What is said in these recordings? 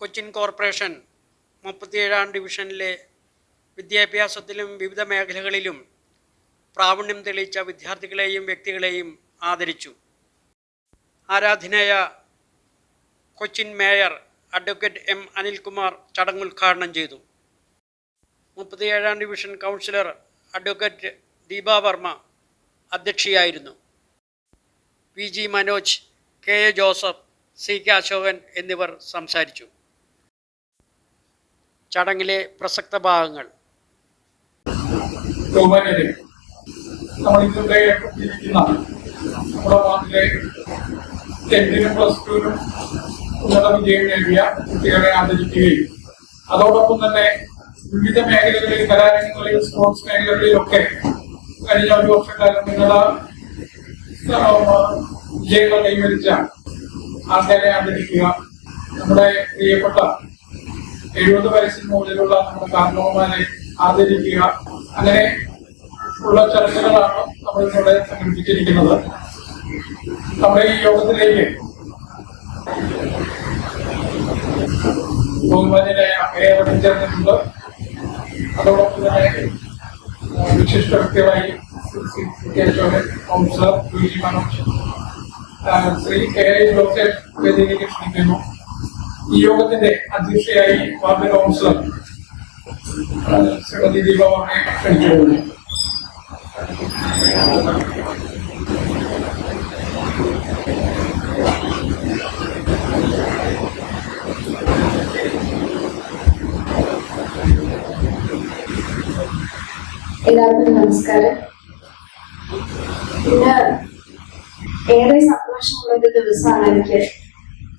Cochin corporation 37-ാം ഡിവിഷനിലെ വിദ്യാഭ്യാസത്തിലും വിവിധ മേഖലകളിലും പ്രാവീണ്യം തെളിയിച്ച വിദ്യാർത്ഥികളെയും വ്യക്തികളെയും ആദരിച്ചു. ആരാധനയായ Cochin mayor advocate M Anilkumar ചടങ്ങ് ഉദ്ഘാടനം ചെയ്തു. 37-ാം division councillor advocate Deepa Varma അധ്യക്ഷയായിരുന്നു. V G Manoj, K A Joseph, C K Ashokan എന്നിവർ സംസാരിച്ചു. ചടങ്ങിലെ പ്രസക്ത ഭാഗങ്ങൾ നമ്മളിവിടെ ഇരിക്കുന്ന നമ്മുടെ നാട്ടിലെ 10നും +2നും ഉന്നത വിജയം നേടിയ കുട്ടികളെ ആദരിക്കുകയും അതോടൊപ്പം തന്നെ വിവിധ മേഖലകളിൽ, കലാരംഗങ്ങളിൽ, സ്പോർട്സ് മേഖലകളിലൊക്കെ കഴിഞ്ഞ ഒരു വർഷക്കാലം ഉന്നത വിജയങ്ങൾ കൈവരിച്ച ആൾക്കാരെ ആദരിക്കുക, നമ്മുടെ പ്രിയപ്പെട്ട 70 വയസ്സിന് മുകളിലുള്ള നമ്മുടെ കാരണവന്മാരെ ആദരിക്കുക, അങ്ങനെ ഉള്ള ചടങ്ങുകളാണ് നമ്മൾ ഇവിടെ സംഘടിപ്പിച്ചിരിക്കുന്നത്. നമ്മുടെ ഈ യോഗത്തിലേക്ക് ബഹുമാന്യനായ മേയർ ചേർന്നിട്ടുണ്ട്. അതോടൊപ്പം തന്നെ വിശിഷ്ട വ്യക്തികളായി councillor V G Manoj, Shri K A Joseph വേദിയിലേക്ക് ക്ഷണിക്കുന്നു. ഈ യോഗത്തിന്റെ അധ്യക്ഷയായി വാർഡ് കൗൺസിലർ ശ്രീമതി ദീപ വർമ്മയെ ക്ഷണിക്കുന്നു. എല്ലാവർക്കും നമസ്കാരം. ഇന്ന് ഏറെ സന്തോഷമുള്ള ഒരു ദിവസമാണ്. എനിക്ക്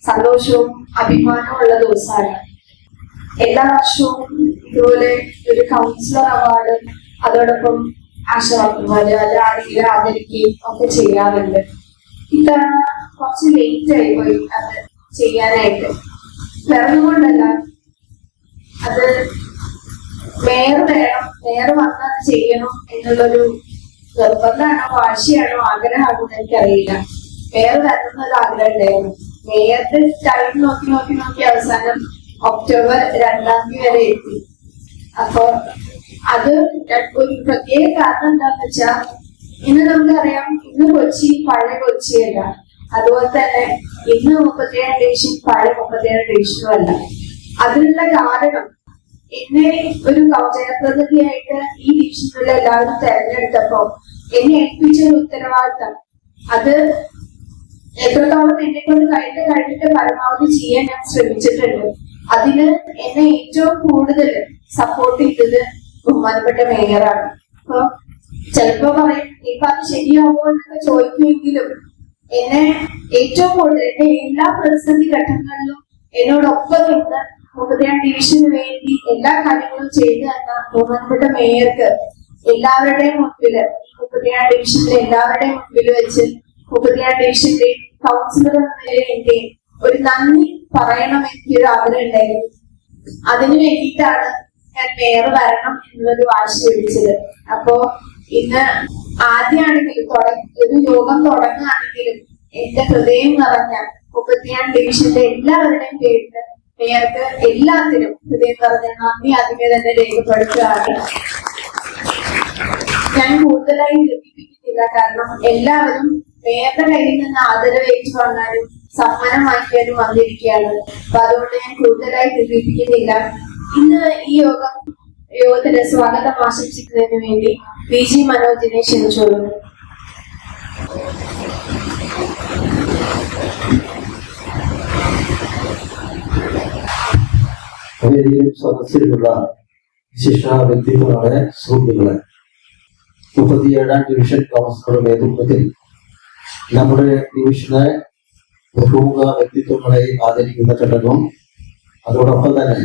സന്തോഷവും അഭിമാനവും ഉള്ള ദിവസമാണ്. എല്ലാ വർഷവും ഇതുപോലെ ഒരു കൗൺസിലർ അവാർഡ്, അതോടൊപ്പം ആശാവർക്കർമാര് അതാരെങ്കിലും ആദരിക്കുകയും ഒക്കെ ചെയ്യാറുണ്ട്. ഇത്തവണ കുറച്ച് ലേറ്റ് ആയിപ്പോയി അത് ചെയ്യാനായിട്ട്. പിറന്നുകൊണ്ടല്ല, അത് മേയർ വേണം, മേയർ വന്നത് ചെയ്യണം എന്നുള്ളൊരു നിർബന്ധമാണോ, വാശിയാണോ, ആഗ്രഹമാണോ എനിക്കറിയില്ല. മേയർ വരണമെന്നൊരു ആഗ്രഹം ഉണ്ടായിരുന്നു. മേയറുടെ ടൈം നോക്കി അവസാനം ഒക്ടോബർ 2-ാം തീയതി വരെ എത്തി. അപ്പൊ അത് ഒരു പ്രത്യേക കാരണം എന്താന്ന് വെച്ചാൽ, ഇന്ന് നമുക്കറിയാം, ഇന്ന് കൊച്ചി പഴയ കൊച്ചിയല്ല. അതുപോലെ തന്നെ ഇന്ന് 37 ഡിവിഷൻ പഴയ 37 ഡിവിഷനും അല്ല. അതിനുള്ള കാരണം, എന്നെ ഒരു ജനപ്രതിനിധിയായിട്ട് ഈ ഡിവിഷനിലുള്ള എല്ലാവരും തെരഞ്ഞെടുത്തപ്പോ എന്നെ ഏൽപ്പിച്ച ഒരു ഉത്തരവാദിത്തം, അത് എത്രത്തോളം എന്നെ കൊണ്ട് കഴിഞ്ഞിട്ട് പരമാവധി ചെയ്യാൻ ഞാൻ ശ്രമിച്ചിട്ടുണ്ട്. അതിന് എന്നെ ഏറ്റവും കൂടുതൽ സപ്പോർട്ട് ചെയ്തത് ബഹുമാനപ്പെട്ട മേയറാണ്. അപ്പൊ ചിലപ്പോ പറയും, ഇപ്പൊ അത് ശരിയാവോ എന്നൊക്കെ ചോദിക്കുമെങ്കിലും എന്നെ ഏറ്റവും കൂടുതൽ എന്റെ എല്ലാ പ്രതിസന്ധി ഘട്ടങ്ങളിലും എന്നോടൊപ്പം നിന്ന് 37 ഡിവിഷന് വേണ്ടി എല്ലാ കാര്യങ്ങളും ചെയ്തു തന്ന ബഹുമാനപ്പെട്ട മേയർക്ക് എല്ലാവരുടെയും മുൻപില്, 37 ഡിവിഷനിലെ എല്ലാവരുടെയും മുൻപിൽ വെച്ച് 37 ഡിവിഷന്റെ കൗൺസിലർ എന്ന നിലയിൽ എന്റെ ഒരു നന്ദി പറയണം എനിക്കൊരു ആഗ്രഹം ഉണ്ടായിരുന്നു. അതിനു വേണ്ടിയിട്ടാണ് ഞാൻ മേയർ വരണം എന്നുള്ളൊരു വാശി പിടിച്ചത്. അപ്പോ ഇന്ന് ആദ്യമാണെങ്കിലും ഒരു യോഗം തുടങ്ങുകയാണെങ്കിലും എന്റെ ഹൃദയം നിറഞ്ഞ 37 ഡിവിഷന്റെ എല്ലാവരുടെയും പേരില് മേയർക്ക് എല്ലാത്തിനും ഹൃദയം നിറഞ്ഞ നന്ദി ആദ്യമേ തന്നെ രേഖപ്പെടുത്തുകയാണ്. ഞാൻ കൂടുതലായി ദീപിപ്പിക്കുന്നില്ല, കാരണം എല്ലാവരും മേയറുടെ കയ്യിൽ നിന്ന് ആദരവ് ഏറ്റുവാങ്ങാനും സമ്മാനം വാങ്ങിക്കാനും വന്നിരിക്കുകയാണ്. അപ്പൊ അതുകൊണ്ട് ഞാൻ കൂടുതലായി ദീപിപ്പിക്കുന്നില്ല. ഇന്ന് ഈ യോഗത്തിന് സ്വാഗതം ആശംസിക്കുന്നതിന് വേണ്ടി വി ജി മനോജിനെ ക്ഷണിച്ചോളൂ. സദസ്സിലുള്ള വിശിഷ്ട വ്യക്തിത്വങ്ങളെ, സുഹൃത്തുക്കളെ, 37-ാം ഡിവിഷൻ കൗൺസിലറുടെ നേതൃത്വത്തിൽ നമ്മുടെ ഡിവിഷനെ ബഹുമുഖ വ്യക്തിത്വങ്ങളെ ആദരിക്കുന്ന ചടങ്ങും, അതോടൊപ്പം തന്നെ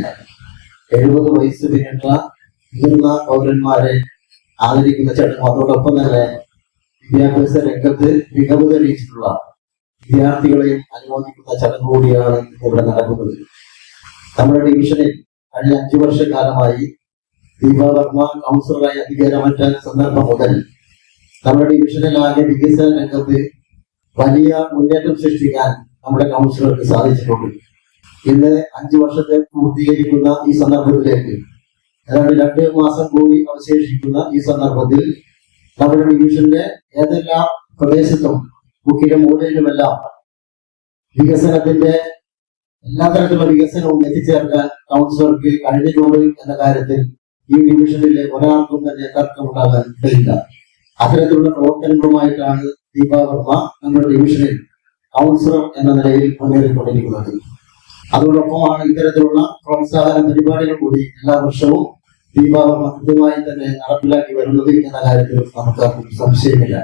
70 വയസ്സ് പിന്നിട്ട മുതിർന്ന പൗരന്മാരെ ആദരിക്കുന്ന ചടങ്ങും, അതോടൊപ്പം തന്നെ വിദ്യാഭ്യാസ രംഗത്ത് മികവ് തെളിയിച്ചിട്ടുള്ള വിദ്യാർത്ഥികളെയും അനുമോദിക്കുന്ന ചടങ്ങ് കൂടിയാണ് ഇവിടെ നടക്കുന്നത്. നമ്മുടെ ഡിവിഷനിൽ കഴിഞ്ഞ 5 വർഷക്കാലമായി ദീപ വർമ്മ കൗൺസിലറായി അധികാരമേറ്റ സന്ദർഭം മുതൽ നമ്മുടെ ഡിവിഷനിലാകെ വികസന രംഗത്ത് വലിയ മുന്നേറ്റം സൃഷ്ടിക്കാൻ നമ്മുടെ കൗൺസിലർക്ക് സാധിച്ചിട്ടുണ്ട്. ഇന്ന് 5 വർഷത്തെ പൂർത്തീകരിക്കുന്ന ഈ സന്ദർഭത്തിലേക്ക് ഏതാണ്ട് 2 മാസം കൂടി അവശേഷിക്കുന്ന ഈ സന്ദർഭത്തിൽ നമ്മുടെ ഡിവിഷന്റെ ഏതെല്ലാം പ്രദേശത്തും മുക്കിലും മൂലയിലുമെല്ലാം വികസനത്തിന്റെ എല്ലാ തരത്തിലുള്ള വികസനവും എത്തിച്ചേർക്കാൻ കൗൺസിലർക്ക് കഴിഞ്ഞിട്ടുണ്ട് എന്ന കാര്യത്തിൽ ഈ ഡിവിഷനിലെ ഒരാൾക്കും തന്നെ തർക്കമുണ്ടാകാൻ കഴിയില്ല. അത്തരത്തിലുള്ള പ്രവർത്തനങ്ങളുമായിട്ടാണ് ദീപ വർമ്മ നമ്മുടെ ഡിവിഷനിൽ കൗൺസിലർ എന്ന നിലയിൽ മുന്നേറിക്കൊണ്ടിരിക്കുന്നത്. അതോടൊപ്പമാണ് ഇത്തരത്തിലുള്ള പ്രോത്സാഹന പരിപാടികൾ കൂടി എല്ലാ വർഷവും ദീപ വർമ്മ കൃത്യമായി തന്നെ നടപ്പിലാക്കി വരുന്നത് എന്ന കാര്യത്തിൽ നമുക്ക് ആർക്കും സംശയമില്ല.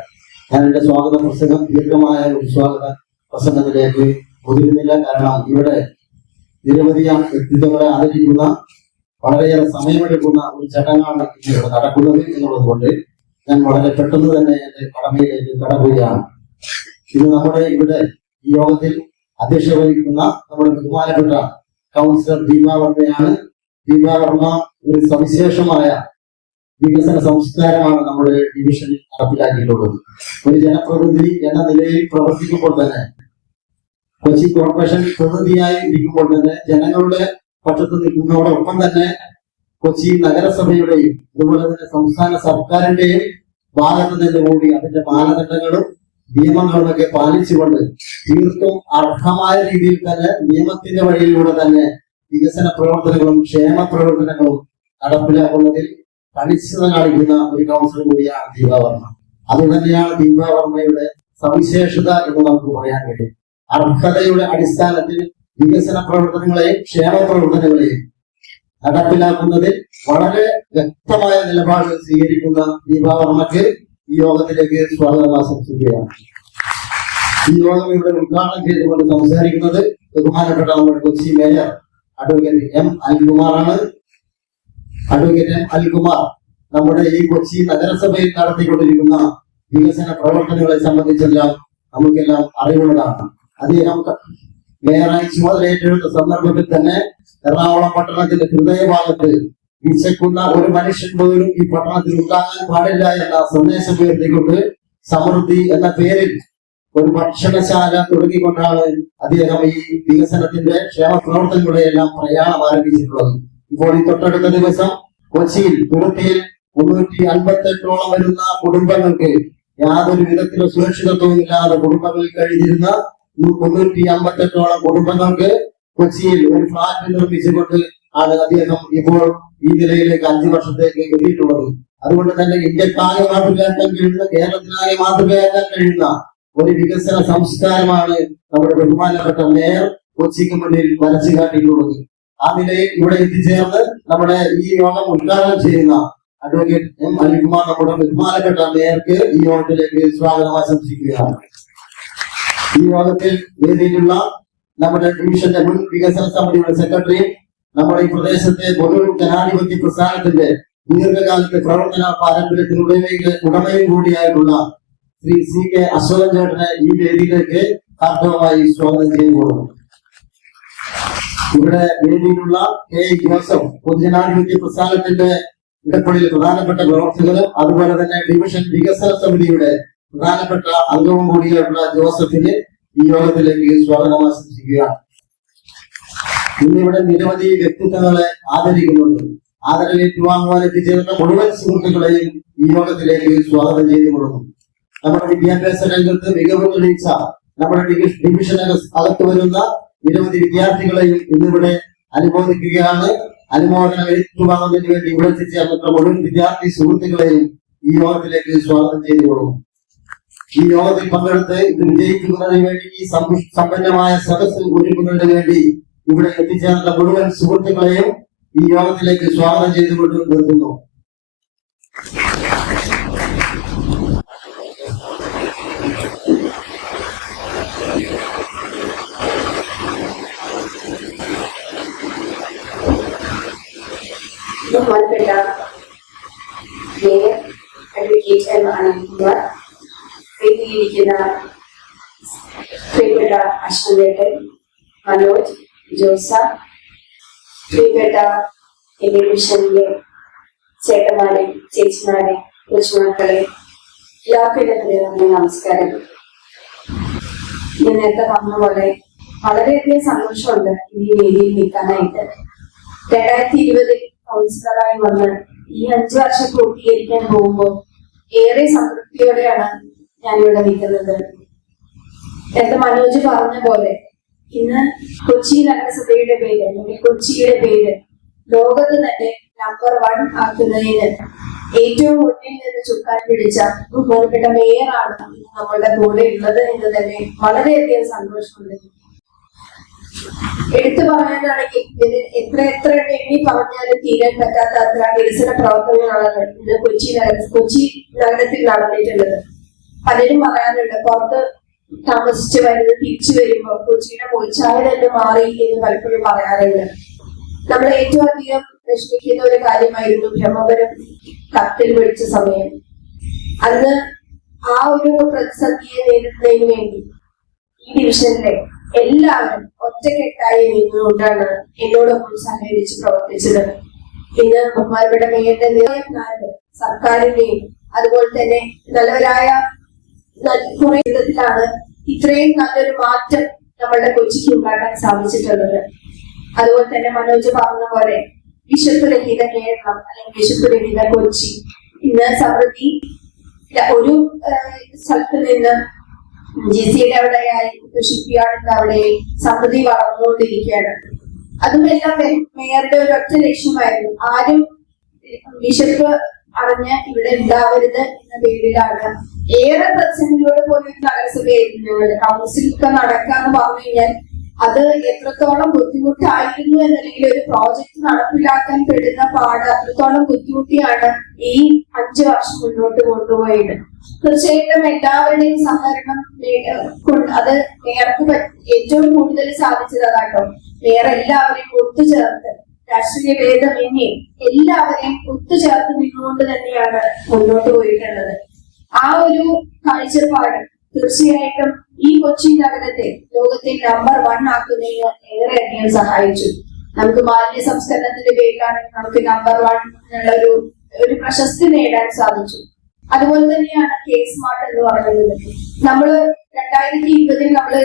ഞാൻ എന്റെ സ്വാഗത പ്രസംഗം ദീർഘമായ ഒരു സ്വാഗത പ്രസംഗത്തിലേക്ക് ഒതുങ്ങുന്നില്ല. കാരണം ഇവിടെ നിരവധിയാം വ്യക്തിത്വങ്ങളെ ആദരിക്കുന്ന വളരെയേറെ സമയമെടുക്കുന്ന ഒരു ചടങ്ങാണ് ഇവിടെ നടക്കുന്നത് എന്നുള്ളത് കൊണ്ട് ഞാൻ വളരെ പെട്ടെന്ന് തന്നെ എന്റെ കടമയിലേക്ക് കടക്കുകയാണ്. ഇത് നമ്മുടെ ഇവിടെ ഈ യോഗത്തിൽ അധ്യക്ഷത വഹിക്കുന്ന നമ്മുടെ ബഹുമാനപ്പെട്ട കൗൺസിലർ ദീപ വർമ്മയാണ്. ദീപ വർമ്മ ഒരു സവിശേഷമായ വികസന സംസ്കാരമാണ് നമ്മുടെ ഡിവിഷനിൽ നടപ്പിലാക്കിയിട്ടുള്ളത്. ഒരു ജനപ്രതിനിധി എന്ന നിലയിൽ പ്രവർത്തിക്കുമ്പോൾ തന്നെ, കൊച്ചി കോർപ്പറേഷൻ പ്രതിനിധിയായി ഇരിക്കുമ്പോൾ തന്നെ ജനങ്ങളുടെ പക്ഷത്ത് നിൽക്കുന്നതോടൊപ്പം തന്നെ കൊച്ചി നഗരസഭയുടെയും അതുപോലെ തന്നെ സംസ്ഥാന സർക്കാരിന്റെയും ഭാഗത്ത് നിന്ന് കൂടി അതിന്റെ മാനദണ്ഡങ്ങളും നിയമങ്ങളുമൊക്കെ പാലിച്ചുകൊണ്ട് തീർത്തും അർഹമായ രീതിയിൽ തന്നെ നിയമത്തിന്റെ വഴിയിലൂടെ തന്നെ വികസന പ്രവർത്തനങ്ങളും ക്ഷേമ പ്രവർത്തനങ്ങളും നടപ്പിലാക്കുന്നതിൽ കണിശത കാണിക്കുന്ന ഒരു കൗൺസിലർ കൂടിയാണ് ദീപ വർമ്മ. അതുതന്നെയാണ് ദീപ വർമ്മയുടെ സവിശേഷത എന്ന് നമുക്ക് പറയാൻ കഴിയും. അർഹതയുടെ അടിസ്ഥാനത്തിൽ വികസന പ്രവർത്തനങ്ങളെയും ക്ഷേമ പ്രവർത്തനങ്ങളെയും നടപ്പിലാക്കുന്നതിൽ വളരെ വ്യക്തമായ നിലപാട് സ്വീകരിക്കുന്ന ദീപ വർമ്മയ്ക്ക് ഈ യോഗത്തിലേക്ക് സ്വാഗതം ആശംസിക്കുകയാണ്. ഈ യോഗം ഇവിടെ ഉദ്ഘാടനം ചെയ്തുകൊണ്ട് സംസാരിക്കുന്നത് ബഹുമാനപ്പെട്ട നമ്മുടെ കൊച്ചി മേയർ അഡ്വക്കേറ്റ് എം അനിൽകുമാറാണ്. അഡ്വക്കേറ്റ് എം അനിൽകുമാർ നമ്മുടെ ഈ കൊച്ചി നഗരസഭയിൽ നടത്തിക്കൊണ്ടിരിക്കുന്ന വികസന പ്രവർത്തനങ്ങളെ സംബന്ധിച്ചെല്ലാം നമുക്കെല്ലാം അറിവുള്ളതാണ്. അദ്ദേഹം മേയറായി ചുമതലയേറ്റെടുത്ത സന്ദർഭത്തിൽ തന്നെ എറണാകുളം പട്ടണത്തിന്റെ ഹൃദയഭാഗത്ത് വിശക്കുന്ന ഒരു മനുഷ്യൻ പോലും ഈ പട്ടണത്തിൽ ഉണ്ടാകാൻ പാടില്ല എന്ന സന്ദേശം ഉയർത്തിക്കൊണ്ട് സമൃദ്ധി എന്ന പേരിൽ ഒരു ഭക്ഷണശാല തുടങ്ങിക്കൊണ്ടാണ് അദ്ദേഹം ഈ വികസനത്തിന്റെ ക്ഷേമ പ്രവർത്തനങ്ങളുടെ എല്ലാം പ്രയാണം ആരംഭിച്ചിട്ടുള്ളത്. ഇപ്പോൾ ഈ തൊട്ടടുത്ത ദിവസം കൊച്ചിയിൽ തുറത്തിയിൽ 358ഓളം വരുന്ന കുടുംബങ്ങൾക്ക് യാതൊരു വിധത്തിലും സുരക്ഷിതത്വവും ഇല്ലാതെ കുടുംബങ്ങളിൽ കഴിഞ്ഞിരുന്ന 358ഓളം കുടുംബങ്ങൾക്ക് കൊച്ചിയിൽ ഒരു ഫ്ലാറ്റ് നിർമ്മിച്ചുകൊണ്ട് ആണ് അദ്ദേഹം ഇപ്പോൾ ഈ നിലയിലേക്ക് 5 വർഷത്തേക്ക് എത്തിയിട്ടുള്ളത്. അതുകൊണ്ട് തന്നെ ഇന്ത്യക്കാകെ മാതൃകയാക്കാൻ കഴിയുന്ന, കേരളത്തിനാകെ മാതൃകയാക്കാൻ കഴിയുന്ന ഒരു വികസന സംസ്കാരമാണ് നമ്മുടെ ബഹുമാനപ്പെട്ട മേയർ കൊച്ചിക്ക് മുന്നിൽ വരച്ചു കാട്ടിയിട്ടുള്ളത്. ആ നിലയിൽ ഇവിടെ എത്തിച്ചേർന്ന് നമ്മുടെ ഈ യോഗം ഉദ്ഘാടനം ചെയ്യുന്ന അഡ്വക്കേറ്റ് എം അനിൽകുമാർ നമ്മുടെ ബഹുമാനപ്പെട്ട മേയർക്ക് ഈ യോഗത്തിലേക്ക് സ്വാഗതം ആശംസിക്കുകയാണ്. ഈ യോഗത്തിൽ വേദിയിലുള്ള നമ്മുടെ ഡിവിഷന്റെ മുൻ വികസന സമിതിയുടെ സെക്രട്ടറിയും നമ്മുടെ ഈ പ്രദേശത്തെ പൊതു ജനാധിപത്യ പ്രസ്ഥാനത്തിന്റെ ദീർഘകാലത്തെ പ്രവർത്തന പാരമ്പര്യത്തിനുടമയും കൂടിയായിട്ടുള്ള ശ്രീ സി കെ അശോകൻ ചേട്ടനെ ഈ വേദിയിലേക്ക് ഹാർദവമായി സ്വാഗതം ചെയ്യുന്നു. ഇവിടെ വേദിയിലുള്ള കെ ജോസഫ് പൊതുജനാധിപത്യ പ്രസ്ഥാനത്തിന്റെ ഇടപെടലിൽ പ്രധാനപ്പെട്ട പ്രവർത്തകരും അതുപോലെ തന്നെ ഡിവിഷൻ വികസന സമിതിയുടെ പ്രധാനപ്പെട്ട അംഗവും കൂടിയായിട്ടുള്ള ജോസഫിന് ഈ യോഗത്തിലേക്ക് സ്വാഗതം ആശംസിക്കുകയാണ്. ഇന്നിവിടെ നിരവധി വ്യക്തിത്വങ്ങളെ ആദരിക്കുന്നുണ്ട്. ആദരവ് ഏറ്റുവാങ്ങുവാൻ എത്തിച്ചേർന്ന മുഴുവൻ സുഹൃത്തുക്കളെയും ഈ യോഗത്തിലേക്ക് സ്വാഗതം ചെയ്തു കൊടുക്കും. നമ്മുടെ വിദ്യാഭ്യാസ രംഗത്ത് മികവ് തെളിയിച്ച നമ്മുടെ ഡിവിഷനകത്ത് വരുന്ന നിരവധി വിദ്യാർത്ഥികളെയും ഇന്നിവിടെ അനുമോദിക്കുകയാണ്. അനുമോദനം ഏറ്റുവാങ്ങുന്നതിന് വേണ്ടി ഇവിടെ എത്തിച്ചേർന്ന മുഴുവൻ വിദ്യാർത്ഥി സുഹൃത്തുക്കളെയും ഈ യോഗത്തിലേക്ക് സ്വാഗതം ചെയ്തു കൊടുക്കും. ഈ യോഗത്തിൽ പങ്കെടുത്ത് ഇത് വിജയിക്കുന്നതിന് വേണ്ടി ഈ സമ്പന്നമായ സദസ്സ് ഒരുക്കുന്നതിന് വേണ്ടി ഇവിടെ എത്തിച്ചേർന്ന മുഴുവൻ സുഹൃത്തുക്കളെയും ഈ യോഗത്തിലേക്ക് സ്വാഗതം ചെയ്തുകൊണ്ട് നിർത്തുന്നു. ബഹുമാനപ്പെട്ട മേയർ അഡ്വക്കേറ്റ് എം അനിൽകുമാർ, വേദിയിലിരിക്കുന്ന പ്രിയപ്പെട്ട അശ്വന്തേട്ടൻ, മനോജ്, ജോസ, പ്രിയപ്പെട്ട എന്റെ ഡിവിഷനിലെ ചേട്ടന്മാരെ, ചേച്ചിമാരെ, കൊച്ചുമക്കളെ, എല്ലാവർക്കും എന്റെ ഹൃദയമായ നമസ്കാരം. ഞാൻ നേരത്തെ പറഞ്ഞ പോലെ വളരെയധികം സന്തോഷമുണ്ട് ഈ വേദിയിൽ നിൽക്കാനായിട്ട്. 2020 കൗൺസിലറായി വന്ന് ഈ 5 വർഷം പൂർത്തീകരിക്കാൻ പോകുമ്പോൾ ഏറെ സംതൃപ്തിയോടെയാണ് ഞാനിവിടെ നിൽക്കുന്നത്. നേരത്തെ മനോജ് പറഞ്ഞ പോലെ ഇന്ന് കൊച്ചി നഗരസഭയുടെ പേര് അല്ലെങ്കിൽ കൊച്ചിയുടെ പേര് ലോകത്ത് തന്നെ നമ്പർ 1 ആക്കുന്നതിന് ഏറ്റവും മുന്നിൽ നിന്ന് ചുക്കാൻ പിടിച്ച ബഹുമാനപ്പെട്ട മേയറാണ് ഇന്ന് നമ്മളുടെ കൂടെ ഉള്ളത് എന്ന് തന്നെ വളരെയധികം സന്തോഷമുണ്ട്. എടുത്തു പറയാനാണെങ്കിൽ ഇതിന് എത്ര എണ്ണി പറഞ്ഞാലും തീരാൻ പറ്റാത്ത അത്ര വികസന പ്രവർത്തനങ്ങളാണ് ഇന്ന് കൊച്ചി നഗരത്തിൽ നടന്നിട്ടുള്ളത്. പലരും പറയാറുണ്ട് പുറത്ത് താമസിച്ച് വരുന്നത് തിരിച്ചു വരുമ്പോ കൊച്ചിയുടെ പൊളിച്ചായ തന്നെ മാറി എന്ന് പലപ്പോഴും പറയാറുണ്ട്. നമ്മൾ ഏറ്റവും അധികം വിഷമിക്കുന്ന ഒരു കാര്യമായിരുന്നു ബ്രഹ്മപുരം കത്തിൽ പിടിച്ച സമയം. അന്ന് ആ ഒരു പ്രതിസന്ധിയെ നേരിടുന്നതിന് വേണ്ടി ഈ ഡിവിഷനിലെ എല്ലാവരും ഒറ്റക്കെട്ടായി നിന്നുകൊണ്ടാണ് എന്നോടൊപ്പം സഹകരിച്ച് പ്രവർത്തിച്ചത്. ഇന്ന് ബഹുമാനപ്പെട്ട മേയറുടെ നിയമ സർക്കാരിന്റെയും അതുപോലെ തന്നെ നല്ലവരായ കുറെ വിധത്തിലാണ് ഇത്രയും നല്ലൊരു മാറ്റം നമ്മളുടെ കൊച്ചിക്ക് ഉണ്ടാക്കാൻ സാധിച്ചിട്ടുള്ളത്. അതുപോലെ തന്നെ മനോജ് പറഞ്ഞ പോലെ വിശപ്പ് രഹിത കേരളം അല്ലെങ്കിൽ വിശപ്പ് രഹിത കൊച്ചി ഇന്ന് സമൃദ്ധി ഒരു സ്ഥലത്ത് നിന്ന് GCയുടെ അവിടെയായി ഷിപ്പ്യാർഡിന്റെ അവിടെ സമൃദ്ധി വളർന്നുകൊണ്ടിരിക്കുകയാണ്. അതുമെല്ലാം മേയറുടെ ഒരു ഒറ്റ ലക്ഷ്യമായിരുന്നു. ആരും വിശപ്പ് അറിഞ്ഞ് ഇവിടെ ഉണ്ടാവരുത് എന്ന പേരിലാണ് ഏറെ പ്രതിസന്ധികളോട് പോയി നഗരസഭയായിരുന്നു ഞങ്ങളുടെ കൗൺസിലൊക്കെ നടക്കാന്ന് പറഞ്ഞു കഴിഞ്ഞാൽ അത് എത്രത്തോളം ബുദ്ധിമുട്ടായിരുന്നു എന്നല്ലെങ്കിൽ ഒരു പ്രോജക്ട് നടപ്പിലാക്കാൻ പെടുന്ന പാട് അത്രത്തോളം ബുദ്ധിമുട്ടിയാണ് ഈ 5 വർഷം മുന്നോട്ട് കൊണ്ടുപോയത്. തീർച്ചയായിട്ടും എല്ലാവരുടെയും സഹകരണം അത് മേയർക്ക് ഏറ്റവും കൂടുതൽ സാധിച്ചത് അതാട്ടോ. മേയർ എല്ലാവരെയും ഒത്തുചേർത്ത് രാഷ്ട്രീയ ഭേദമന്യേ എല്ലാവരെയും ഒത്തുചേർത്ത് നിന്നുകൊണ്ട് തന്നെയാണ് മുന്നോട്ട് പോയിട്ടുള്ളത്. ആ ഒരു കാഴ്ചപ്പാട് തീർച്ചയായിട്ടും ഈ കൊച്ചി നഗരത്തെ ലോകത്തെ നമ്പർ 1 ആക്കുന്നതിന് ഏറെയധികം സഹായിച്ചു. നമുക്ക് മാലിന്യ സംസ്കരണത്തിന്റെ പേരിലാണെങ്കിൽ നമുക്ക് നമ്പർ 1 എന്നുള്ള ഒരു പ്രശസ്തി നേടാൻ സാധിച്ചു. അതുപോലെ തന്നെയാണ് K-Smart എന്ന് പറയുന്നത്. നമ്മള് 2020 നമ്മള്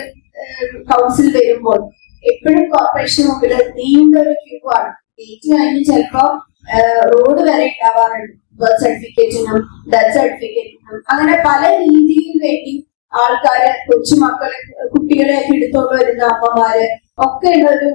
കൗൺസിൽ വരുമ്പോൾ എപ്പോഴും കോർപ്പറേഷൻ മുമ്പിൽ നീണ്ട ഒരു ക്യൂ ആണ്. ഡേറ്റ് കഴിഞ്ഞ് ചിലപ്പോ റോഡ് വരെ ഉണ്ടാവാറുണ്ട്. ബർത്ത് സർട്ടിഫിക്കറ്റിനും ഡെത്ത് സർട്ടിഫിക്കറ്റിനും അങ്ങനെ പല രീതിയിൽ വേണ്ടി ആൾക്കാര് കൊച്ചുമക്കളെ കുട്ടികളെ ഒക്കെ എടുത്തോണ്ട് വരുന്ന അമ്മമാര് ഒക്കെ ഉള്ള ഒരു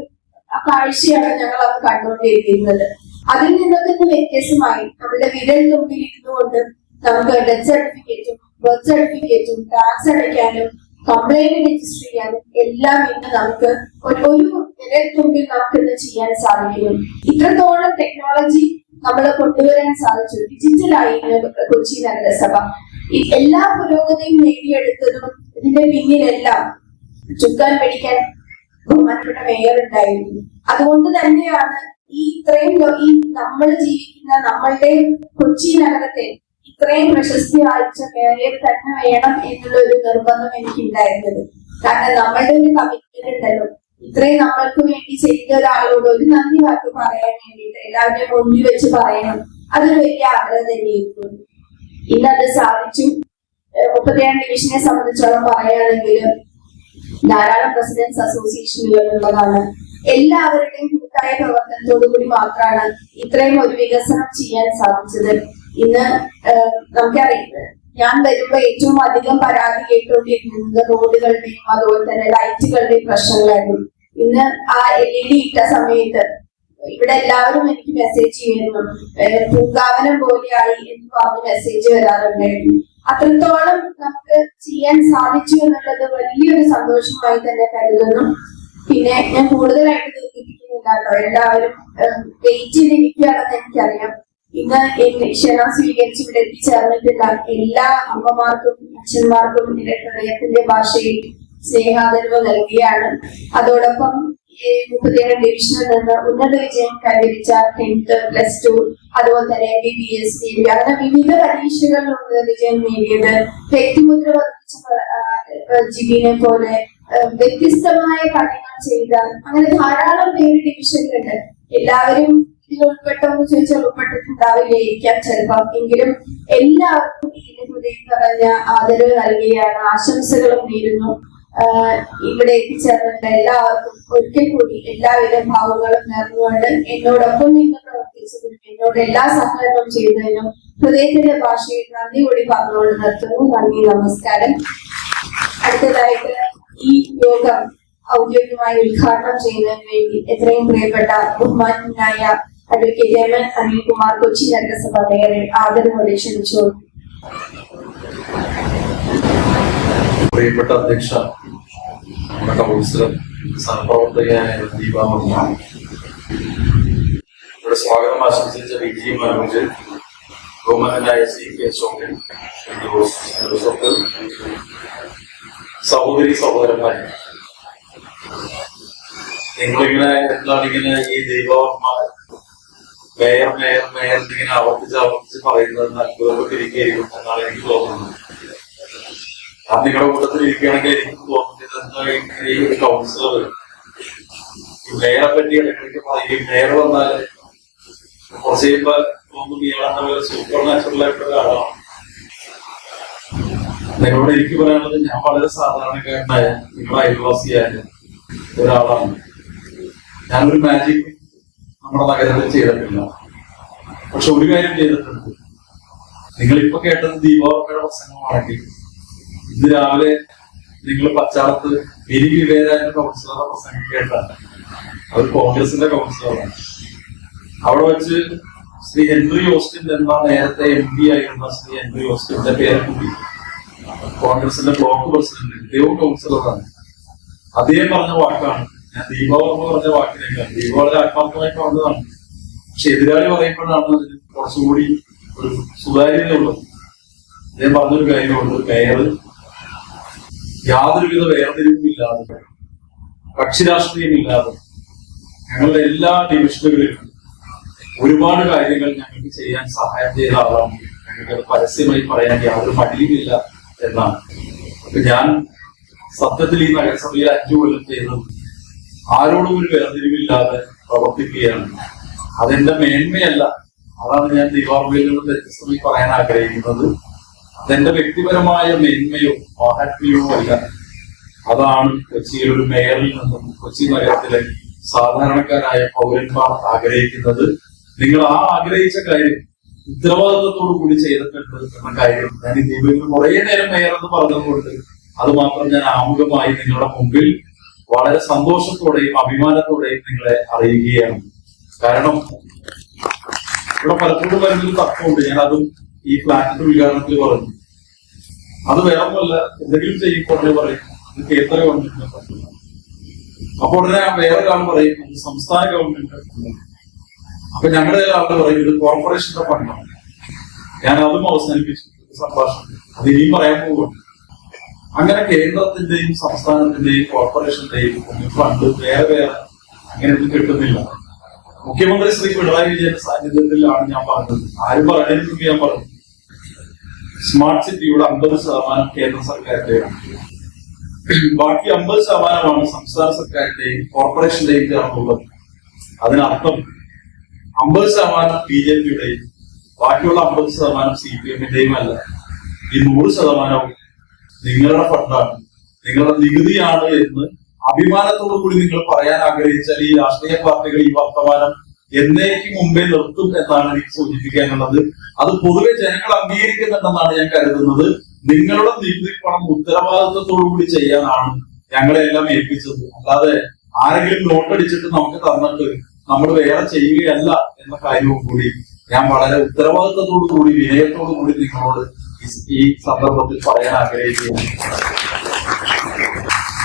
കാഴ്ചയാണ് ഞങ്ങൾ അത് കണ്ടുകൊണ്ടിരിക്കുന്നത്. അതിൽ നിന്നൊക്കെ വ്യത്യസ്തമായി നമ്മുടെ വിരൽ തുമ്പിൽ ഇരുന്നുകൊണ്ട് നമുക്ക് ഡെത്ത് സർട്ടിഫിക്കറ്റും ബർത്ത് സർട്ടിഫിക്കറ്റും ടാക്സ് അടയ്ക്കാനും കംപ്ലൈന്റ് രജിസ്റ്റർ ചെയ്യാനും എല്ലാം ഇന്ന് നമുക്ക് ഒരു വിരൽ തുമ്പിൽ നമുക്ക് ഇന്ന് ചെയ്യാൻ സാധിക്കുന്നു. ഇത്രത്തോളം ടെക്നോളജി നമ്മൾ കൊണ്ടുവരാൻ സാധിച്ചു. ഡിജിറ്റലായി കൊച്ചി നഗരസഭ എല്ലാ പുരോഗതിയും നേടിയെടുത്തതും ഇതിന്റെ പിന്നിലെല്ലാം ചുക്കാൻ പിടിക്കാൻ ബഹുമാനപ്പെട്ട മേയർ ഉണ്ടായിരുന്നു. അതുകൊണ്ട് തന്നെയാണ് ഈ ഇത്രയും ഈ നമ്മൾ ജീവിക്കുന്ന നമ്മളുടെ കൊച്ചി നഗരത്തെ ഇത്രയും പ്രശസ്തി ആഴ്ച മേയർ തന്നെ വേണം എന്നുള്ള ഒരു നിർബന്ധം എനിക്കുണ്ടായിരുന്നത്. കാരണം നമ്മളുടെ ഒരു കമ്മിറ്റ്മെന്റ് ഉണ്ടല്ലോ, ഇത്രയും നമ്മൾക്ക് വേണ്ടി ചെയ്ത ഒരാളോട് ഒരു നന്ദി വാക്ക് പറയാൻ വേണ്ടിയിട്ട് എല്ലാവരുടെയും മുന്നിൽ വെച്ച് പറയണം. അതൊരു വലിയ ആഗ്രഹം തന്നെയായിരുന്നു. ഇന്നത് സാധിച്ചു. 32 ഡിവിഷനെ സംബന്ധിച്ചോളം പറയുകയാണെങ്കിൽ ധാരാളം പ്രസിഡന്റ്സ് അസോസിയേഷനുകൾ ഉള്ളതാണ്. എല്ലാവരുടെയും കൂട്ടായ പ്രവർത്തനത്തോടു കൂടി മാത്രമാണ് ഇത്രയും ഒരു വികസനം ചെയ്യാൻ സാധിച്ചത്. ഇന്ന് നമുക്കറിയാം, ഞാൻ വരുമ്പോ ഏറ്റവും അധികം പരാതി കേട്ടുകൊണ്ടിരുന്നത് റോഡുകളുടെയും അതുപോലെ തന്നെ ലൈറ്റുകളുടെയും പ്രശ്നങ്ങളായിരുന്നു. ഇന്ന് ആ LED ഇട്ട സമയത്ത് ഇവിടെ എല്ലാവരും എനിക്ക് മെസ്സേജ് ചെയ്യുന്നു, പൂങ്കാവനം പോലെയായി എന്ന് പറഞ്ഞ് മെസ്സേജ് വരാറുണ്ടായിരുന്നു. അത്രത്തോളം നമുക്ക് ചെയ്യാൻ സാധിച്ചു എന്നുള്ളത് വലിയൊരു സന്തോഷമായി തന്നെ കരുതുന്നു. പിന്നെ ഞാൻ കൂടുതലായിട്ട് ദീർഘിപ്പിക്കുന്നില്ല കേട്ടോ, എല്ലാവരും വെയിറ്റ് ചെയ്തിരിക്കുകയാണെന്ന് എനിക്കറിയാം. ഇന്ന് ക്ഷണം സ്വീകരിച്ച് ഇവിടെ എത്തിച്ചേർന്നിട്ടുള്ള എല്ലാ അമ്മമാർക്കും അച്ഛന്മാർക്കും എന്റെ ഹൃദയത്തിന്റെ ഭാഷയിൽ സ്നേഹാദരവ് നൽകുകയാണ്. അതോടൊപ്പം 37 ഡിവിഷനിൽ നിന്ന് ഉന്നത വിജയം കൈവരിച്ച 10th +2 അതുപോലെ തന്നെ MBBS അങ്ങനെ വിവിധ പരീക്ഷകളിൽ ഉന്നത വിജയം നേടിയത്, വ്യക്തിമുദ്ര പതിച്ച ജിബിനെ പോലെ വ്യത്യസ്തമായ കാര്യങ്ങൾ ചെയ്ത അങ്ങനെ ധാരാളം പേര് ഡിവിഷനിലുണ്ട്. എല്ലാവരും ഇതിൽ ഉൾപ്പെട്ടെന്ന് ചോദിച്ചാൽ ഉൾപ്പെട്ടിട്ടുണ്ടാവില്ലായിരിക്കാം ചിലപ്പോൾ. എങ്കിലും എല്ലാവർക്കും ഇതിന്റെ ഹൃദയം നിറഞ്ഞ ആദരവ് നൽകുകയാണ്, ആശംസകളും നേരുന്നു. ഇവിടെ എത്തിച്ചേർന്നിട്ടുള്ള എല്ലാവർക്കും ഒരിക്കൽ കൂടി എല്ലാവിധ ഭാവങ്ങളും നേർന്നുകൊണ്ട് എന്നോടൊപ്പം നിന്ന് പ്രവർത്തിച്ചതിനും എന്നോട് എല്ലാ സഹകരണവും ചെയ്തതിനും ഹൃദയത്തിന്റെ ഭാഷയിൽ നന്ദി കൂടി പറഞ്ഞുകൊണ്ട് നിർത്തുന്നു. നന്ദി, നമസ്കാരം. അടുത്തതായിട്ട് ഈ യോഗം ഔദ്യോഗികമായി ഉദ്ഘാടനം ചെയ്യുന്നതിന് വേണ്ടി എത്രയും പ്രിയപ്പെട്ട ബഹുമാനായ advocate M N Anilkumar Kochi നഗരസഭ മേയറെ ആദരവോടെ ക്ഷണിച്ചു. പ്രിയപ്പെട്ട അധ്യക്ഷ, നമ്മുടെ കൗൺസിലർ സഹപ്രവർത്തകയായ ദീപാവർമ്മ, ഇവിടെ സ്വാഗതം ആശംസിച്ച വിജി മനോജ്, ബഹുമാനായ CK അശോകൻ, സഹോദരി സഹോദരന്മാരെ, നിങ്ങളിങ്ങനെ എന്താണിങ്ങനെ ഈ ദീപാവർമ്മ മേയർ മേയർ മേയർ ഇങ്ങനെ ആവർത്തിച്ച് പറയുന്നത് അത്ഭുതപ്പെട്ടിരിക്കുകയായിരിക്കും എന്നാണ് എനിക്ക് തോന്നുന്നത്. ഞാൻ നിങ്ങളുടെ കൂട്ടത്തിൽ ഇരിക്കുകയാണെങ്കിൽ എനിക്ക് തോന്നുന്നത് എന്താ ഈ കൗൺസിലർ ഈ മേയറെ പറ്റി ഇടയ്ക്കിടയ്ക്ക് പറയും. മേയർ വന്നാല് കുറച്ച് കഴിയുമ്പോ തോന്നും ഇയാളെന്ന പോലെ സൂപ്പർ നാച്ചുറൽ ആയിട്ടുള്ള ഒരാളാണ്. നിങ്ങളോട് എനിക്ക് പറയാനുള്ളത്, ഞാൻ വളരെ സാധാരണക്കാരനായ നിങ്ങളുടെ അയൽവാസിയായ ഒരാളാണ്. ഞാനൊരു മാജിക് നമ്മുടെ നഗരത്തിൽ ചെയ്തിട്ടില്ല. പക്ഷെ ഒരു കാര്യം ചെയ്തിട്ടുണ്ട്. നിങ്ങളിപ്പോ കേട്ടത് ദീപാവർമ്മയുടെ പ്രസംഗമാണെങ്കിൽ ഇന്ന് രാവിലെ നിങ്ങൾ പച്ചാളത്ത് വിരി വിവേരായ കൗൺസിലറുടെ പ്രസംഗം കേട്ടാണ്. അവർ കോൺഗ്രസിന്റെ കൗൺസിലറാണ്. അവിടെ വെച്ച് ശ്രീ ഹെൻറി ഓസ്റ്റിൻ എന്ന നേരത്തെ MP ആയിരുന്ന ശ്രീ ഹെൻറി ഓസ്റ്റിന്റെ പേര് കൂടി കോൺഗ്രസിന്റെ ബ്ലോക്ക് പ്രസിഡന്റ്, ഇദ്ദേഹവും കൗൺസിലറാണ്. അദ്ദേഹം പറഞ്ഞ വാക്കാണ് ഞാൻ ദീപാവർമ്മ പറഞ്ഞ വാക്കിനേക്കാണ്. ദീപ വളരെ ആത്മാർത്ഥമായി പറഞ്ഞതാണ്. പക്ഷെ എതിരാളി പറയുമ്പോഴാണ് അതിന് കുറച്ചുകൂടി ഒരു സുതാര്യതയുള്ളത്. അദ്ദേഹം പറഞ്ഞൊരു കാര്യമുണ്ട്, മേയർ യാതൊരുവിധ വേർതിരിവുമില്ലാതെ, കക്ഷി രാഷ്ട്രീയമില്ലാതെ ഞങ്ങളുടെ എല്ലാ ഡിവിഷനുകളിലും ഒരുപാട് കാര്യങ്ങൾ ഞങ്ങൾക്ക് ചെയ്യാൻ സഹായം ചെയ്ത ആളാണ്. ഞങ്ങൾക്ക് പരസ്യമായി പറയാൻ യാതൊരു മടിയുമില്ല എന്നാണ്. അപ്പൊ ഞാൻ സത്യത്തിൽ ഈ നഗരസഭയിൽ 5 കൊല്ലം ചെയ്തത് ആരോടും ഒരു വേർതിരിവില്ലാതെ പ്രവർത്തിക്കുകയാണ്. അതെന്റെ മേന്മയല്ല. അതാണ് ഞാൻ ദീപാവർമ്മയിൽ നിന്ന് വ്യത്യസ്തമായി പറയാൻ ആഗ്രഹിക്കുന്നത്. അതെന്റെ വ്യക്തിപരമായ മേന്മയോ മാഹാത്മ്യമോ അല്ല. അതാണ് കൊച്ചിയിൽ ഒരു മേയറിൽ നിന്നും കൊച്ചി നഗരത്തിലെ സാധാരണക്കാരായ പൗരന്മാർ ആഗ്രഹിക്കുന്നത്. നിങ്ങൾ ആ ആഗ്രഹിച്ച കാര്യം ഉത്തരവാദിത്വത്തോടു കൂടി ചെയ്തിട്ടുണ്ട് എന്ന കാര്യം ഞാൻ ഈ ദീപയിൽ കുറെ നേരം മേയർ എന്ന് പറഞ്ഞതുകൊണ്ട് അത് മാത്രം ഞാൻ ആമുഖമായി നിങ്ങളുടെ മുമ്പിൽ വളരെ സന്തോഷത്തോടെയും അഭിമാനത്തോടെയും നിങ്ങളെ അറിയുകയാണ്. കാരണം ഇവിടെ പലപ്പോഴും വരുന്നൊരു തർക്കമുണ്ട്. ഞാൻ അതും ഈ ഫ്ലാറ്റിന്റെ ഉദ്ഘാടനത്തിൽ പറഞ്ഞു. അത് വേറൊന്നുമല്ല, എന്തെങ്കിലും ചെയ്യുമ്പോൾ പറയും ഇത് കേന്ദ്ര ഗവൺമെന്റിനെ പറ്റില്ല. അപ്പൊ ഉടനെ വേറൊരാൾ പറയും ഇത് സംസ്ഥാന ഗവൺമെന്റിനെ പറ്റില്ല. അപ്പൊ ഞങ്ങളുടെ ആളുടെ പറയും ഇത് കോർപ്പറേഷന്റെ ഫണ്ടാണ്. ഞാൻ അതും അവസാനിപ്പിച്ചു സംഭാഷണം. അത് ഇനിയും പറയാൻ പോകുന്നുണ്ട്. അങ്ങനെ കേന്ദ്രത്തിന്റെയും സംസ്ഥാനത്തിന്റെയും കോർപ്പറേഷന്റെയും ഫണ്ട് വേറെ വേറെ അങ്ങനെയൊന്നും കിട്ടുന്നില്ല. മുഖ്യമന്ത്രി ശ്രീ പിണറായി വിജയന്റെ സാന്നിധ്യത്തിലാണ് ഞാൻ പറഞ്ഞത്. ആരും പറയുന്നതിന് ഞാൻ പറഞ്ഞു. സ്മാർട്ട് സിറ്റിയുടെ 50% കേന്ദ്ര സർക്കാരിന്റെയാണ്. ബാക്കി 50% സംസ്ഥാന സർക്കാരിന്റെയും കോർപ്പറേഷന്റെയും ചേർന്നുള്ളത്. അതിനർത്ഥം 50% BJPയുടെയും ബാക്കിയുള്ള 50% CPMന്റെയും അല്ല. ഈ 100% നിങ്ങളുടെ ഫണ്ടാണ്, നിങ്ങളുടെ നികുതിയാണ് എന്ന് അഭിമാനത്തോടു കൂടി നിങ്ങൾ പറയാൻ ആഗ്രഹിച്ചാൽ ഈ രാഷ്ട്രീയ പാർട്ടികൾ ഈ വർത്തമാനം എന്നേക്ക് മുമ്പേ നിർത്തും എന്നാണ് എനിക്ക് സൂചിപ്പിക്കാനുള്ളത്. അത് പൊതുവെ ജനങ്ങൾ അംഗീകരിക്കുന്നുണ്ടെന്നാണ് ഞാൻ കരുതുന്നത്. നിങ്ങളുടെ നികുതി പണം ഉത്തരവാദിത്വത്തോടു കൂടി ചെയ്യാനാണ് ഞങ്ങളെല്ലാം ഏൽപ്പിച്ചത്. അല്ലാതെ ആരെങ്കിലും നോട്ടടിച്ചിട്ട് നമുക്ക് തന്നിട്ട് നമ്മൾ വേറെ ചെയ്യുകയല്ല എന്ന കാര്യവും കൂടി ഞാൻ വളരെ ഉത്തരവാദിത്വത്തോടു കൂടി വിനയത്തോടു കൂടി നിങ്ങളോട് ഈ സന്ദർഭത്തിൽ പറയാൻ ആഗ്രഹിക്കുകയാണ്.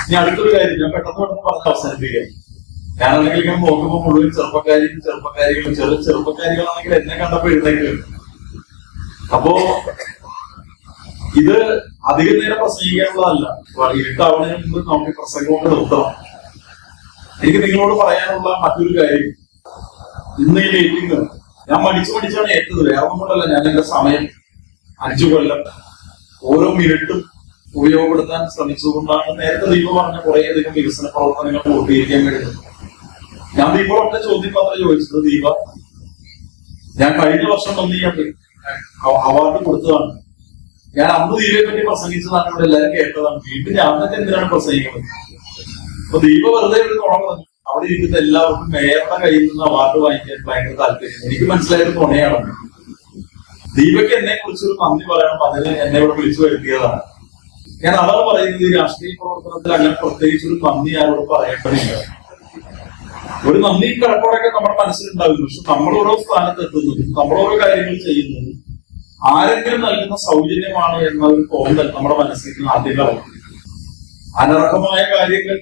ഇനി അടുത്തൊരു കാര്യം ഞാൻ പെട്ടെന്ന് പറഞ്ഞ് അവസാനിപ്പിക്കാം. ഞാനാണെങ്കിൽ ഇങ്ങനെ നോക്കുമ്പോൾ മുഴുവൻ ചെറുപ്പക്കാരികളും ചെറുപ്പക്കാരികളാണെങ്കിൽ എന്നെ കണ്ടപ്പോ എഴുന്നേക്കും. അപ്പോ ഇത് അധികം നേരം പ്രസംഗിക്കാനുള്ളതല്ല. ഇരുട്ടാവുന്നതിന് മുമ്പ് നമുക്ക് പ്രസംഗം കൊണ്ട് നിർത്തണം. എനിക്ക് നിങ്ങളോട് പറയാനുള്ള മറ്റൊരു കാര്യം, ഇന്ന് ഈ മീറ്റിംഗ് ഞാൻ മടിച്ചാണ് ഏറ്റത്. വേറെ ഒന്നും കൊണ്ടല്ല, ഞാൻ എന്റെ സമയം 5 കൊല്ലം ഓരോ മിനിറ്റും ഉപയോഗപ്പെടുത്താൻ ശ്രമിച്ചുകൊണ്ടാണ് നേരത്തെ ദീപ പറഞ്ഞ കുറേയധികം വികസന പ്രവർത്തനങ്ങൾ പൂർത്തീകരിക്കാൻ കഴിയുന്നത്. ഞാൻ ദീപയുടെ ചോദ്യം മാത്രം ചോദിച്ചത്, ദീപ ഞാൻ കഴിഞ്ഞ വർഷം വന്ന് ഈ അവാർഡ് കൊടുത്തതാണ്. ഞാൻ അന്ന് ദീപയെ പറ്റി പ്രസംഗിച്ചതാണ്, ഇവിടെ എല്ലാവരും കേട്ടതാണ്. വീണ്ടും ഞാൻ തന്നെ എന്തിനാണ് പ്രസംഗിക്കുന്നത്? അപ്പൊ ദീപ വെറുതെ ഒരു തുണ പറഞ്ഞു. അവിടെ ഇരിക്കുന്ന എല്ലാവർക്കും മേയറുടെ കയ്യിൽ നിന്ന് അവാർഡ് വാങ്ങിക്കാൻ ഭയങ്കര താല്പര്യം. എനിക്ക് മനസ്സിലായത് തുണയാണ്. ദീപയ്ക്ക് എന്നെ കുറിച്ചൊരു നന്ദി പറയണം, അതിന് എന്നെ ഇവിടെ വിളിച്ചു വരുത്തിയതാണ്. ഞാൻ അതാണ് പറയുന്നത്, ഈ രാഷ്ട്രീയ പ്രവർത്തനത്തിൽ അങ്ങനെ പ്രത്യേകിച്ച് ഒരു നന്ദി ആരോട് പറയേണ്ടതില്ല. ഒരു നന്ദി കടപ്പാടൊക്കെ നമ്മുടെ മനസ്സിലുണ്ടാകുന്നു. പക്ഷെ നമ്മളോരോ സ്ഥാനത്ത് എത്തുന്നത്, നമ്മളോരോ കാര്യങ്ങൾ ചെയ്യുന്നത് ആരെങ്കിലും നൽകുന്ന സൗജന്യമാണ് എന്ന ഒരു തോന്നൽ നമ്മുടെ മനസ്സിൽ ആദ്യം കളയും. അനർഹമായ കാര്യങ്ങൾ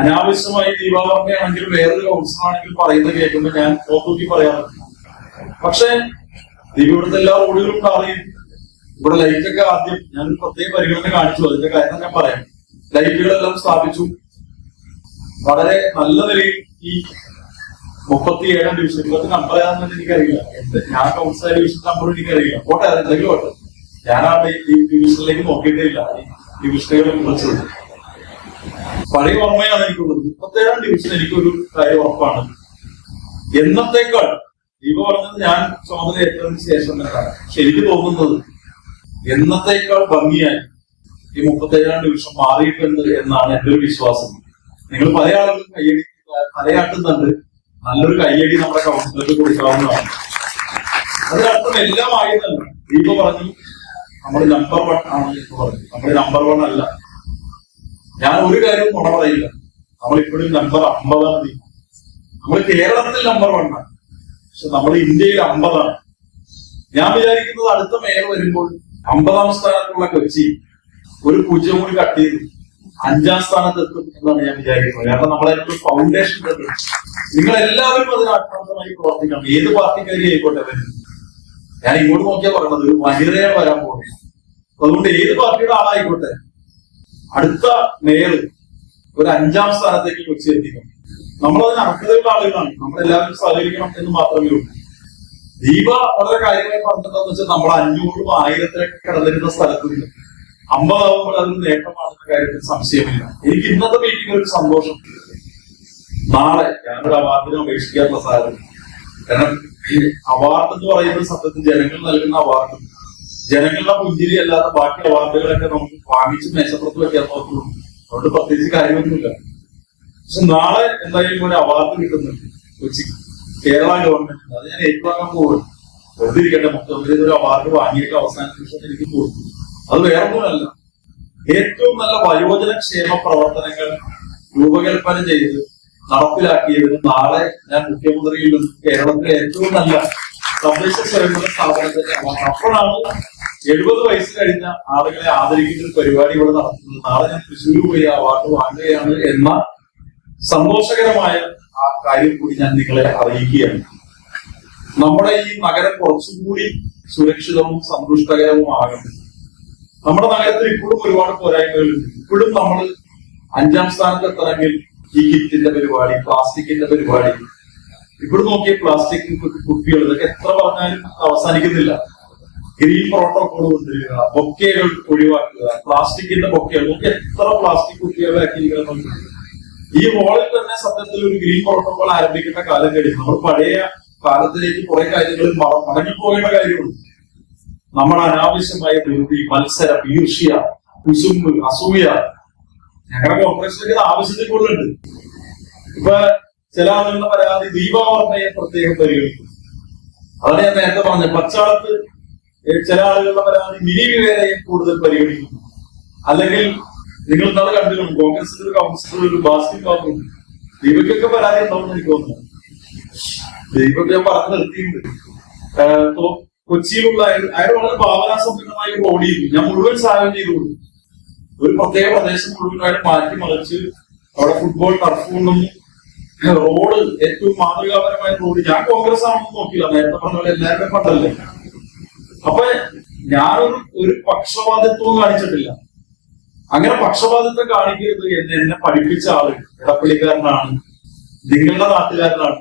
അനാവശ്യമായി ദീപാവർമ്മയാണെങ്കിലും വേറൊരു കൗൺസിലാണെങ്കിലും പറയുന്നത് കേൾക്കുമ്പോൾ ഞാൻ നോക്കി പറയാറുണ്ട്. പക്ഷെ ഇവിടുത്തെ എല്ലാ റോഡുകളും അറിയും. ഇവിടെ ലൈറ്റൊക്കെ ആദ്യം ഞാനൊരു പ്രത്യേക പരിഗണന കാണിച്ചു. അതിന്റെ കാര്യം ഞാൻ പറയാം. ലൈറ്റുകളെല്ലാം സ്ഥാപിച്ചു. വളരെ നല്ല നിലയിൽ ഈ 37-ാം ഡിവിഷൻ, ഇതൊക്കെ നമ്പർ ഏതാണെന്ന് എനിക്കറിയില്ല. ഞാൻ കൗൺസിലർ ഡിവിഷൻ നമ്പർ എനിക്കറിയില്ല. പോട്ടെ, അതെന്തെങ്കിലും പോട്ടെ. ഞാൻ ആ ഡിവിഷനിലേക്ക് നോക്കിയിട്ടേ ഇല്ല. ഈ ഡിവിഷനുകളെ കുറിച്ചത് പഴയ ഓർമ്മയാണ് എനിക്കുള്ളത്. 37-ാം ഡിവിഷൻ എനിക്കൊരു കാര്യം ഉറപ്പാണ്. എന്നത്തേക്കാൾ ദീപ പറഞ്ഞത് ഞാൻ ചുമതല ഏറ്റതിന് ശേഷം എന്നാണ്. പക്ഷെ എനിക്ക് തോന്നുന്നത് എന്നത്തേക്കാൾ ഭംഗിയായി ഈ 37-ാം ഡിവിഷൻ മാറിയിട്ടുണ്ട് എന്നാണ് എന്റെ ഒരു വിശ്വാസം. നിങ്ങൾ പല ആളുകളും കയ്യടി തലയാട്ടുന്നുണ്ട്. നല്ലൊരു കയ്യടി നമ്മുടെ കൗൺസിലർക്ക് കൊടുക്കാവുന്നതാണ്. അതിനർത്ഥം എല്ലാം ആയതല്ല. ദീപ പറഞ്ഞു നമ്മൾ നമ്പർ 1 ആണ് എന്ന് പറഞ്ഞു. നമ്മൾ നമ്പർ 1 അല്ല. ഞാൻ ഒരു കാര്യവും നുണ പറയില്ല. നമ്മളിപ്പോഴും നമ്പർ 50 നമ്മൾ കേരളത്തിൽ നമ്പർ 1 ആണ്. പക്ഷെ നമ്മൾ ഇന്ത്യയിൽ 50. ഞാൻ വിചാരിക്കുന്നത് അടുത്ത മേയർ വരുമ്പോൾ 50-ാം സ്ഥാനത്തുള്ള കൊച്ചി ഒരു 0 കൂടി കട്ട് ചെയ്ത് 5-ാം സ്ഥാനത്ത് എത്തും എന്നാണ് ഞാൻ വിചാരിക്കുന്നത്. കാരണം നമ്മളതിനൊരു ഫൗണ്ടേഷൻ ഉണ്ട്. നിങ്ങൾ എല്ലാവരും അതിന് ആത്മാർത്ഥമായി പ്രവർത്തിക്കണം. ഏത് പാർട്ടിക്കാരി ആയിക്കോട്ടെ വരുന്നത്. ഞാൻ ഇങ്ങോട്ട് നോക്കിയാൽ പറയുന്നത് ഒരു വനിതയാണ് വരാൻ പോകുന്നത്. അതുകൊണ്ട് ഏത് പാർട്ടിയുടെ ആളായിക്കോട്ടെ അടുത്ത മേയർ ഒരു 5-ാം സ്ഥാനത്തേക്ക് കൊച്ചി എത്തിക്കണം. നമ്മളതിന് അർഹതയുള്ള ആളുകളാണ്. നമ്മളെല്ലാവരും സഹകരിക്കണം എന്ന് മാത്രമേ ഉള്ളൂ. ദീപ വളരെ കാര്യമായി പറഞ്ഞതെന്ന് വെച്ചാൽ നമ്മൾ 500-ഉം 1000-ത്തിലൊക്കെ കിടന്നിരുന്ന സ്ഥലത്ത് നിന്ന് 50 ആവുമ്പോൾ അതൊരു നേട്ടമാണെന്ന കാര്യത്തിൽ സംശയമില്ല. എനിക്ക് ഇന്നത്തെ മീറ്റിംഗ് ഒരു സന്തോഷം. നാളെ ഞാനൊരു അവാർഡിന് അപേക്ഷിക്കാനുള്ള സാധ്യത. കാരണം ഈ അവാർഡ് എന്ന് പറയുന്നത് സത്യത്തിൽ ജനങ്ങൾ നൽകുന്ന അവാർഡ്. ജനങ്ങളുടെ പുഞ്ചിരി അല്ലാതെ ബാക്കി അവാർഡുകളൊക്കെ നമുക്ക് വാങ്ങിച്ച് മേശപ്പുറത്ത് വെക്കാൻ നോക്കുള്ളൂ. അതുകൊണ്ട് പ്രത്യേകിച്ച് കാര്യമൊന്നുമില്ല. പക്ഷെ നാളെ എന്തായാലും ഒരു അവാർഡ് കിട്ടുന്നുണ്ട് കൊച്ചി കേരള ഗവൺമെന്റിന്. അത് ഞാൻ ഏറ്റുവാങ്ങാൻ പോകുന്നു. വെറുതെ ഇരിക്കട്ടെ, മുഖ്യമന്ത്രി ഒരു അവാർഡ് വാങ്ങിയിട്ട് അവസാന നിമിഷം എനിക്ക് കൊടുത്തു. അത് വേറൊന്നുമല്ല, ഏറ്റവും നല്ല വയോജന ക്ഷേമ പ്രവർത്തനങ്ങൾ രൂപകൽപ്പന ചെയ്ത് നടപ്പിലാക്കിയതിന് നാളെ ഞാൻ മുഖ്യമന്ത്രിയിൽ നിന്ന് കേരളത്തിലെ ഏറ്റവും നല്ല തദ്ദേശ സ്വയംഭരണ സ്ഥാപനത്തിന്റെ അവാർഡ്. അപ്പോഴാണ് 70 വയസ്സ് കഴിഞ്ഞ ആളുകളെ ആദരിക്കുന്ന ഒരു പരിപാടി ഇവിടെ നടത്തുന്നത്. നാളെ ഞാൻ തൃശ്ശൂർ പോയി അവാർഡ് വാങ്ങുകയാണ് എന്ന സന്തോഷകരമായ ആ കാര്യം കൂടി ഞാൻ നിങ്ങളെ അറിയിക്കുകയാണ്. നമ്മുടെ ഈ നഗരം കുറച്ചുകൂടി സുരക്ഷിതവും സന്തുഷ്ടകരവും ആകണം. നമ്മുടെ നഗരത്തിൽ ഇപ്പോഴും ഒരുപാട് പോരായ്മകളുണ്ട്. ഇപ്പോഴും നമ്മൾ 5-ാം സ്ഥാനത്ത് എത്തണമെങ്കിൽ ഈ കിറ്റിന്റെ പരിപാടി, പ്ലാസ്റ്റിക്കിന്റെ പരിപാടി, ഇവിടെ നോക്കിയ പ്ലാസ്റ്റിക് കുപ്പികൾ, ഇതൊക്കെ എത്ര പറഞ്ഞാലും അവസാനിക്കുന്നില്ല. ഗ്രീൻ പ്രോട്ടോകോൾ കൊണ്ടുവരിക, ബൊക്കകൾ ഒഴിവാക്കുക, പ്ലാസ്റ്റിക്കിന്റെ ബൊക്കകൾ, നോക്കി എത്ര പ്ലാസ്റ്റിക് കുപ്പികളാക്കിയിരിക്കണം. ഈ ഹോളിൽ തന്നെ സത്യത്തിൽ ഒരു ഗ്രീൻ പ്രോട്ടോകോൾ ആരംഭിക്കേണ്ട കാലം കഴിഞ്ഞു. നമ്മൾ പഴയ കാലത്തിലേക്ക് കുറെ കാര്യങ്ങളിൽ മടങ്ങിപ്പോകേണ്ട കാര്യമുണ്ട്. നമ്മൾ അനാവശ്യമായ ധൃതി, മത്സരം, ഈർഷ്യ, കുസുമ്പ്, അസൂയ ഞങ്ങളുടെ കോർപ്പറേഷനിലേക്ക് ആവശ്യത്തിൽ കൂടുതലുണ്ട്. ഇപ്പൊ ചില ആളുകളുടെ പരാതി ദീപാവർമ്മയെ പ്രത്യേകം പരിഗണിക്കും. അതാണ് ഞാൻ നേരത്തെ പറഞ്ഞത്. പച്ചാളത്ത് ചില ആളുകളുടെ പരാതി മിനി വിവേരയെ കൂടുതൽ പരിഗണിക്കുന്നു. അല്ലെങ്കിൽ നിങ്ങൾ ഇന്നാളെ കണ്ടിട്ടുണ്ട് കോൺഗ്രസിന്റെ ഒരു കൗൺസിലർ ഒരു ബാസ്കറ്റ് ബാബുണ്ട്. ദീപക്കൊക്കെ പരാതി ഉണ്ടാവുമെന്ന് എനിക്ക് തോന്നുന്നു. ദീപക്ക് ഞാൻ പറഞ്ഞു നിർത്തിയിട്ടുണ്ട്. കൊച്ചിയിലുള്ള അയാൾ വളരെ ഭാവനാസമ്പന്നമായ ഒരു ഓടിയിരുന്നു. ഞാൻ മുഴുവൻ സഹായം ചെയ്തു കൊടുത്തു. ഒരു പ്രത്യേക പ്രദേശം മുഴുവനായിട്ട് മാറ്റി മറിച്ച് അവിടെ ഫുട്ബോൾ ടർഫ് കൊണ്ടൊന്നും റോഡ് ഏറ്റവും മാതൃകാപരമായ റോഡ്. ഞാൻ കോൺഗ്രസ് ആണെന്ന് നോക്കില്ല, നേരത്തെ പറഞ്ഞ പോലെ എല്ലാവരുടെ പണ്ടല്ലേ. അപ്പൊ ഞാനൊരു പക്ഷപാതിത്വവും കാണിച്ചിട്ടില്ല. അങ്ങനെ പക്ഷപാതിത്വം കാണിക്കരുത് എന്നെ പഠിപ്പിച്ച ആള് ഇടപ്പള്ളിക്കാരനാണ്, നിങ്ങളുടെ നാട്ടുകാരനാണ്,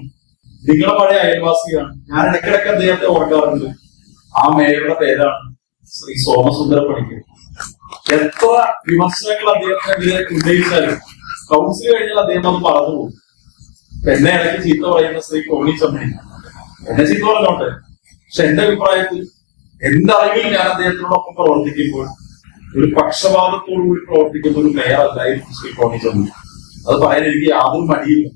നിങ്ങളുടെ പഴയ അയൽവാസിയാണ്. ഞാൻ ഇടയ്ക്കിടയ്ക്ക് അദ്ദേഹത്തെ ഓർക്കാറുണ്ട്. ആ മേയറുടെ പേരാണ് ശ്രീ സോമസുന്ദര പണിക്കർ. എത്ര വിമർശനങ്ങൾ അദ്ദേഹത്തിനെതിരെ ഉന്നയിച്ചാലും കൗൺസിൽ കഴിഞ്ഞാൽ അദ്ദേഹം അത് പറഞ്ഞു പോകും. എന്നെ ഇടയ്ക്ക് ചീത്ത പറയുന്ന ശ്രീ കോണി ചമ്മണി എന്നെ ചീത്ത പറഞ്ഞോട്ടെ. പക്ഷെ എന്റെ അഭിപ്രായത്തിൽ എന്റെ അറിവിൽ ഞാൻ അദ്ദേഹത്തിനോടൊപ്പം പ്രവർത്തിക്കുമ്പോൾ ഒരു പക്ഷപാതത്തോടു കൂടി പ്രവർത്തിക്കുന്ന ഒരു മേയർ അല്ലായിരുന്നു ശ്രീ ടോണി ചമ്മണി. അത് പറയാൻ എനിക്ക് യാതൊരു മടിയില്ല.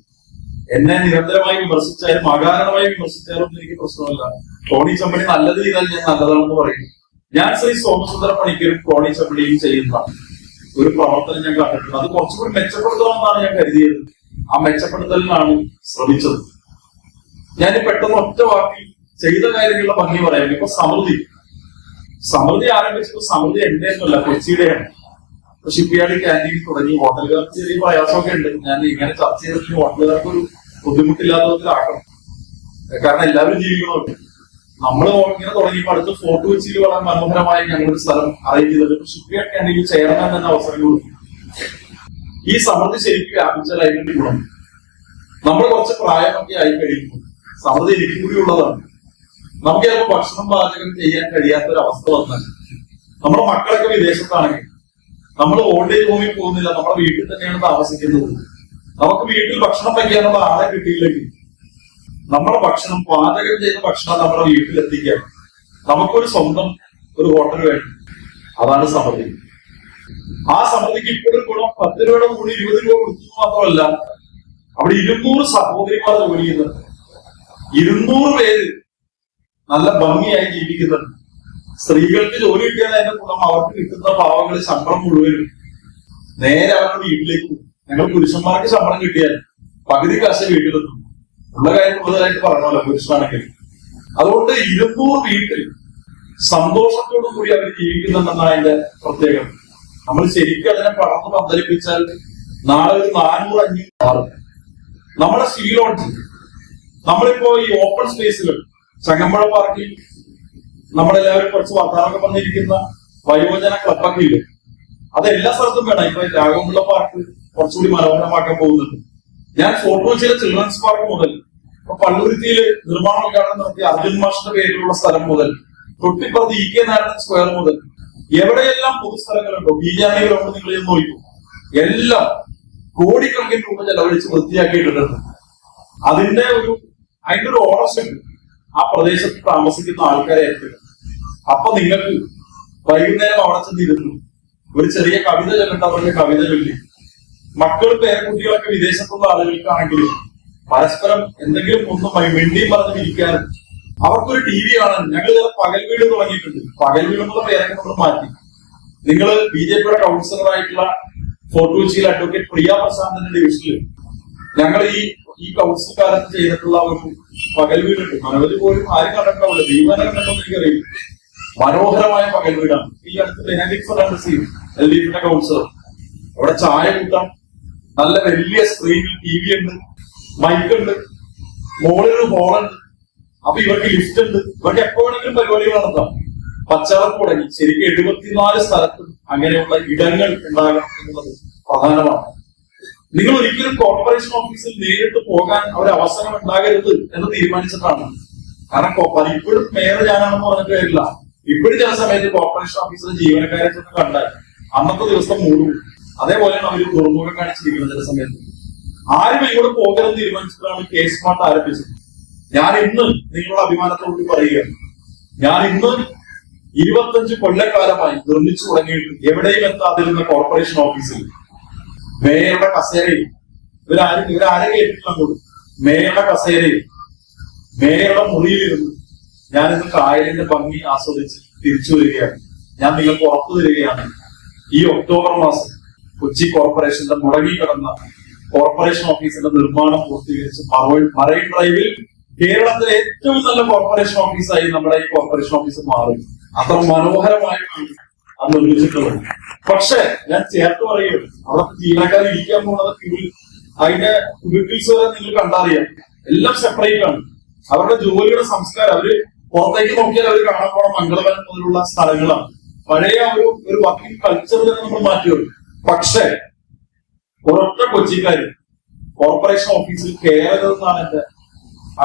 എന്നെ നിരന്തരമായി വിമർശിച്ചാലും അകാരണമായി വിമർശിച്ചാലും എനിക്ക് പ്രശ്നമല്ല. ടോണി ചമ്മണി നല്ലത് ചെയ്താൽ ഞാൻ നല്ലതാണെന്ന് പറയും. ഞാൻ ശ്രീ സോമസുന്ദര പണിക്കരും ടോണി ചമ്മണിയും ചെയ്യുന്ന ഒരു പ്രവർത്തനം ഞാൻ കണ്ടിട്ടുണ്ട്. അത് കുറച്ചുകൂടി മെച്ചപ്പെടുത്തണമെന്നാണ് ഞാൻ കരുതിയത്. ആ മെച്ചപ്പെടുത്തലിനാണ് ശ്രമിച്ചത്. ഞാൻ പെട്ടെന്ന് ഒറ്റ വാക്കിൽ ചെയ്ത കാര്യങ്ങളുടെ ഭംഗി പറയാം. ഇപ്പൊ സമൃദ്ധി ആരംഭിച്ചപ്പോൾ സമൃദ്ധി എന്റെ ഒന്നുമല്ല, കൊച്ചിയുടെയാണ്. ഷിപ്പ്യാർഡ് ക്യാൻറ്റീൻ തുടങ്ങി ഹോട്ടലുകാർക്ക് ചെറിയ പ്രയാസമൊക്കെ ഉണ്ട്. ഞാൻ ഇങ്ങനെ ചർച്ച ചെയ്തിട്ട് ഹോട്ടലുകാർക്ക് ഒരു ബുദ്ധിമുട്ടില്ലാത്ത വിധത്തിലാക്കണം. കാരണം എല്ലാവരും ജീവിക്കണമല്ലോ. നമ്മൾ ഇങ്ങനെ തുടങ്ങിയപ്പോൾ അടുത്ത് ഫോർട്ട് കൊച്ചിയിൽ വളരെ മനോഹരമായി ഞങ്ങളൊരു സ്ഥലം അറേഞ്ച് ചെയ്തിട്ട് ഷിപ്പ്യാർഡ് ക്യാൻറ്റീനിൽ ചേർക്കാൻ തന്നെ അവസരം കൊടുക്കും. ഈ സമൃദ്ധി ശരിക്കും വ്യാപിച്ചാൽ അതിന്റെ ഗുണം നമ്മൾ കുറച്ച് പ്രായമൊക്കെ ആയി കഴിയുമ്പോൾ സമൃദ്ധി എനിക്കും കൂടി ഉള്ളതാണ്. നമുക്ക് ചിലപ്പോൾ ഭക്ഷണം പാചകം ചെയ്യാൻ കഴിയാത്തൊരവസ്ഥ വന്നാൽ നമ്മുടെ മക്കളൊക്കെ വിദേശത്താണെങ്കിൽ നമ്മൾ ഓൾഡ് ഏജ് ഹോമിൽ പോകുന്നില്ല, നമ്മുടെ വീട്ടിൽ തന്നെയാണ് താമസിക്കുന്നത്. നമുക്ക് വീട്ടിൽ ഭക്ഷണം വയ്ക്കാനുള്ള ആളെ കിട്ടിയില്ലെങ്കിൽ നമ്മുടെ ഭക്ഷണം പാചകം ചെയ്ത ഭക്ഷണം നമ്മുടെ വീട്ടിൽ എത്തിക്കാൻ നമുക്കൊരു സ്വന്തം ഒരു ഹോട്ടൽ വേണം. അതാണ് സമൃദ്ധി. ആ സമൃദ്ധിക്ക് ഇപ്പോഴൊരു ഗുണം 10 രൂപയുടെ കൂടി 20 രൂപ കൊടുത്തു മാത്രമല്ല, അവിടെ 200 സഹോദരിമാർ ജോലി ചെയ്യുന്നുണ്ട്. 200 പേര് നല്ല ഭംഗിയായി ജീവിക്കുന്നുണ്ട്. സ്ത്രീകൾക്ക് ജോലി കിട്ടിയാൽ അതിന്റെ ഗുണം അവർക്ക് കിട്ടുന്ന പാവങ്ങൾ ശമ്പളം മുഴുവനും നേരെ അവരുടെ വീട്ടിലേക്ക് പോകും. ഞങ്ങൾ പുരുഷന്മാർക്ക് ശമ്പളം കിട്ടിയാൽ പകുതി കാശ് വീട്ടിലെത്തും. ഉള്ള കാര്യം കൂടുതലായിട്ട് പറഞ്ഞല്ലോ പുരുഷനാണെങ്കിൽ. അതുകൊണ്ട് 200 വീട്ടിൽ സന്തോഷത്തോടു കൂടി അവർ ജീവിക്കുന്നുണ്ടെന്നാണ് അതിന്റെ പ്രത്യേകത. നമ്മൾ ശരിക്കും അതിനെ പടർന്ന് പന്തലിപ്പിച്ചാൽ നാളെ ഒരു 400-500 മാറും. നമ്മുടെ ശീലോട്ട് നമ്മളിപ്പോ ഈ ഓപ്പൺ സ്പേസുകൾ ചങ്ങമ്പുഴ പാർക്കിൽ നമ്മളെല്ലാവരും കുറച്ച് വർത്തമാനമൊക്കെ പറഞ്ഞിരിക്കുന്ന വയോജന ക്ലബൊക്കെ ഇല്ലേ, അത് എല്ലാ സ്ഥലത്തും വേണം. ഇപ്പൊ രാഘവൻപിള്ള പാർക്ക് കുറച്ചുകൂടി മനോഹരമാക്കാൻ പോകുന്നുണ്ട്. ഞാൻ ഫോർട്ട് കൊച്ചിയിലെ ചിൽഡ്രൻസ് പാർക്ക് മുതൽ ഇപ്പൊ പള്ളുരുത്തിയിൽ നിർമ്മാണോദ്ഘാടനം നടത്തിയ അർജുൻ മാഷിന്റെ പേരിലുള്ള സ്ഥലം മുതൽ തൊട്ടിപ്പുറത്ത് ഇ കെ നാരായണൻ സ്ക്വയർ മുതൽ എവിടെയെല്ലാം പൊതുസ്ഥലങ്ങളുണ്ടോ, ബീജാണി ഗ്രൗണ്ട് നിങ്ങൾ ചെന്ന് നോക്കൂ, എല്ലാം കോടിക്കണക്കിന് രൂപ ചെലവഴിച്ച് വൃത്തിയാക്കിയിട്ടുണ്ട്. അതിന്റെ ഒരു ഓണർഷിപ്പ് ആ പ്രദേശത്ത് താമസിക്കുന്ന ആൾക്കാരെ ഏൽപ്പിക്കണം. അപ്പൊ നിങ്ങൾക്ക് വൈകുന്നേരം അവിടെ ചെന്നിരുന്നു ഒരു ചെറിയ കവിത ചൊല്ലേണ്ടവരുടെ കവിത ചൊല്ലി, മക്കളും പേരക്കുട്ടികളൊക്കെ വിദേശത്തുള്ള ആളുകൾക്കാണെങ്കിലും പരസ്പരം എന്തെങ്കിലും ഒന്ന് മിണ്ടിയും പറഞ്ഞ് ഇരിക്കാനും അവർക്കൊരു ടി വി കാണാൻ ഞങ്ങൾ ചില പകൽ വീട് തുടങ്ങിയിട്ടുണ്ട്. പകൽ വീട് എന്നുള്ള പേരൊക്കെ നമ്മൾ മാറ്റി. നിങ്ങൾ BJPയുടെ കൗൺസിലറായിട്ടുള്ള ഫോർട്ട് കൊച്ചിയിൽ അഡ്വക്കേറ്റ് പ്രിയ പ്രശാന്തിന്റെ ഡിവിഷനിൽ ഞങ്ങൾ ഈ കൗൺസിൽ കാലത്ത് ചെയ്തിട്ടുള്ള ഒരു പകൽ വീടുണ്ട്. മനോജ് പോലും ആരും കണ്ടിട്ടുണ്ടാവില്ല, ദീപാന കണ്ടിട്ടൊന്നും എനിക്കറിയില്ല. മനോഹരമായ പകൽ വീടാണ്. ഈ അടുത്ത് ബെനഡിക്ട് ഫെർണാണ്ടസ് LDFന്റെ കൗൺസിലർ അവിടെ ചായ കൂട്ടാം, നല്ല വലിയ സ്ക്രീനിൽ TV ഉണ്ട്, മൈക്ക് ഉണ്ട്, മുകളിലൊരു ഹോളുണ്ട്. അപ്പൊ ഇവർക്ക് ലിഫ്റ്റ് ഉണ്ട്, ഇവർക്ക് എപ്പോ വേണമെങ്കിലും പരിപാടികൾ നടത്താം. പച്ചവർക്ക് തുടങ്ങി ശരിക്കും 74 സ്ഥലത്തും അങ്ങനെയുള്ള ഇടങ്ങൾ ഉണ്ടാകണം എന്നുള്ളത് പ്രധാനമാണ്. നിങ്ങൾ ഒരിക്കലും കോർപ്പറേഷൻ ഓഫീസിൽ നേരിട്ട് പോകാൻ ഒരു അവസരം ഉണ്ടാകരുത് എന്ന് തീരുമാനിച്ചിട്ടാണ്. കാരണം ഇപ്പോഴും മേയർ ഞാനാണെന്ന് പറഞ്ഞിട്ട് കാര്യമില്ല. ഇപ്പോഴും ചില സമയത്ത് കോർപ്പറേഷൻ ഓഫീസിലെ ജീവനക്കാരെ ചെന്ന് കണ്ടാൽ അന്നത്തെ ദിവസം മൂടും. അതേപോലെയാണ് അവർ ദുർമുഖം കാണിച്ചിരിക്കുന്നത്. ചില സമയത്ത് ആരും ഇങ്ങോട്ട് പോകരുതെന്ന് തീരുമാനിച്ചിട്ടാണ് K-Smart ആരംഭിച്ചത്. ഞാൻ ഇന്ന് നിങ്ങളുടെ അഭിമാനത്തോട് പറയുകയാണ്, ഞാൻ ഇന്ന് 25 കൊല്ലക്കാലമായി നിർമ്മിച്ചു തുടങ്ങിയിട്ട് എവിടെയും എത്താതിരുന്ന കോർപ്പറേഷൻ ഓഫീസിൽ മേയറുടെ കസേരയിൽ ഇവരാരെ കേട്ടിട്ടുള്ളൂ, മേയറുടെ കസേരയിൽ മേയറുടെ മുറിയിലിരുന്ന് ഞാനിന്ന് കായലിന്റെ ഭംഗി ആസ്വദിച്ച് തിരിച്ചു വരികയാണ്. ഞാൻ നിങ്ങൾക്ക് ഉറപ്പു തരികയാണ്, ഈ ഒക്ടോബർ മാസം കൊച്ചി കോർപ്പറേഷന്റെ മുടങ്ങിക്കിടന്ന കോർപ്പറേഷൻ ഓഫീസിന്റെ നിർമ്മാണം പൂർത്തീകരിച്ച് മറൈൻ ഡ്രൈവിൽ കേരളത്തിലെ ഏറ്റവും നല്ല കോർപ്പറേഷൻ ഓഫീസായി നമ്മുടെ ഈ കോർപ്പറേഷൻ ഓഫീസ് മാറി. അത്ര മനോഹരമായിട്ടാണ് അത് നിർമ്മിച്ചിട്ടുള്ളത്. പക്ഷെ ഞാൻ ചേർത്ത് പറയുകയാണ്, അവിടുത്തെ ജീവനക്കാർ ഇരിക്കാൻ പോകുന്നത് അതിന്റെ ക്യൂബിക്കിൾസ് വരെ നിങ്ങൾ കണ്ടറിയാം, എല്ലാം സെപ്പറേറ്റ് ആണ്. അവരുടെ ജോലിയുടെ സംസ്കാരം അവര് പുറത്തേക്ക് നോക്കിയാൽ അവർ കാണാൻ പോണ മംഗളവനം മുതലുള്ള സ്ഥലങ്ങളാണ്. പഴയ ഒരു വർക്കിംഗ് കൾച്ചർ തന്നെ നമ്മൾ മാറ്റിയുള്ളൂ. പക്ഷെ ഒരൊറ്റ കൊച്ചിക്കാര് കോർപ്പറേഷൻ ഓഫീസിൽ കയറരുതെന്നാണ് എന്റെ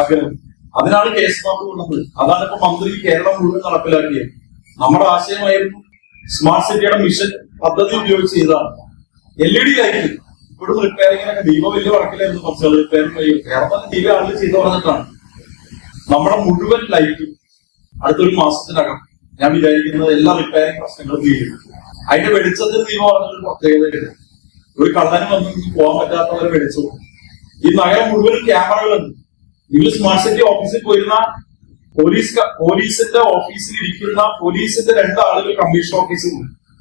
ആഗ്രഹം. അതിനാണ് K-Smart കൊണ്ടുവന്നത്. അതാണ് ഇപ്പൊ മന്ത്രി കേരളം മുഴുവൻ നടപ്പിലാക്കിയത്. നമ്മുടെ ആശയമായിരുന്നു സ്മാർട്ട് സിറ്റിയുടെ മിഷൻ പദ്ധതി ഉപയോഗിച്ച് ചെയ്തതാണ്. LED ലൈറ്റ് ഇപ്പോഴും റിപ്പയറിങ്ങിനൊക്കെ ദീപം വലിയ വടക്കിലായിരുന്നു, കുറച്ച് റിപ്പയറിംഗ് കഴിയും. കേരളത്തിൽ ദീപ ആളുകൾ ചെയ്തു പറഞ്ഞിട്ടാണ് നമ്മുടെ മുഴുവൻ ലൈറ്റും അടുത്തൊരു മാസത്തിനകം ഞാൻ വിചാരിക്കുന്നത് എല്ലാ റിപ്പയറിംഗ് പ്രശ്നങ്ങളും തീരും. അതിന്റെ വെളിച്ചത്തിൽ നിയമം പറഞ്ഞൊരു പ്രത്യേകതയുണ്ട്. ഒരു കള്ളന് വന്ന് പോകാൻ പറ്റാത്തവരെ വെളിച്ചു. ഈ നഗരം മുഴുവനും ക്യാമറകളുണ്ട്. നിങ്ങൾ സ്മാർട്ട് സിറ്റി ഓഫീസിൽ പോയിരുന്ന പോലീസിന്റെ ഓഫീസിൽ ഇരിക്കുന്ന പോലീസിന്റെ 2 ആളുകൾ കമ്മീഷൻ ഓഫീസിൽ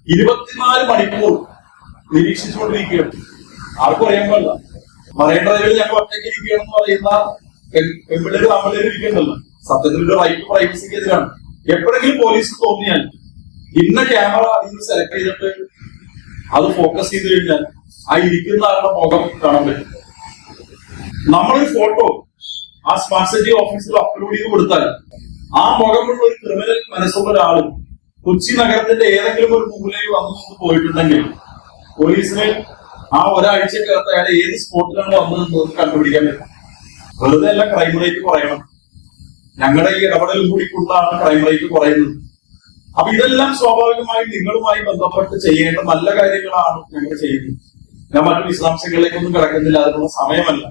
24 മണിക്കൂർ നിരീക്ഷിച്ചുകൊണ്ടിരിക്കുകയാണ്. ആർക്കും അറിയാൻ പാടില്ല. മറൈൻ ഡ്രൈവിൽ ഞങ്ങൾ ഒറ്റയ്ക്ക് ഇരിക്കുകയാണെന്ന് പറയുന്ന പെൺപിള്ളേര് തമ്മിൽ ഇരിക്കുന്നുണ്ടല്ലോ. സത്യത്തിൽ ഒരു റൈറ്റ് പ്രൈവസിക്ക് എതിരാണ്. എപ്പോഴെങ്കിലും പോലീസ് തോന്നിയാൽ ഇന്ന ക്യാമറ അതിന് സെലക്ട് ചെയ്തിട്ട് അത് ഫോക്കസ് ചെയ്ത് കഴിഞ്ഞാൽ ആ ഇരിക്കുന്ന ആളുടെ മുഖം കാണാൻ പറ്റും. നമ്മളൊരു ഫോട്ടോ ആ സ്മാർട്ട് സിറ്റി ഓഫീസിൽ അപ്ലോഡ് ചെയ്ത് കൊടുത്താൽ ആ മുഖമുള്ള ഒരു ക്രിമിനൽ മനസ്സുള്ള ഒരാളും കൊച്ചി നഗരത്തിന്റെ ഏതെങ്കിലും ഒരു മൂലയിൽ വന്നു പോയിട്ടുണ്ടെങ്കിൽ പോലീസിന് ആ ഒരാഴ്ചക്കകത്ത് അയാൾ ഏത് സ്പോട്ടിലാണ് വന്നതെന്ന് കണ്ടുപിടിക്കാൻ പറ്റും. വെറുതെ അല്ല ക്രൈം റേറ്റ് കുറയണം. ഞങ്ങളുടെ ഈ ഇടപെടലും കൂടി കൊണ്ടാണ് ക്രൈം റേറ്റ് കുറയുന്നത്. അപ്പൊ ഇതെല്ലാം സ്വാഭാവികമായും നിങ്ങളുമായി ബന്ധപ്പെട്ട് ചെയ്യേണ്ട നല്ല കാര്യങ്ങളാണ് ഞങ്ങൾ ചെയ്യുന്നത്. ഞാൻ മറ്റു വിശദാംശങ്ങളിലേക്കൊന്നും കിടക്കുന്നില്ല, അതിനുള്ള സമയമല്ല.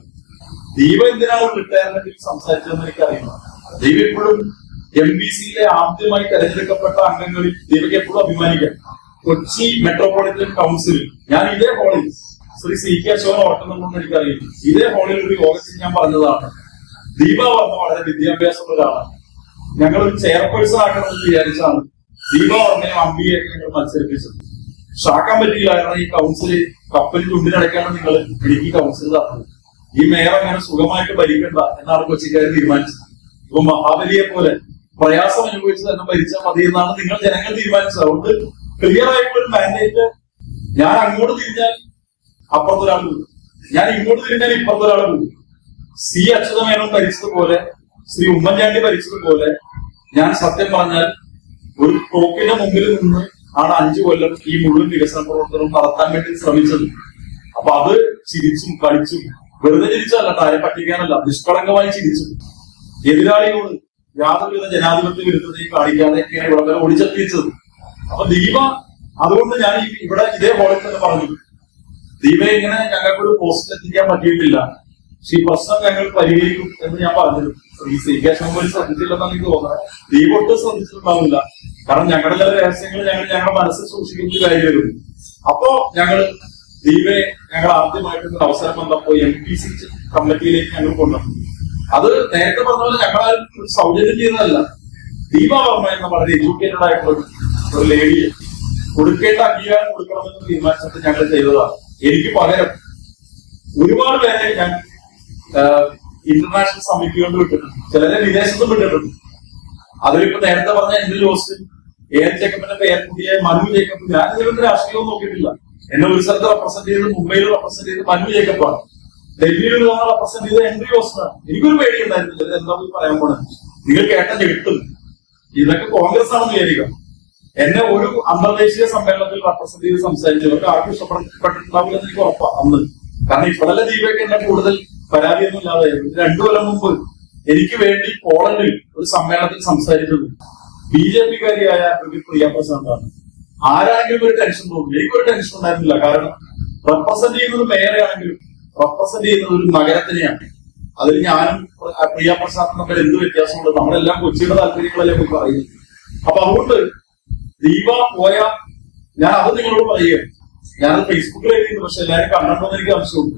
ദീപ എന്തിനാണ് റിട്ടയർമെന്റിൽ സംസാരിച്ചതെന്ന് എനിക്കറിയില്ല. ദീപ എപ്പോഴും MBCയിലെ ആദ്യമായി തെരഞ്ഞെടുക്കപ്പെട്ട അംഗങ്ങളിൽ ദീപയ്ക്ക് എപ്പോഴും അഭിമാനിക്കാം. കൊച്ചി മെട്രോപൊളിറ്റൻ കൗൺസിലിൽ ഞാൻ ഇതേ ഹോളിൽ ശ്രീ CK അശോകൻ ഓർക്കുന്നുണ്ടെന്ന് എനിക്കറിയില്ല. ഇതേ ഹോളിൽ ഒരു യോഗത്തിൽ ഞാൻ പറഞ്ഞതാണ്, ദീപ വർമ്മ വളരെ വിദ്യാഭ്യാസമുള്ള ഒരാളാണ്. ഞങ്ങൾ ഒരു ചെയർപേഴ്സൺ ആക്കണമെന്ന് വിചാരിച്ചാണ് ദീപ വർമ്മയും അമ്പിയെയൊക്കെ ഞങ്ങൾ മത്സരിപ്പിച്ചത്. ഷാക്കാൻ പറ്റിയില്ല. കാരണം ഈ കൗൺസില് കപ്പലിൽ തുണ്ടിനടക്കാണ് നിങ്ങൾ എനിക്ക് കൗൺസിൽ തന്നത്. ഈ മേയർ അങ്ങനെ സുഖമായിട്ട് ഭരിക്കണ്ട എന്നാണ് കൊച്ചിക്കാർ തീരുമാനിച്ചത്. ഇപ്പൊ മഹാബലിയെ പോലെ പ്രയാസം അനുഭവിച്ച് തന്നെ ഭരിച്ചാൽ മതി എന്നാണ് ജനങ്ങൾ തീരുമാനിച്ചത്. അതുകൊണ്ട് ക്ലിയർ ആയിട്ടുള്ള ഒരു മാൻഡേറ്റ്, ഞാൻ അങ്ങോട്ട് തിരിഞ്ഞാൽ അപ്പുറത്തൊരാൾ പോകും, ഞാൻ ഇങ്ങോട്ട് തിരിഞ്ഞാൽ ഇപ്പുറത്തൊരാൾ പോകും. C അച്യുതമേനോൻ ഭരിച്ചതുപോലെ, ശ്രീ ഉമ്മൻചാണ്ടി ഭരിച്ചതുപോലെ ഞാൻ സത്യം പറഞ്ഞാൽ ഒരു ടോക്കിന്റെ മുമ്പിൽ നിന്ന് ആണ് 5 കൊല്ലം ഈ മുഴുവൻ വികസന പ്രവർത്തനവും നടത്താൻ വേണ്ടി ശ്രമിച്ചത്. അപ്പൊ അത് ചിരിച്ചും കളിച്ചും, വെറുതെ ചിരിച്ചല്ല, ആരെ പറ്റിക്കാനല്ല, നിഷ്കളങ്കമായി ചിരിച്ചു. എതിരാളിയോട് യാതൊരുവിധ ജനാധിപത്യ വിരുദ്ധതയും കാണിക്കാതെയൊക്കെയാണ് ഇവിടെ വരെ ഓടിച്ചെത്തിച്ചത്. അപ്പൊ ദീപ, അതുകൊണ്ട് ഞാൻ ഇവിടെ ഇതേ ഹോളിൽ തന്നെ പറഞ്ഞു, ദീപ ഇങ്ങനെ ഞങ്ങൾക്കൊരു പോസ്റ്റ് എത്തിക്കാൻ പറ്റിയിട്ടില്ല, ഈ പ്രശ്നം ഞങ്ങൾ പരിഹരിക്കും എന്ന് ഞാൻ പറഞ്ഞിരുന്നു. ഈ CK അശോകൻ പോലും ശ്രദ്ധിച്ചില്ലെന്നാണ് എനിക്ക് തോന്നുന്നത്. ദീപ ഒട്ടും ശ്രദ്ധിച്ചിട്ടുണ്ടാവില്ല. കാരണം ഞങ്ങളുടെ ചില രഹസ്യങ്ങൾ ഞങ്ങളുടെ മനസ്സിൽ സൂക്ഷിക്കുന്ന കാര്യം വരും. അപ്പോ ദീപയെ ഞങ്ങൾ ആദ്യമായിട്ടൊരു അവസരം വന്നപ്പോ MPC കമ്മിറ്റിയിലേക്ക് ഞങ്ങൾ കൊണ്ടുവന്നു. അത് നേരത്തെ പറഞ്ഞ പോലെ ഞങ്ങളാരും സൗജന്യം ചെയ്തതല്ല. ദീപ വർമ്മ എന്ന വളരെ എഡ്യൂക്കേറ്റഡ് ആയിട്ടുള്ള ഒരു ലേഡിയെ കൊടുക്കേണ്ട അംഗീകാരം കൊടുക്കണമെന്ന് തീരുമാനിച്ചിട്ട് ഞങ്ങൾ ചെയ്തതാണ്. എനിക്ക് പകരം ഒരുപാട് പേരെ ഞാൻ ഇന്റർനാഷണൽ സമിതികളിൽ വിട്ടിട്ടുണ്ട്, ചിലരെ വിദേശത്തും വിട്ടിട്ടുണ്ട്. അതിലിപ്പോ നേരത്തെ പറഞ്ഞ എന്റെ ജോസ്റ്റിൻ, AN ജേക്കബിന്റെ പേരക്കുട്ടിയെ മനു ജേക്കബ്, ഞാൻ ഇതിന്റെ രാഷ്ട്രീയവും നോക്കിയിട്ടില്ല. എന്നെ ഒരു സ്ഥലത്ത് റെപ്രസെന്റ് ചെയ്ത് മുംബൈയിൽ റെപ്രസെന്റ് ചെയ്ത് മനു ജേക്കബാണ്. ഡൽഹിയിൽ ഒരു തവണ റെപ്രസെന്റ് ചെയ്ത് എൻട്രി ജോസ്റ്റിനാണ്. എനിക്കൊരു പേടി ഉണ്ടായിരുന്നില്ല ഇത് എന്താ പറയാൻ പോണത്. നിങ്ങൾ കേട്ട ഞെട്ടും. ഇതൊക്കെ കോൺഗ്രസ് ആണെന്ന് വിചാരിക്കാം. എന്നെ ഒരു അന്തർദേശീയ സമ്മേളനത്തിൽ റെപ്രസെന്റ് ചെയ്ത് സംസാരിച്ചവർക്ക് ആർക്കും ഇഷ്ടപ്പെട്ടിട്ടുണ്ടാവില്ല എന്ന് എനിക്ക് ഉറപ്പാണ് അന്ന്. കാരണം ഇപ്പോഴല്ല ദീപയ്ക്ക് എന്നെ കൂടുതൽ പരാതിയൊന്നും ഇല്ലാതായിരുന്നു. 2 കൊല്ലം മുമ്പ് എനിക്ക് വേണ്ടി പോളണ്ടിൽ ഒരു സമ്മേളനത്തിൽ സംസാരിച്ചത് BJP-കാരിയായ പ്രിയ പ്രസാദാണ്. ആരാണെങ്കിലും ഒരു ടെൻഷൻ തോന്നും. എനിക്കൊരു ടെൻഷൻ ഉണ്ടായിരുന്നില്ല. കാരണം റെപ്രസെന്റ് ചെയ്യുന്നത് മേയറെയാണെങ്കിലും റെപ്രസെന്റ് ചെയ്യുന്നത് ഒരു നഗരത്തിനെയാണ്. അതിൽ ഞാനും പ്രിയ പ്രസാദും തമ്മിൽ എന്ത് വ്യത്യാസമുണ്ട്? നമ്മളെല്ലാം കൊച്ചിയുടെ താല്പര്യങ്ങളല്ലേ പോയി പറയുന്നത്. അപ്പൊ അതുകൊണ്ട് ദീപ പോയ, ഞാൻ അത് നിങ്ങളോട് പറയുക, ഞാനത് ഫേസ്ബുക്കിൽ എഴുതിയിരുന്നു, പക്ഷെ എല്ലാവരും കണ്ടിട്ടുണ്ടെന്ന് എനിക്ക് ആവശ്യമുണ്ട്.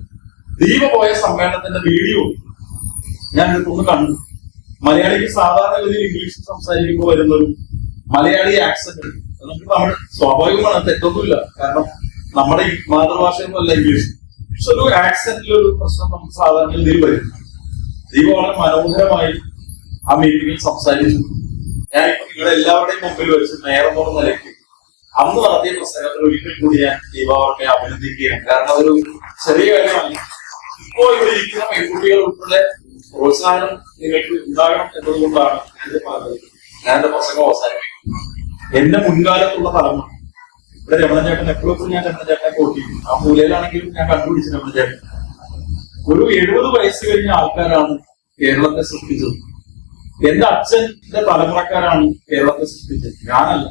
ദീപ പോയ സമ്മേളനത്തിന്റെ വീഡിയോ ഞാൻ ഒന്ന് കണ്ടു. മലയാളിക്ക് സാധാരണഗതിയിൽ ഇംഗ്ലീഷിൽ സംസാരിക്കുമ്പോൾ വരുന്നൊരു മലയാളി ആക്സന്റ് നമുക്ക് തമിഴ് സ്വാഭാവികമാണ്, തെറ്റൊന്നുമില്ല. കാരണം നമ്മുടെ ഈ മാതൃഭാഷയൊന്നുമല്ല ഇംഗ്ലീഷ്. പക്ഷെ ഒരു ആക്സന്റിലൊരു പ്രശ്നം നമുക്ക് സാധാരണ രീതിയിൽ വരും. ദീപ വളരെ മനോഹരമായി ആ മീറ്റിംഗിൽ സംസാരിച്ചു. ഞാനിപ്പോ നിങ്ങളുടെ എല്ലാവരുടെയും മുമ്പിൽ വെച്ച് നേരെന്നുള്ള നിലയ്ക്ക് അന്ന് നടത്തിയ പ്രസംഗത്തിൽ ഒരിക്കൽ കൂടി ഞാൻ ദീപാവർമ്മയെ അഭിനന്ദിക്കുകയാണ്. കാരണം അതൊരു ചെറിയ കാര്യമല്ല. ഇപ്പോ ഇവിടെ ഇരിക്കുന്ന പെൺകുട്ടികൾ ഉൾപ്പെടെ പ്രോത്സാഹനം നിങ്ങൾക്ക് ഉണ്ടാകണം എന്നതുകൊണ്ടാണ് ഞാൻ എന്റെ പ്രസംഗം അവസാനിപ്പിക്കുന്നത്. എന്റെ മുൻകാലത്തുള്ള തലമുറ, ഇവിടെ രമണചേട്ടൻ എപ്പോഴും ഞാൻ രമണചേട്ടനെ കോട്ടിക്കും. ആ മൂലയിലാണെങ്കിലും ഞാൻ കണ്ടുപിടിച്ചു രമണചേട്ടൻ. ഒരു 70 വയസ്സ് കഴിഞ്ഞ ആൾക്കാരാണ് കേരളത്തെ സൃഷ്ടിച്ചത്. എന്റെ അച്ഛന്റെ തലമുറക്കാരാണ് കേരളത്തെ സൃഷ്ടിച്ചത്, ഞാനല്ല.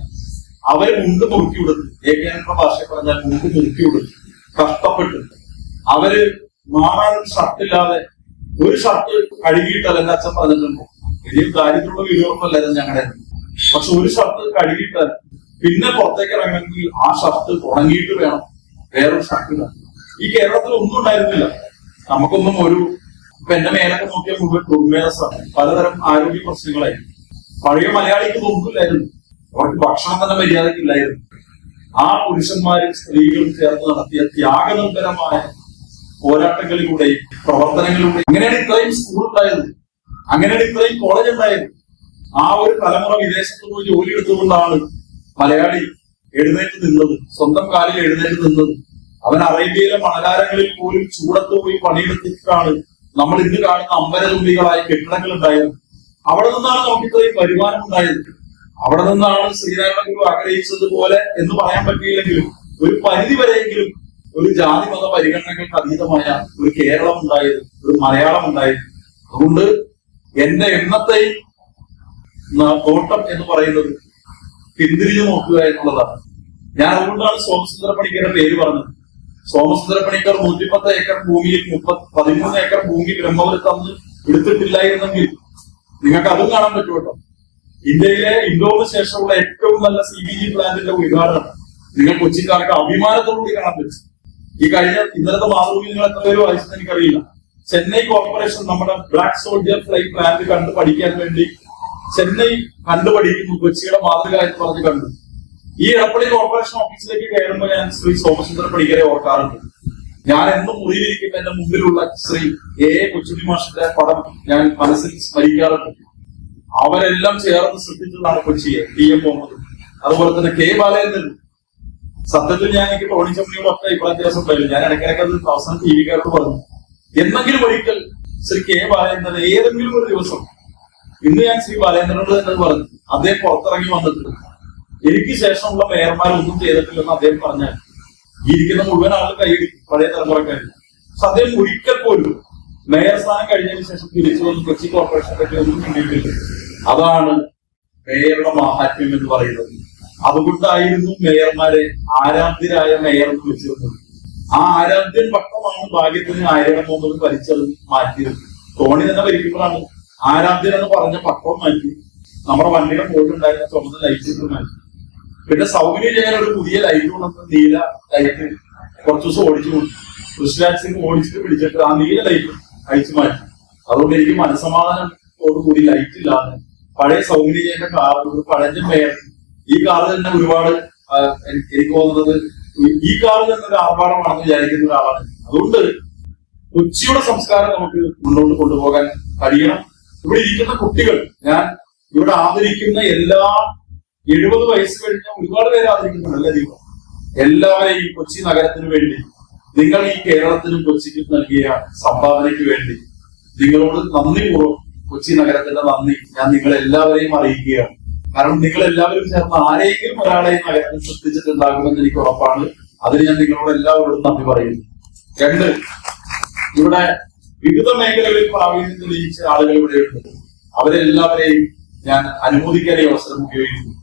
അവരെ മുണ്ട് മുറുക്കി കൊടുത്ത്, ഏകാനന്ദ ഭാഷ പറഞ്ഞാൽ മുണ്ട് മുറുക്കി കൊടുത്ത് കഷ്ടപ്പെട്ട് അവര് മാറാനൊരു ഷർട്ടില്ലാതെ, ഒരു ഷർട്ട് കഴുകിയിട്ടല്ല എന്റെ അച്ഛൻ പറഞ്ഞിട്ടുണ്ട്. വലിയ ദാരിദ്ര്യമുള്ള വീടുകളൊന്നും അല്ലായിരുന്നു ഞങ്ങളുടെ. പക്ഷെ ഒരു ഷർട്ട് കഴുകിയിട്ട് പിന്നെ പുറത്തേക്ക് ഇറങ്ങണമെങ്കിൽ ആ ഷർട്ട് ഉണങ്ങിയിട്ട് വേണം വേറൊരു ഷർട്ട് ഇടാൻ. ഈ കേരളത്തിൽ ഒന്നും ഉണ്ടായിരുന്നില്ല. നമുക്കൊന്നും ഇപ്പൊ എന്റെ മേലൊക്കെ നോക്കിയാൽ മുഴുവൻ ദുർമേധസ്സാണ്. പലതരം ആരോഗ്യ പ്രശ്നങ്ങളായിരുന്നു. പഴയ മലയാളിക്ക് നോക്കില്ലായിരുന്നു. അവർക്ക് ഭക്ഷണം തന്നെ മര്യാദക്കില്ലായിരുന്നു. ആ പുരുഷന്മാരും സ്ത്രീകളും ചേർന്ന് നടത്തിയ ത്യാഗനിർഭരമായ പോരാട്ടങ്ങളിലൂടെയും പ്രവർത്തനങ്ങളിലൂടെയും അങ്ങനെയാണ് ഇത്രയും സ്കൂൾ ഉണ്ടായത്, അങ്ങനെയാണ് ഇത്രയും കോളേജ് ഉണ്ടായത്. ആ ഒരു തലമുറ വിദേശത്ത് പോയി ജോലി എടുത്തുകൊണ്ടാണ് മലയാളി എഴുന്നേറ്റ് നിന്നത്, സ്വന്തം കാലിൽ എഴുന്നേറ്റ് നിന്നത്. അവൻ അറേബ്യയിലെ മണലാരങ്ങളിൽ പോലും ചൂടത്ത് പോയി പണിയെടുത്തിട്ടാണ് നമ്മൾ ഇന്ന് കാണുന്ന അമ്പരതുമ്പികളായ കെട്ടിടങ്ങൾ ഉണ്ടായത്. അവിടെ നിന്നാണ് നമുക്ക് ഇത്രയും വരുമാനം ഉണ്ടായത്. അവിടെ നിന്നാണ് ശ്രീനാരായണ ഗുരു ആഗ്രഹിച്ചതുപോലെ എന്ന് പറയാൻ പറ്റിയില്ലെങ്കിലും ഒരു പരിധി വരെയെങ്കിലും ഒരു ജാതി മത പരിഗണനകൾക്ക് അതീതമായ ഒരു കേരളം ഉണ്ടായത്, ഒരു മലയാളം ഉണ്ടായത്. അതുകൊണ്ട് എന്റെ എണ്ണത്തെയും തോട്ടം എന്ന് പറയുന്നത് പിന്തിരിഞ്ഞു നോക്കുക എന്നുള്ളതാണ്. ഞാൻ അതുകൊണ്ടാണ് സോമസുന്ദര പണിക്കരുടെ പേര് പറഞ്ഞത്. സോമസുന്ദര പണിക്കർ 110 ഏക്കർ ഭൂമിയിൽ 13 ഏക്കർ ഭൂമി ബ്രഹ്മപുരത്ത് അന്ന് എടുത്തിട്ടില്ലായിരുന്നെങ്കിൽ നിങ്ങൾക്ക് അതും കാണാൻ പറ്റും കേട്ടോ. ഇന്ത്യയിലെ ഇൻഡോറിന് ശേഷമുള്ള ഏറ്റവും നല്ല CBG പ്ലാന്റിന്റെ ഉദ്ഘാടനം നിങ്ങൾ കൊച്ചിക്കാർക്ക് അഭിമാനത്തോടുകൂടി കാണാൻ പറ്റും. ഈ ഇന്നലത്തെ മാതൃഭൂമി നിങ്ങൾ എത്ര പേര് വായിച്ചെന്ന് എനിക്കറിയില്ല. ചെന്നൈ കോർപ്പറേഷൻ നമ്മുടെ ബ്ലാക്ക് സോൾജിയർ ഫ്ലൈറ്റ് പ്ലാന്റ് കണ്ടു പഠിക്കാൻ വേണ്ടി ചെന്നൈ കണ്ടുപഠിക്കുന്നു, കൊച്ചിയുടെ മാതൃക എന്ന് പറഞ്ഞ് കണ്ടു. ഈ എടപ്പള്ളി കോർപ്പറേഷൻ ഓഫീസിലേക്ക് കയറുമ്പോൾ ഞാൻ ശ്രീ സോമസുന്ദര പണിക്കരെ ഓർക്കാറുണ്ട്. ഞാൻ എന്നും മുറിയിലിരിക്കുമ്പോൾ എന്റെ മുമ്പിലുള്ള ശ്രീ A. കൊച്ചുണ്ണി മാഷിന്റെ പടം ഞാൻ മനസ്സിൽ സ്മരിക്കാറുണ്ട്. അവരെല്ലാം ചേർന്ന് സൃഷ്ടിച്ചതാണ് കൊച്ചിയെ. TM മുഹമ്മദ്, അതുപോലെ തന്നെ K. ബാലചന്ദ്രൻ. സത്യത്തിൽ ഞാൻ എനിക്ക് ടോണി ചമ്മണിയോടൊക്കെ ഇപ്പോൾ വ്യത്യാസം ഉണ്ടായില്ല. ഞാൻ ഇടയ്ക്കിടയ്ക്ക് അത് അവസാനം TV കാരോട് പറഞ്ഞു, എന്നെങ്കിലും ഒരിക്കൽ ശ്രീ K. ബാലചന്ദ്രൻ ഏതെങ്കിലും ഒരു ദിവസം, ഇന്ന് ഞാൻ ശ്രീ ബാലചന്ദ്രനോട് തന്നെ പറഞ്ഞു, അദ്ദേഹം പുറത്തിറങ്ങി വന്നിട്ടുണ്ട്, എനിക്ക് ശേഷമുള്ള മേയർമാരൊന്നും ചെയ്തിട്ടില്ലെന്ന് അദ്ദേഹം പറഞ്ഞാൽ ഈ ഇരിക്കുന്ന മുഴുവൻ ആളുകൾ കൈയടിക്കും, പഴയ തലമുറക്കാർ. പക്ഷെ അദ്ദേഹം ഒരിക്കൽ പോലും മേയർ സ്ഥാനം കഴിഞ്ഞതിന് ശേഷം തിരിച്ചു വന്ന് കൊച്ചി കോർപ്പറേഷനെ പറ്റി ഒന്നും കണ്ടിട്ടില്ല. അതാണ് മേയറുടെ മാഹാത്മ്യം എന്ന് പറയുന്നത്. അതുകൊണ്ടായിരുന്നു മേയർമാരെ ആരാധ്യരായ മേയർ എന്ന് വിളിച്ചിരുന്നത്. ആ ആരാധ്യൻ പട്ടമാണ് ഭാഗ്യത്തിന് ആയിരം മുമ്പ് ഭരിച്ചത് മാറ്റിയത്. ടോണി തന്നെ ഭരിക്കുമ്പോഴാണ് ആരാധ്യൻ എന്ന് പറഞ്ഞ പട്ടം മാറ്റി നമ്മുടെ വണ്ടിയുടെ മുകളിലുണ്ടായിരുന്ന ചുമന്ന ലൈറ്റ് മാറ്റി. പിന്നെ സൗകര്യം ചെയ്യാൻ ഒരു പുതിയ ലൈറ്റ് കൊണ്ടു, നീല ലൈറ്റ് കുറച്ചു ദിവസം ഓടിച്ചു കൊടുത്തു. പൃഥ്വിരാജ് സിംഗ് ഓടിച്ചിട്ട് പിടിച്ചിട്ട് ആ നീല ലൈറ്റ് അഴിച്ചു മാറ്റി. അതുകൊണ്ട് എനിക്ക് മനസ്സമാധാനത്തോടുകൂടി ലൈറ്റ് ഇല്ലാതെ പഴയ സൗകര്യം ചെയ്യേണ്ട കാർ, ഒരു പഴഞ്ചൻ മേയർ. ഈ കാർ തന്നെ ഒരുപാട് എനിക്ക് തോന്നുന്നത് ഈ കാർ തന്നെ ഒരു ആർഭാടമാണെന്ന് വിചാരിക്കുന്ന ഒരാളാണ്. അതുകൊണ്ട് കൊച്ചിയുടെ സംസ്കാരം നമുക്ക് മുന്നോട്ട് കൊണ്ടുപോകാൻ കഴിയണം. ഇവിടെ ഇരിക്കുന്ന കുട്ടികൾ, ഞാൻ ഇവിടെ ആദരിക്കുന്ന എല്ലാ 70 വയസ്സ് കഴിഞ്ഞ ഒരുപാട് പേര് ആദരിക്കുന്നുണ്ട്. എല്ലാവരെയും കൊച്ചി നഗരത്തിന് വേണ്ടി, നിങ്ങൾ ഈ കേരളത്തിനും കൊച്ചിക്കും നൽകിയ സംഭാവനയ്ക്ക് വേണ്ടി നിങ്ങളോട് നന്ദിപൂർവ്വം കൊച്ചി നഗരത്തിന്റെ നന്ദി ഞാൻ നിങ്ങളെല്ലാവരെയും അറിയിക്കുകയാണ്. കാരണം നിങ്ങൾ എല്ലാവരും ചേർന്ന് ആരെങ്കിലും ഒരാളെ നഗരത്തിൽ സൃഷ്ടിച്ചിട്ടുണ്ടാകുമെന്ന് എനിക്ക് ഉറപ്പാണ്. അതിന് ഞാൻ നിങ്ങളോട് എല്ലാവരോടും നന്ദി പറയുന്നു. 2, ഇവിടെ വിവിധ മേഖലകളിൽ പ്രാവീണ്യം തെളിയിച്ച ആളുകൾ ഇവിടെയുണ്ട്. അവരെല്ലാവരെയും ഞാൻ അനുമോദിക്കാൻ ഈ അവസരം ഉപയോഗിക്കുന്നു.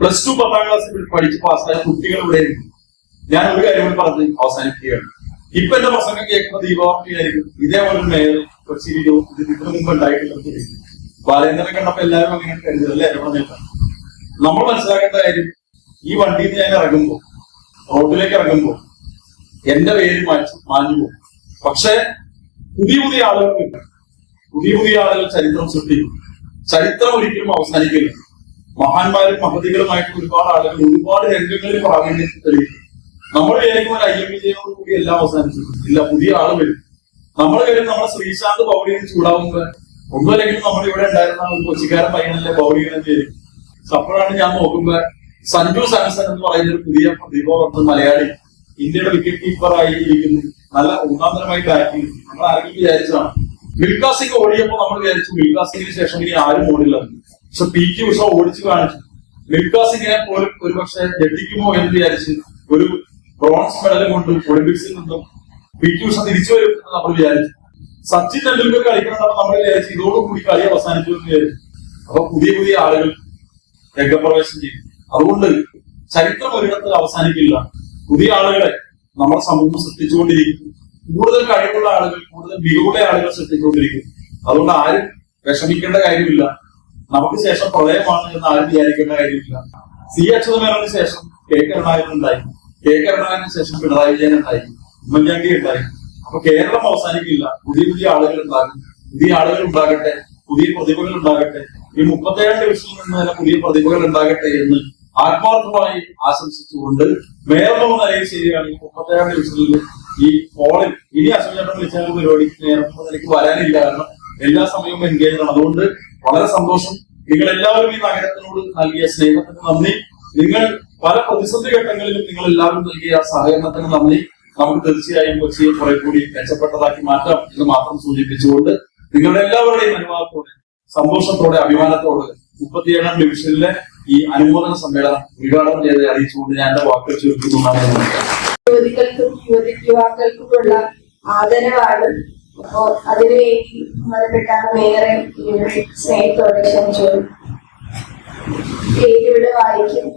+2 10ാം ക്ലാസ്സിൽ പഠിച്ച് പാസ്സായ കുട്ടികൾ ഇവിടെയുണ്ട്. ഞാൻ ഒരു കാര്യം പറഞ്ഞ് അവസാനിക്കുകയാണ്. ഇപ്പൊ എന്റെ പ്രസംഗം കേൾക്കുന്ന ദീപാവലിയായിരിക്കും ഇതേപോലെ മേയർ കൊച്ചിയിൽ ഇതിന് മുമ്പ് ഉണ്ടായിട്ടുള്ളത്. ബാലേന്ദ്രനെ കണ്ടപ്പോ എല്ലാവരും അങ്ങനെ കരുതല്ലേ എന്നെ. നമ്മൾ മനസ്സിലാക്കേണ്ട കാര്യം, ഈ വണ്ടിയിൽ നിന്ന് ഞാൻ ഇറങ്ങുമ്പോ, റോഡിലേക്ക് ഇറങ്ങുമ്പോ എന്റെ പേര് മാഞ്ഞു പോകും. പക്ഷെ പുതിയ ആളുകൾ, പുതിയ ആളുകൾ ചരിത്രം സൃഷ്ടിക്കും. ചരിത്രം ഒരിക്കലും അവസാനിക്കില്ല. മഹാന്മാരും മഹതികളുമായിട്ട് ഒരുപാട് ആളുകൾ ഒരുപാട് രംഗങ്ങളിൽ പ്രാവീണ്യം തെളിയിക്കും. നമ്മൾ വിചാരിക്കും ഒരു IM വിജയനോട് കൂടി എല്ലാം അവസാനിച്ചു. ഇല്ല, പുതിയ ആള് വരും. നമ്മൾ കാര്യം നമ്മുടെ ശ്രീശാന്ത് ബൗളിയിൽ ചൂടാവുമ്പോ ഒന്നുമല്ലെങ്കിലും നമ്മുടെ ഇവിടെ ഉണ്ടായിരുന്ന ഒരു കൊച്ചിക്കാരൻ പയ്യനല്ലേ ബൗളിയുടെ പേര്. അപ്പോഴാണ് ഞാൻ നോക്കുമ്പോ സഞ്ജു സാംസൺ എന്ന് പറയുന്ന ഒരു പുതിയ പ്രതിഭ മലയാളി ഇന്ത്യയുടെ വിക്കറ്റ് കീപ്പറായി ഇരിക്കുന്നു. നല്ല ഒന്നാന്തരമായി ബാറ്റ് ചെയ്തു. നമ്മൾ ആരെങ്കിലും വിചാരിച്ചതാണ്. മിൽഖാ സിംഗ് ഓടിയപ്പോ നമ്മൾ വിചാരിച്ചു മിൽഖാ സിംഗിന് ശേഷം ഇനി ആരും ഓടില്ല. പക്ഷെ PT ഉഷ ഓടിച്ചു കാണിച്ചു. മിൽഖാ സിംഗിനെ പോലും ഒരുപക്ഷെ ജഡിക്കുമോ എന്ന് വിചാരിച്ച് ഒരു ബ്രോൺസ് മെഡൽ കൊണ്ട് ഒളിമ്പിക്സിൽ നിന്നും PT ഉഷ തിരിച്ചു വരും എന്ന് നമ്മൾ വിചാരിച്ചു. സച്ചിൻ ടെണ്ടുൽക്കർ കളിക്കണമെന്ന് നമ്മൾ വിചാരിച്ചു ഇതോടുകൂടി കളി അവസാനിച്ചു എന്ന് വിചാരിച്ചു. അപ്പൊ പുതിയ ആളുകൾ രംഗപ്രവേശം ചെയ്തു. അതുകൊണ്ട് ചരിത്രം ഒരിടത്ത് അവസാനിക്കില്ല. പുതിയ ആളുകളെ നമ്മുടെ സമൂഹം സൃഷ്ടിച്ചുകൊണ്ടിരിക്കും. കൂടുതൽ കഴിവുള്ള ആളുകൾ, കൂടുതൽ മികവുള്ള ആളുകൾ സൃഷ്ടിച്ചുകൊണ്ടിരിക്കും. അതുകൊണ്ട് ആരും വിഷമിക്കേണ്ട കാര്യമില്ല. നമുക്ക് ശേഷം പ്രളയമാണ് എന്ന് ആരും വിചാരിക്കേണ്ട കാര്യമില്ല. സി അച്യുതമേനോന് ശേഷം കെ കരുണാകരൻ ഉണ്ടായി, കെ കരുണാകരന് ശേഷം പിണറായി വിജയൻ ഉണ്ടായി, ഉമ്മൻചാണ്ടി ഉണ്ടായി. അപ്പൊ കേരളം അവസാനിക്കില്ല. പുതിയ പുതിയ ആളുകൾ ഉണ്ടാകും, പുതിയ ആളുകൾ ഉണ്ടാകട്ടെ, പുതിയ പ്രതിഭകൾ ഉണ്ടാകട്ടെ. ഈ 37 ഡിവിഷനിൽ നിന്ന് തന്നെ പുതിയ പ്രതിഭകൾ ഉണ്ടാകട്ടെ എന്ന് ആത്മാർത്ഥമായി ആശംസിച്ചുകൊണ്ട് മേയറിന്റെ നിലയിൽ ശരിയാണെങ്കിൽ 37 ഡിവിഷനിൽ ഈ ഫോളിൽ ഇനി അശോചേട്ടൻ വിളിച്ചാൽ പരിപാടിക്ക് നേരം എനിക്ക് വരാനില്ല. കാരണം എല്ലാ സമയവും എൻഗേജ് ആണ്. അതുകൊണ്ട് വളരെ സന്തോഷം. നിങ്ങൾ എല്ലാവരും ഈ നഗരത്തിനോട് നൽകിയ സ്നേഹത്തിന് നന്ദി. നിങ്ങൾ പല പ്രതിസന്ധി ഘട്ടങ്ങളിലും നിങ്ങൾ എല്ലാവരും നൽകിയ സഹകരണത്തിന് നന്ദി. നമുക്ക് തീർച്ചയായും കൊച്ചിയെ കുറെ കൂടി മെച്ചപ്പെട്ടതാക്കി മാറ്റാം എന്ന് മാത്രം സൂചിപ്പിച്ചുകൊണ്ട് നിങ്ങളുടെ എല്ലാവരുടെയും അനുവാദത്തോടെ, സന്തോഷത്തോടെ, അഭിമാനത്തോടെ 37 ഡിവിഷനിലെ ഈ അനുമോദന സമ്മേളനം ഉദ്ഘാടനം ചെയ്ത് അറിയിച്ചുകൊണ്ട് ഞാൻ എന്റെ വാക്കുകൾ ചുരുക്കുന്നതാണ്. യുവതികൾക്കും യുവാക്കൾക്കുമുള്ള ആദരവാണ്. അപ്പോ അതിനുവേണ്ടി ബന്ധപ്പെട്ട മേയറെ സ്നേഹത്തോടെ ക്ഷണിച്ചു. പേരിവിടെ വായിക്കും.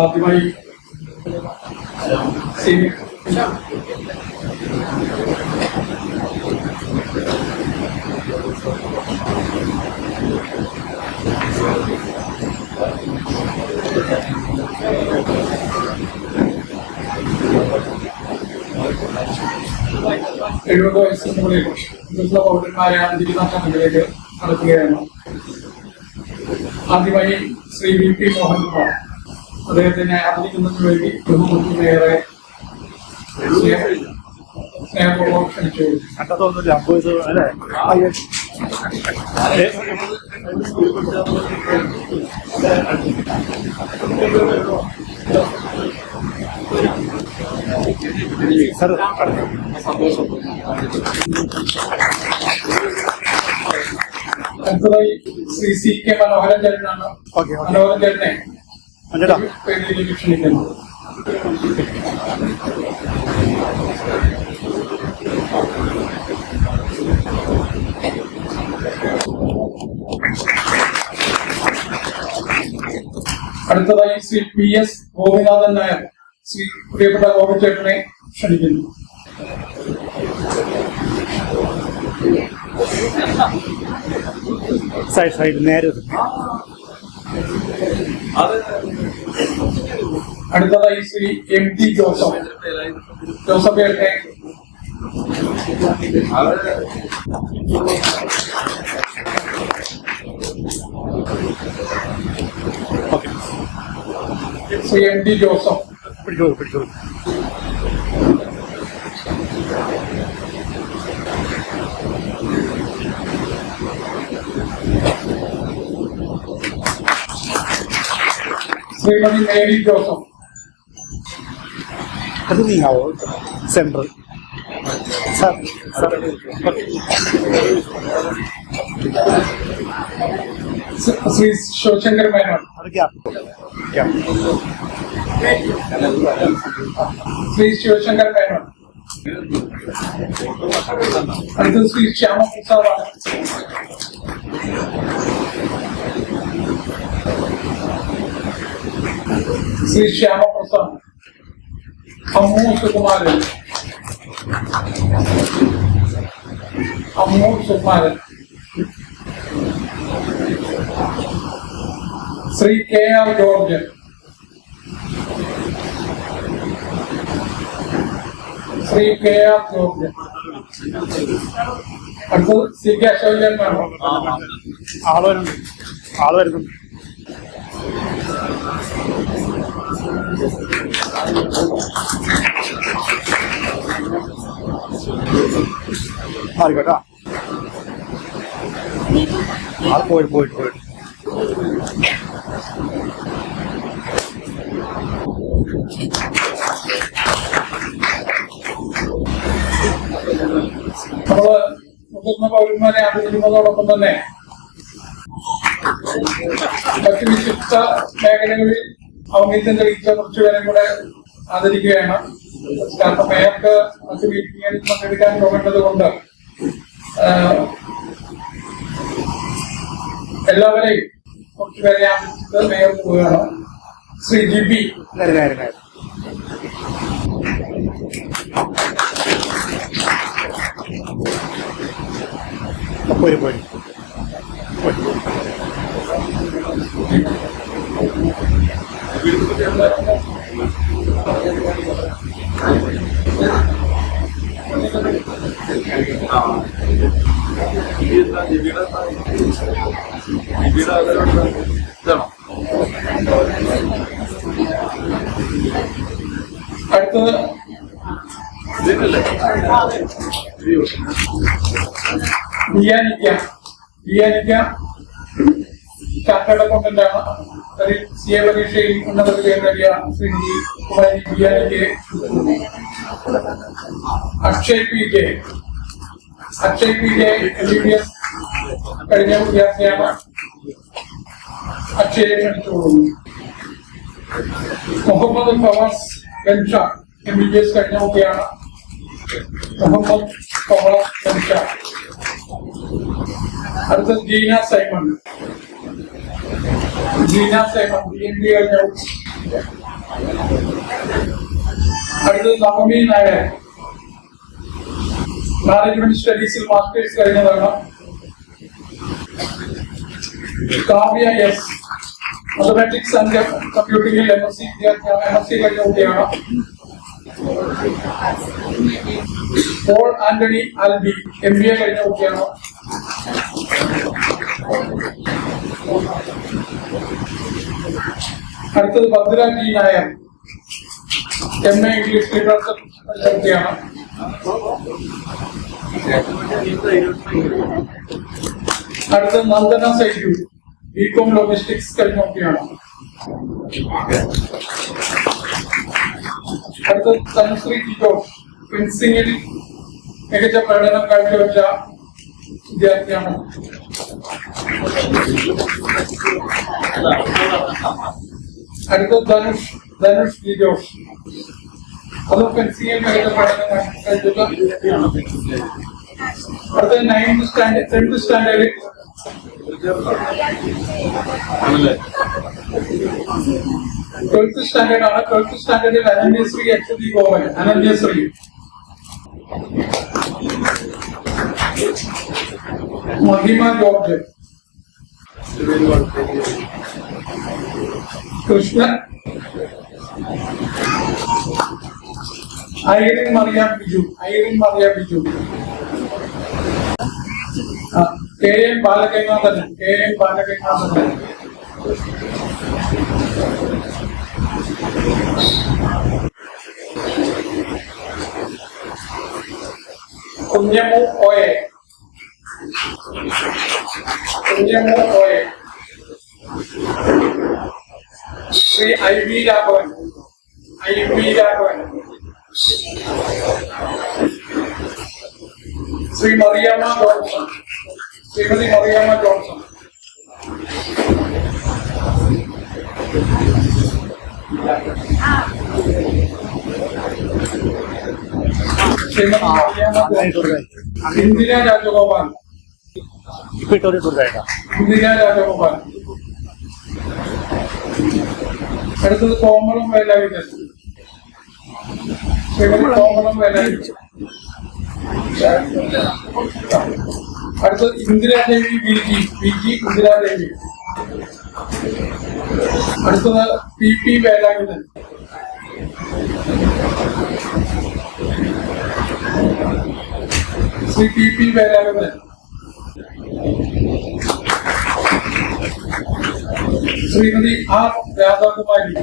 ആദ്യമായി എഴുപത് വയസ്സിന് മുകളിൽ മുതിർന്ന പൗരന്മാരെ ആദരിക്കുന്ന ചടങ്ങിലേക്ക് നടക്കുകയാണ്. ആദ്യമായി ശ്രീ VP മോഹൻകുമാർ അദ്ദേഹത്തിനെ ആദരിക്കുന്നതിന് വേണ്ടി ബഹുമതിയേറെ സ്നേഹപൂർവ്വം ക്ഷണിച്ചു. അടുത്തതായി ശ്രീ CK മനോഹരൻ ചേട്ടനാണ്. മനോഹരൻ ചേട്ടനെ പേരിലേക്ക് ക്ഷണിക്കുന്നു. അടുത്തതായി ശ്രീ PS ഗോപിനാഥൻ നായർ, ശ്രീ പ്രിയപ്പെട്ട ഗോപിച്ചേട്ടനെ ക്ഷണിക്കുന്നു. സൈഡ് നേരെ. അടുത്തതായി ശ്രീ MT ജോസഫ്, ജോസഫ് ഏട്ടനെ ശ്രീ MT ജോസഫ്. പിടിച്ചോളൂ. ശ്രീമതി മേരി ജോസഫ്. അത് നീങ്ങാവോ സെൻട്രൽ സാർ? ശ്രീ ശിവശങ്കർ മേനോൻ. ശ്രീ ശിവശങ്കർ മേനോൻ. അടുത്തത് ശ്രീ ശ്യാമപ്രസാദാണ്. ശ്രീ ശ്യാമപ്രസാദ്. അമ്മു സുകുമാരൻ. അമ്മു സുകുമാരൻ. ശ്രീ KR ജോർജ്. ശ്രീ KR ജോർജ്. അടുത്തത് CK അശോകനാണ്. ആള് വരുന്നുണ്ട്. ആയിക്കോട്ടെ. ആൾ പോയിട്ട് നമ്മള് മുതിർന്ന പൗരന്മാരെ ആദരിക്കുന്നതോടൊപ്പം തന്നെ മറ്റ് വിശിഷ്ട മേഖലകളിൽ ഔന്നിത്യം തെളിയിച്ച കുറച്ചുപേരെ കൂടെ ആദരിക്കുകയാണ്. കാരണം മേയർക്ക് മറ്റ് മീറ്റിംഗിൽ പങ്കെടുക്കാൻ പോകേണ്ടത് കൊണ്ട് എല്ലാവരെയും കുറച്ചുപേരെ ആദരിച്ചിട്ട് മേയർ പോവുകയാണ്. ശ്രീ GB. പോയി അടുത്തത് ബിയാനിക്ക ചാർട്ടേഡ് അക്കൗണ്ടന്റ് ആണ്. സി എ പരീക്ഷയിൽ ഉന്നത വിജയം നേടിയ Shrimati Kumari Bianca. Akshay P K MBBS കഴിഞ്ഞ വിദ്യാർത്ഥിയാണ്. അക്ഷയെ ക്ഷണിച്ചുകൊള്ളുന്നു. മുഹമ്മദ് ഫവാസ് ബൻഷ MBBS കഴിഞ്ഞ കുട്ടിയാണ്. മുഹമ്മദ് ഫവാസ് ബൻഷ. അടുത്തത് ജീന സൈമൺ BNB കഴിഞ്ഞ കുട്ടി. അടുത്തത് നവമി നായർ മാനേജ്മെന്റ് സ്റ്റഡീസിൽ മാസ്റ്റേഴ്സ് കഴിഞ്ഞതാണ്. കാവ്യ എസ് മാത്തമാറ്റിക്സ് ആൻഡ് കമ്പ്യൂട്ടിംഗിൽ MSc കഴിഞ്ഞ കുട്ടിയാണ്. പോൾ ആന്റണി ആൽബി MBA കഴിഞ്ഞ കുട്ടിയാണ്. അടുത്തത് Bhadra G Nair MA English literature കഴിഞ്ഞ കുട്ടിയാണ്. അടുത്തത് നന്ദന സൈജു BCom ലോജിസ്റ്റിക്സ് കഴിഞ്ഞ കുട്ടിയാണ്. അടുത്തത് തനുശ്രീ ടിറ്റോഷ് ഫെൻസിംഗിൽ മികച്ച പ്രകടനം കാഴ്ചവെച്ച വിദ്യാർത്ഥിയാണ്. അടുത്തത് ധനുഷ് ജിജോഷ് അത് ഫെൻസിംഗിൽ മികച്ച പ്രകടനം കാഴ്ചവെച്ച വിദ്യാർത്ഥിയാണ്. അടുത്തത് 10th സ്റ്റാൻഡേർഡിൽ 12th സ്റ്റാൻഡേർഡ് ആണ്. 12th സ്റ്റാൻഡേർഡിൽ അനന്യശ്രീ അച്യുതി ഗോവൻ. അനന്യശ്രീ. മഹിമ ജോർജ്. കൃഷ്ണ. ഐറിൻ മറിയ ബിജു. KM ബാലഗംഗാധരൻ. കുഞ്ഞമ്മു ഓയെ. ശ്രീ IV രാഘവൻ. ശ്രീ മറിയാമ്മ ജോൺസൺ. ശ്രീമതി മറിയാമ്മ ജോൺസൺ. ശ്രീമതി മറിയാമ്മ ജോൺസൺ. ഇന്ദിര രാജഗോപാൽ. അടുത്തത് കോമളം വേലായുധൻ. ശ്രീമതി കോമളം വേലായുധൻ. അടുത്തത് ഇന്ദിരാദേവി VG ഇന്ദിരാദേവി. അടുത്തത് PP Velayudhan. Shri PP Velayudhan. Shrimati R Radhakumari.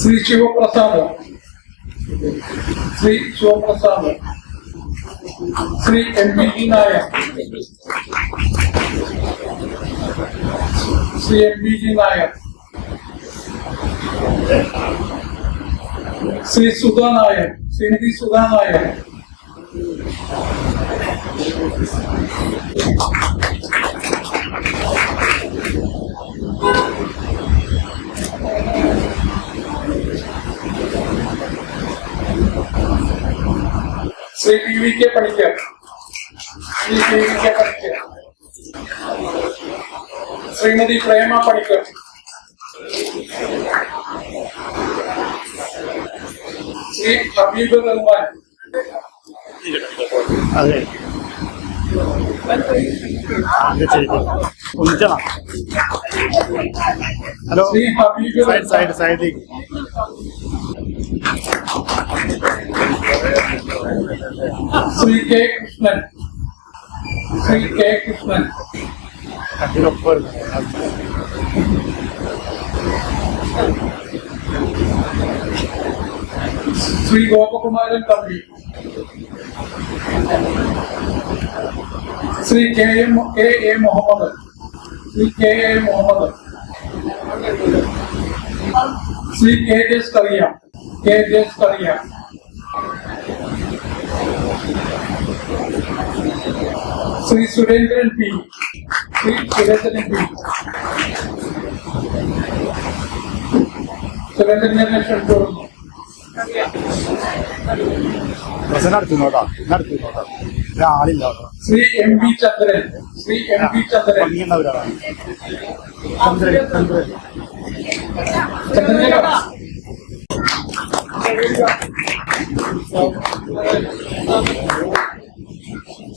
Shri Sivaprasad. Shri MBG Nair. Shri Sudha Nair. Shrimati Sudha Nair. Shri PVK Panicker. Shrimati പ്രേമ പണിക്കർ. ശ്രീ ഹബീബ് റഹ്മാൻ, അതെ ഒന്നിച്ചണം. Hello Shri Habib side side സൈഡിലേക്ക്. ശ്രീ കെ കൃഷ്ണൻ, ശ്രീ കെ കൃഷ്ണൻ, അതിനൊപ്പം Shri Gopakumaran Thampi, Shri K A Muhammad, Shri K A Muhammad, Shri K J Scaria, K J Scaria, Shri Surendran P, Shri Surendran P, സുരേന്ദ്രനെ ക്ഷണിച്ചു. നടത്തുന്നോട്ടാ നടത്തുന്നോട്ടാ ഒരാളില്ല കേട്ടോ. Shri M V Chandran, Shri M V Chandran, ഭംഗിയുണ്ട ഒരാളാണ് ചന്ദ്രൻ. ചന്ദ്രൻ ചന്ദ്രനോ?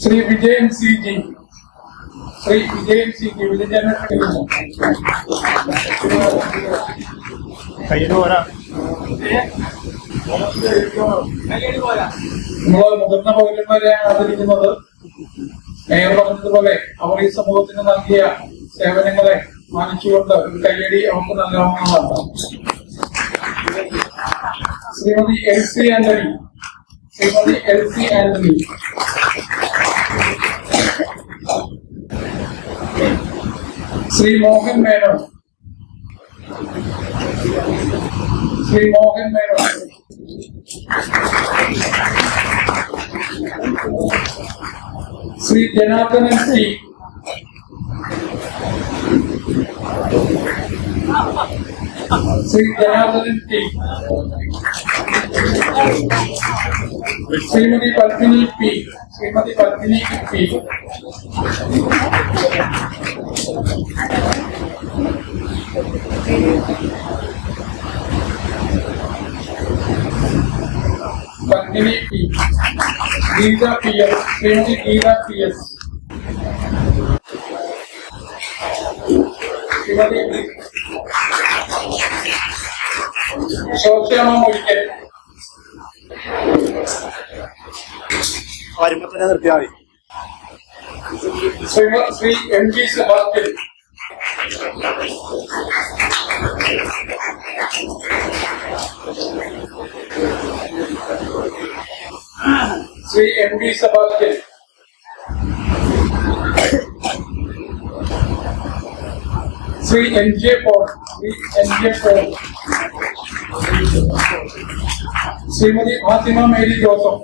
Shri Vijayan C G, Shri Vijayan C G, വിജയനെ ക്ഷണിക്കുന്നു. കയ്യിൽ പോരാ. നമ്മള് മുതിർന്ന പൗരന്മാരെയാണ് ആദരിക്കുന്നത്. മേയർ പറഞ്ഞതുപോലെ അവർ ഈ സമൂഹത്തിന് നൽകിയ സേവനങ്ങളെ മാനിച്ചുകൊണ്ട് ഒരു കയ്യടി അവർക്ക് നൽകാവുന്നതാണ്. Shrimati L C Antony, Shrimati L C Antony, Shri Mohan Menon, Shri Mohan Menon, Shri Janardhanan T, Shri Janardhanan T, Shrimati Padmini P, Shrimati Padmini P, Padmini P, Geetha P S, Shrimati Geetha P S, Shrimati Shoshamma Mozhikkal, വരുമ്പോ തന്നെ നിർത്തിയാൽ മതി. Shri M G Sebastian, Shri M V Sebastian, Shri N J Paul, Shri N J Paul, Shrimati Fathima Mary Joseph,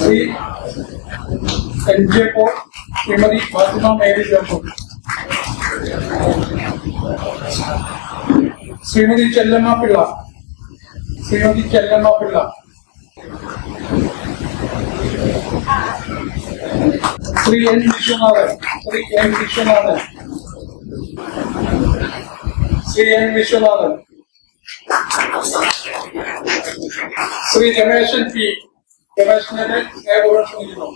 Shri N J Paul, Shrimati Fathima Mary Joseph, Shrimati Chellamma Pillai, Shrimati Chellamma Pillai, Shri N Viswanathan, Shri N Viswanathan, Shri N Viswanathan, Shri Rameshan P, രമേശനെ സ്നേഹപൂർവ്വം ക്ഷണിക്കുന്നു.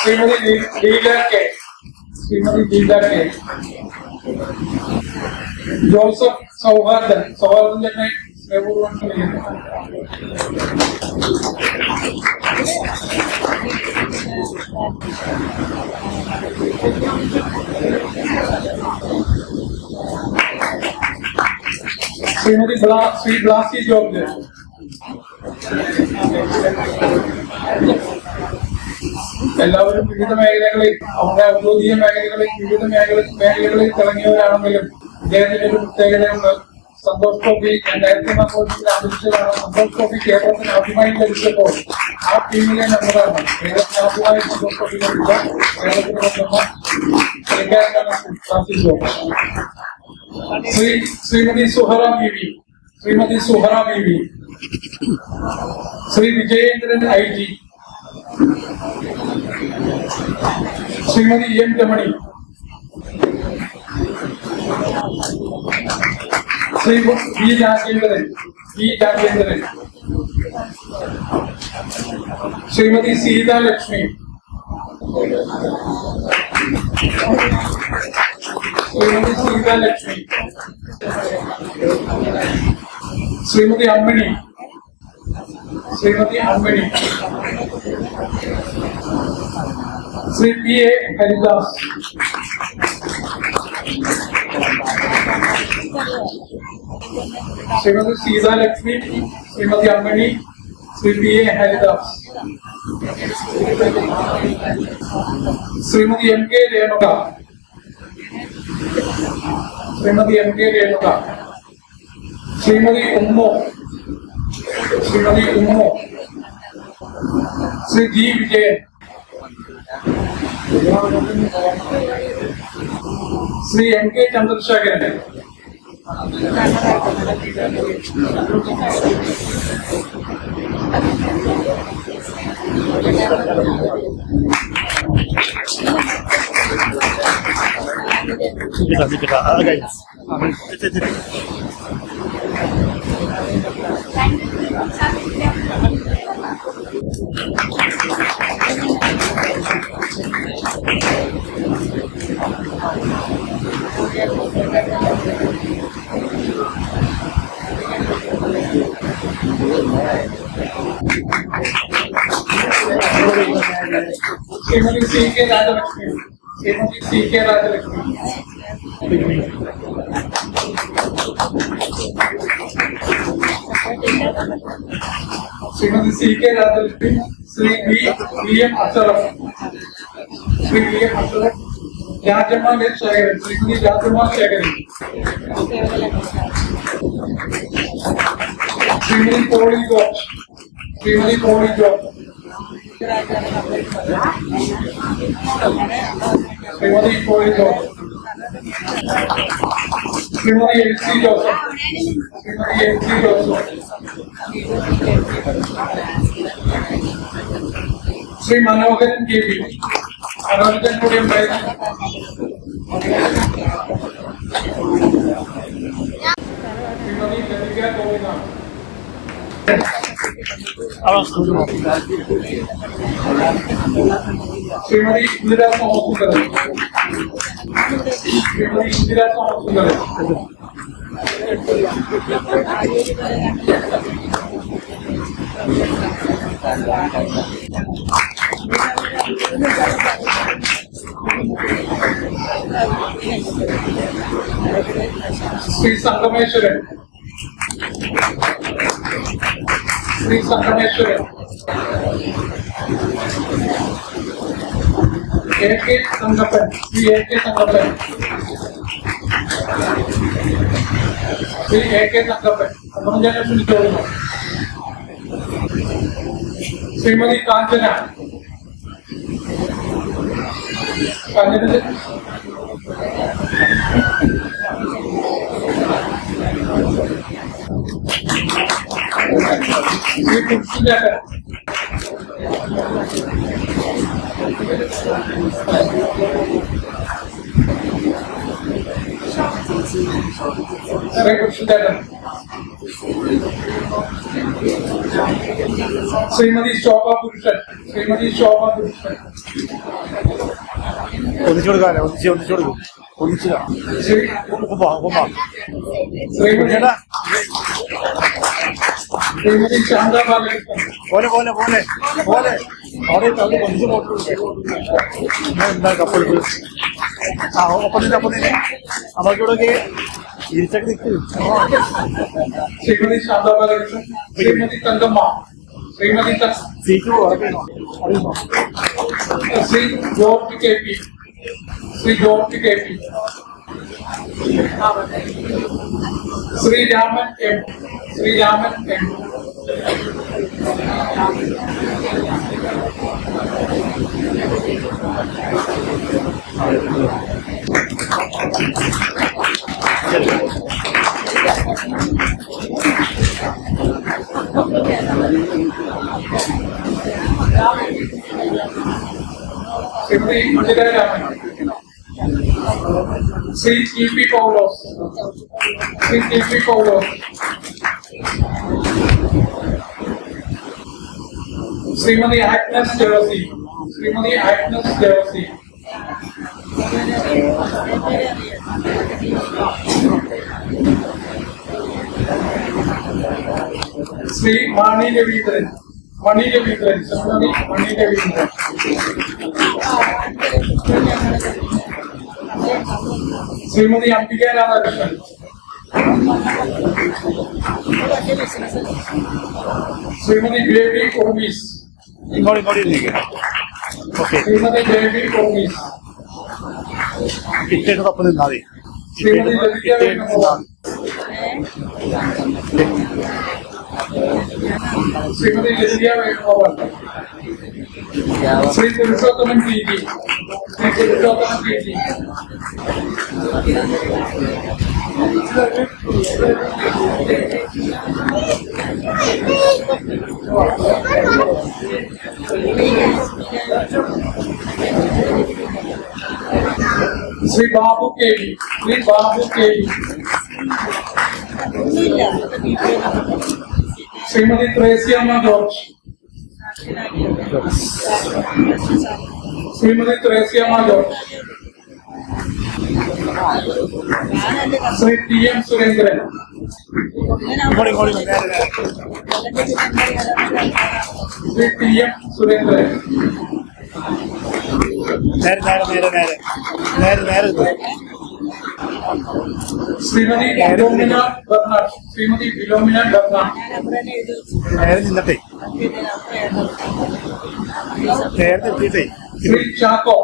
Shrimati Leela K, Shrimati Leela K, Joseph Sauhardan, സൗഹാർദ്ദനെ സ്നേഹപൂർവ്വം ക്ഷണിക്കുന്നു. ശ്രീമതി ശ്രീ ബ്ലാസി ജോർജ്, എല്ലാവരും വിവിധ മേഖലകളിൽ അവരുടെ ഔദ്യോഗിക മേഖലകളിൽ വിവിധ മേഖലകളിൽ തിളങ്ങിയവരാണെങ്കിലും ഇദ്ദേഹത്തിന്റെ ഒരു പ്രത്യേകതയുണ്ട്. സന്തോഷ് ട്രോഫി നേരത്തെ നമ്മൾ ആവശ്യമാണ്. സന്തോഷ് ട്രോഫി കേരളത്തിന് ആദ്യമായി ലഭിച്ചപ്പോൾ ആ ടീമിലെ മെമ്പറാണ്. കേരളത്തിന് ആദ്യമായി സന്തോഷ് ട്രോഫി ലഭിച്ച കേരളത്തിന് വന്ന കളിക്കാരനാണ് Blasy George. Shrimati Suhara Beevi, Shrimati Suhara Beevi, Shri Vijayendran I G, Shrimati M Ramani, Shri V Rajendran Shrimati Seethalakshmi Shrimati Ammini Shri P A Haridas Shrimati Seethalakshmi Shrimati Ammini Shri P A Haridas Shrimati M K Renuka Shrimati ഉമ്മോ Shri G Vijayan Shri M K Chandrasekharan Kita. Guys. Shrimati C K Rajalakshmi Shri V M Ashraf Rajamma Sekharan Shrimati Rajamma Sekharan Shrimati Polly George Shrimati L C Joseph Shri മനോഹരൻ കെ വി കൂടി ഉണ്ടായിരുന്നു. ശ്രീമതി ലതിക ഗോപിനാഥ് ശ്രീമതി ഇന്ദിരാ സോമസുന്ദരൻ ശ്രീ സംഗമേശ്വരൻ എ കെ സംഗപ്പൻ ഞാൻ ക്ഷണിച്ചോളുന്നു. ശ്രീമതി കാഞ്ചന ശ്രീ കുട്ടിച്ചേട്ടൻ ശ്രീമതി ശോഭ പുരുഷൻ ഒന്നിച്ചു കൊടുക്കാല്ലേ ഒന്നിച്ചു കൊടുക്കും ഒന്നിച്ചില്ല ശ്രീമതി ശാന്ത ബാലകൃഷ്ണൻ പോലെ അവിടെ തള്ളി ഒന്നിച്ച് മോട്ടർ എന്താ കപ്പെടുത്ത് ഒപ്പം തന്നെ അവർക്കിവിടെയൊക്കെ ഇരിച്ചൊക്കെ നിൽക്കും. ശ്രീമതി ശാന്ത ബാലകൃഷ്ണൻ ശ്രീമതി തങ്കമ്മ സീറ്റ് അറിയുമോ Shri George K P Sreeraman M Shrimati Manjuraman Shri T P Paulose. Shri T P Paulose. Shrimati Agnes Josy. Shrimati Agnes Josy. Shri Mani Raveendran. Mani Raveendran. Shrimati Mani Raveendran. Shrimati Ambika Radhakrishnan. Shrimati Baby ഓമീസ്. ഇങ്ങോട്ട് ഇരിക്കുക. ഓക്കെ, ശ്രീമതി ബേബി ഓമീസ്. ഇട്ടേക്ക് തപ്പം നിന്നാ മതി. Shrimati Lathika Venugopal. Shrimati Lathika Venugopal. Shri Purushothaman P G. Shri Purushothaman P G. Shri Babu K V. Shri Babu K V. Shrimati Thresiamma George. Shrimati Thresiamma George. Shri T M Surendran. Shri T M Surendran. Shrimati Philomena Bernard. Shrimati Philomena Bernard. നേരെ നിന്നട്ടെ, നേരത്തെ എത്തിയിട്ടേ. ശ്രീ ചാക്കോ.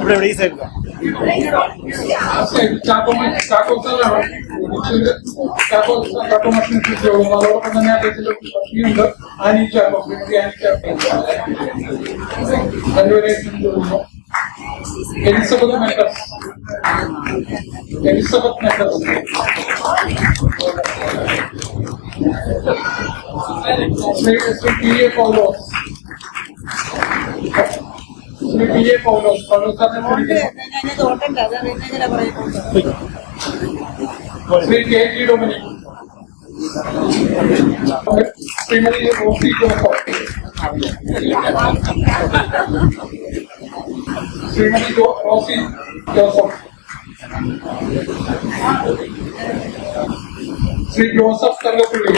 ഇവിടെ എവിടെ ഈ സൈഡില്ല. ചാക്കോ സാറാണ്. ചാക്കോ മത്സരിച്ചു. അതോടൊപ്പം തന്നെ അദ്ദേഹത്തിന്റെ പത്നിയുണ്ട്, ആനി ചാക്കോ. ശ്രീമതി ആനി ചാക്കോ. രണ്ടുപേരെയും Elizabeth Mendez. Elizabeth Mendez. Shri P A Paulose. Shri P A Paulose. Shri K G Dominic. Shrimati Rosy Joseph. Shrimati Rosy Joseph. Shri Joseph Thankappally.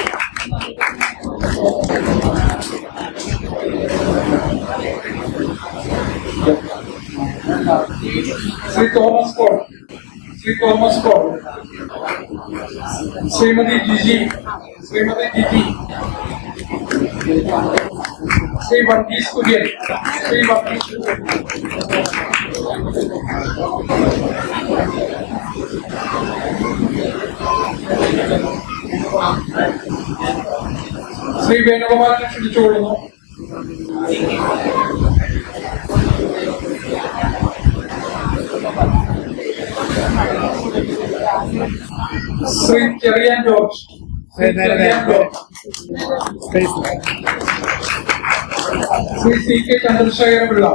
Shri Thomas Paul. Shri Thomas Paul. Shrimati Jiji. Shrimati Jiji. Shri Varghese Kurian. Shri Varghese Kurian. Shri വേണുഗോപാലിനെ ക്ഷണിച്ചുകൊള്ളുന്നു. Shri Cherian George. Cherian George. Shri C K Chandrasekhara Pillai.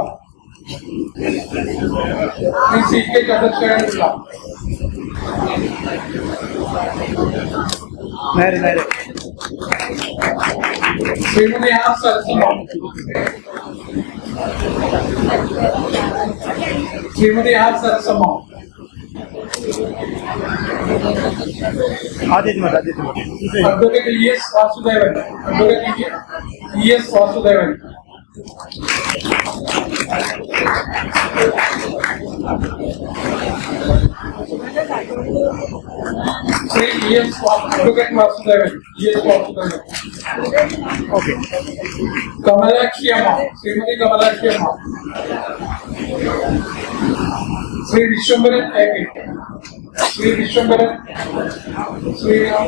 Shri C K Chandrasekhara Pillai. നേരെ നേരെ. ശ്രീമതി ആർ സരസമ്മ. ശ്രീമതി ആർ സരസമ്മ. ആദ്യം advocate E S Vasudevan. Advocate E S Vasudevan. Shri E S advocate Vasudevan. E S Vasudevan. Okay. Kamalakshi Amma. Shrimati Kamalakshi Amma. Shri Vishwambharan A K. Shri Vishwambharan. Sriram.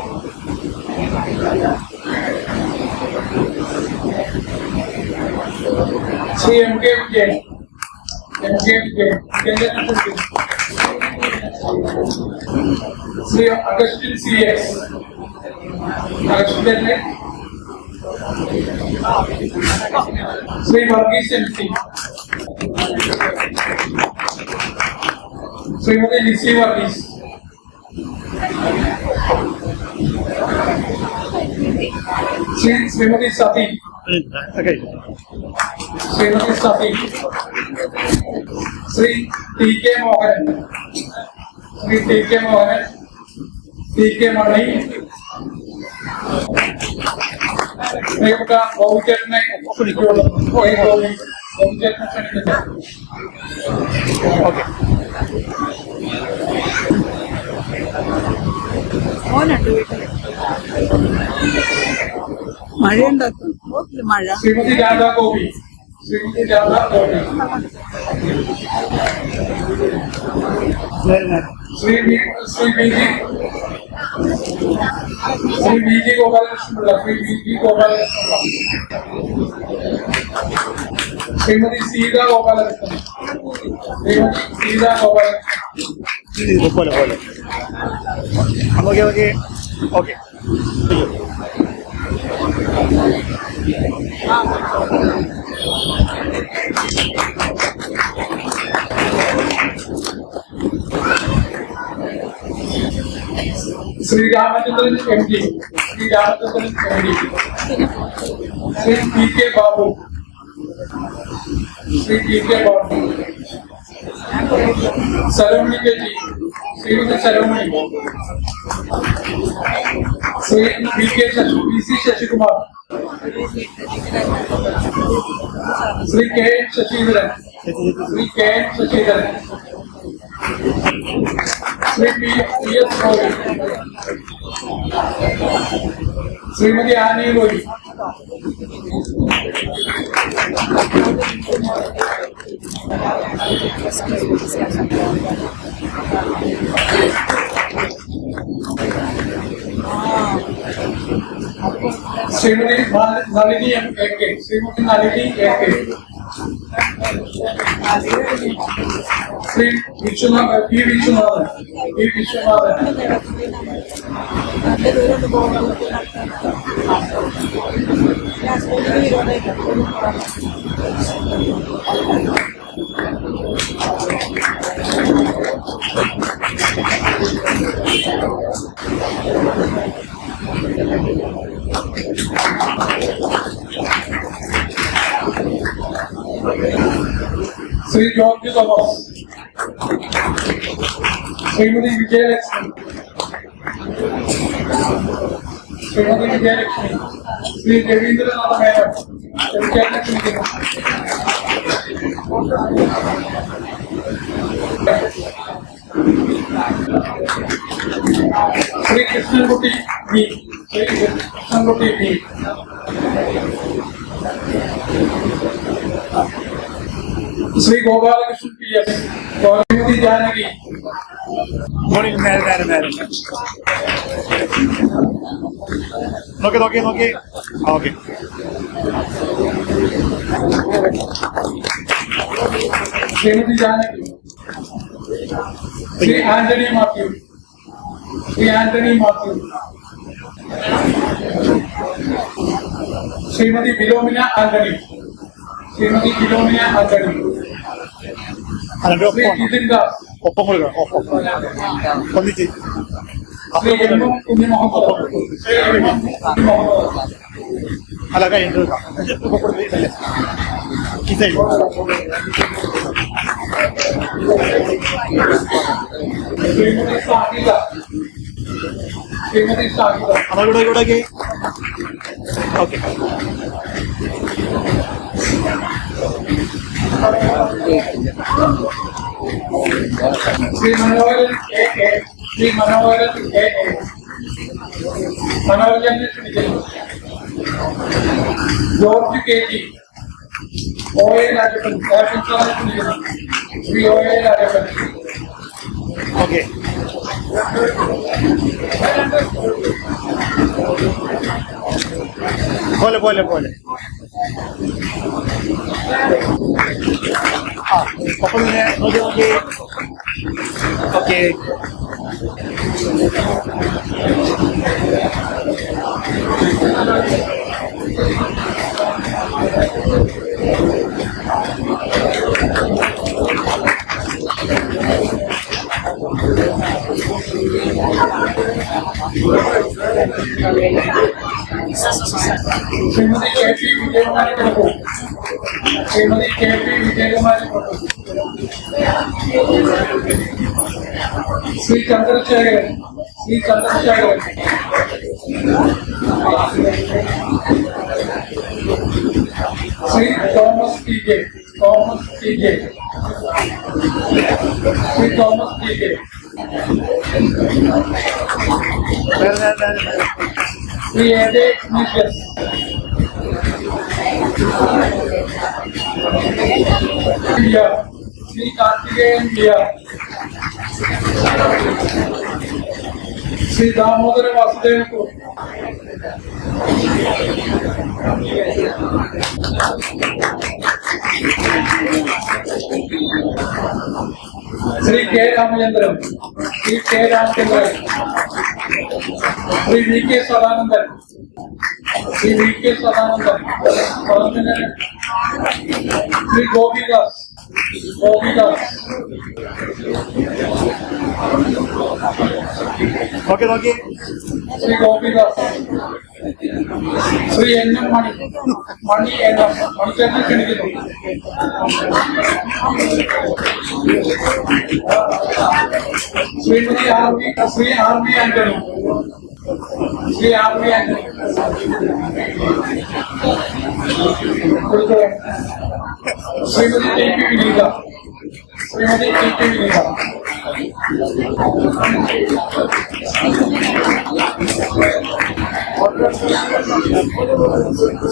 Shri M K Vijayan. M K Vijayan. Shri Augustine C S. Augustine. Shri Varghese M C. Shrimati Lizzy Varghese, Shrimati Sathi, okay. Shrimati Sathi, Shri T K Mohanan, Shri T K Mohanan, T K മണി, പ്രിയപ്പെട്ട ഗോപിച്ചേട്ടനെ ക്ഷണിക്കുള്ളൂ. ഗോപിച്ചേട്ടനെ ക്ഷണിക്കുന്നു. Okay. മോനുണ്ട് വീട്ടില്. മഴയുണ്ടാക്കും മഴ. Shrimati Radha Gopi, Shrimati Radha Gopi, Shri V G Gopalakrishnapillai, Shri V G Gopalakrishnapillai, Shrimati Seetha Gopalakrishnan, Shrimati Seetha Gopalakrishnan, പോലെ പോലെ. Okay okay okay. Shri Ramachandran M D, Shri Ramachandran M D, Shri P K Babu, Shri P K Babu, Saromani ചേച്ചി, Shrimati Saromani, Shri P C Sasikumar, Shri K N Saseendran, Shri K N Saseendran, Shri P S Roy, Shrimati Annie Roy, Shrimati Nalini M A K, Shrimati Nalini A K, Shri Viswanathan, P Viswanathan, P Viswanathan, Shri George Thomas, Shrimati Vijayalakshmi, Shrimati Vijayalakshmi, Shri Raveendranatha Menon, രവിചേട്ടനെ ക്ഷണിക്കുന്നു. Shri Krishnankutty V, Shri Krishnankutty V, Shri Gopalakrishnan P S, Shrimati Janaki, morning. നേരെ നേരെ നേരെ നോക്കി നോക്കി നോക്കി. Okay. Shrimati Janaki, Shri Antony Mathew, Shri Antony Mathew, Shrimati Philomina Antony, Shrimati Philomina Antony, Shri Jithin Das, ഒപ്പം കൊടുക്കണം. ഒപ്പം ഒന്നിച്ച്. ശ്രീ എം എം കുഞ്ഞു മുഹമ്മദ്, ശ്രീ എം എം കുഞ്ഞു മുഹമ്മദ്, അല്ല കഴിഞ്ഞു കൊടുത്തില്ലേ ഈ സൈഡ്. ശ്രീമതി സാഹിത, ശ്രീമതി സാഹിത, അവിടെ ഇവിടേക്ക്. Okay. Shri Manoharan A A, Shri Manoharan A A, മനോഹരനെ ക്ഷണിക്കുന്നു. George K G, O A Rajappan, Rajappan സാറിനെ ക്ഷണിക്കുന്നു. Shri O A Rajappan. Okay. പോലെ പോലെ പോലെ. ആ ഒപ്പം തന്നെ നോക്കി നോക്കി. Okay. Shrimati K P Vijayakumari Prabhu, Shrimati K P Vijayakumari Prabhu, Shri Chandrasekharan, Shri Chandrasekharan, Shri Thomas T K, Thomas T K, Shri Thomas T K, Shri A D Ignatius, Shri Karthikeyan ബിയ, Shri Damodara Vasudevapur, Shri K Ramachandran, Shri K Ramachandran, Shri V K Sadanandan, Shri V K Sadanandan, Shri Gopidas, Gopidas, Shri Gopidas, Shri N M Mani, Mani N M, മണിച്ചേട്ടനെ ക്ഷണിക്കുന്നു. Shrimati R V, Shri R V Antony, Shri R V Antony, Shrimati T P Vineetha, Shrimati T P Vineetha,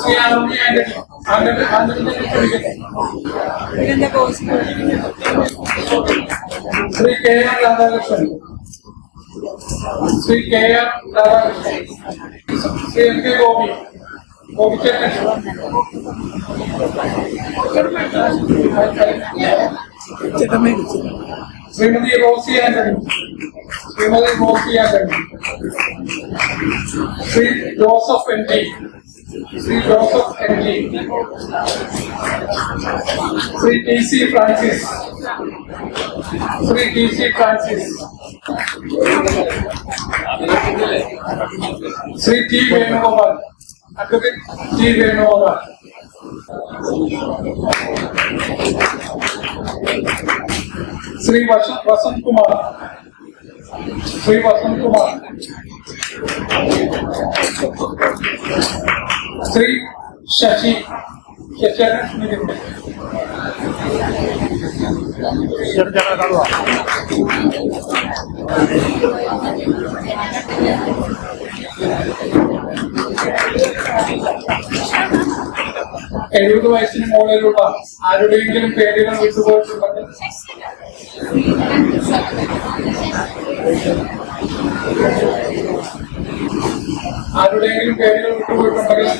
Shri R V Antony, Antony Shri K R Radhakrishnan, Shri K R Radhakrishnan, Shri M K Gopi, ഗോപിച്ചേട്ടൻ, Shrimati Rosy Antony, Shrimati Rosy Antony, Shri Joseph N T, Shri Joseph N T, Shri T C Francis, Shri T C Francis, Shri T Venugopal, advocate T Venugopal, Shri Vasanth Kumar, Shri Vasanth Kumar, Shri Sasi, Sasidharan സ്മിതിന്റെ, എഴുപത് വയസ്സിന് മുകളിലുള്ള ആരുടെയെങ്കിലും പേരുകൾ വിട്ടുപോയിട്ടുണ്ടെങ്കിൽ ആരുടെയെങ്കിലും പേരുകൾ വിട്ടുപോയിട്ടുണ്ടെങ്കിൽ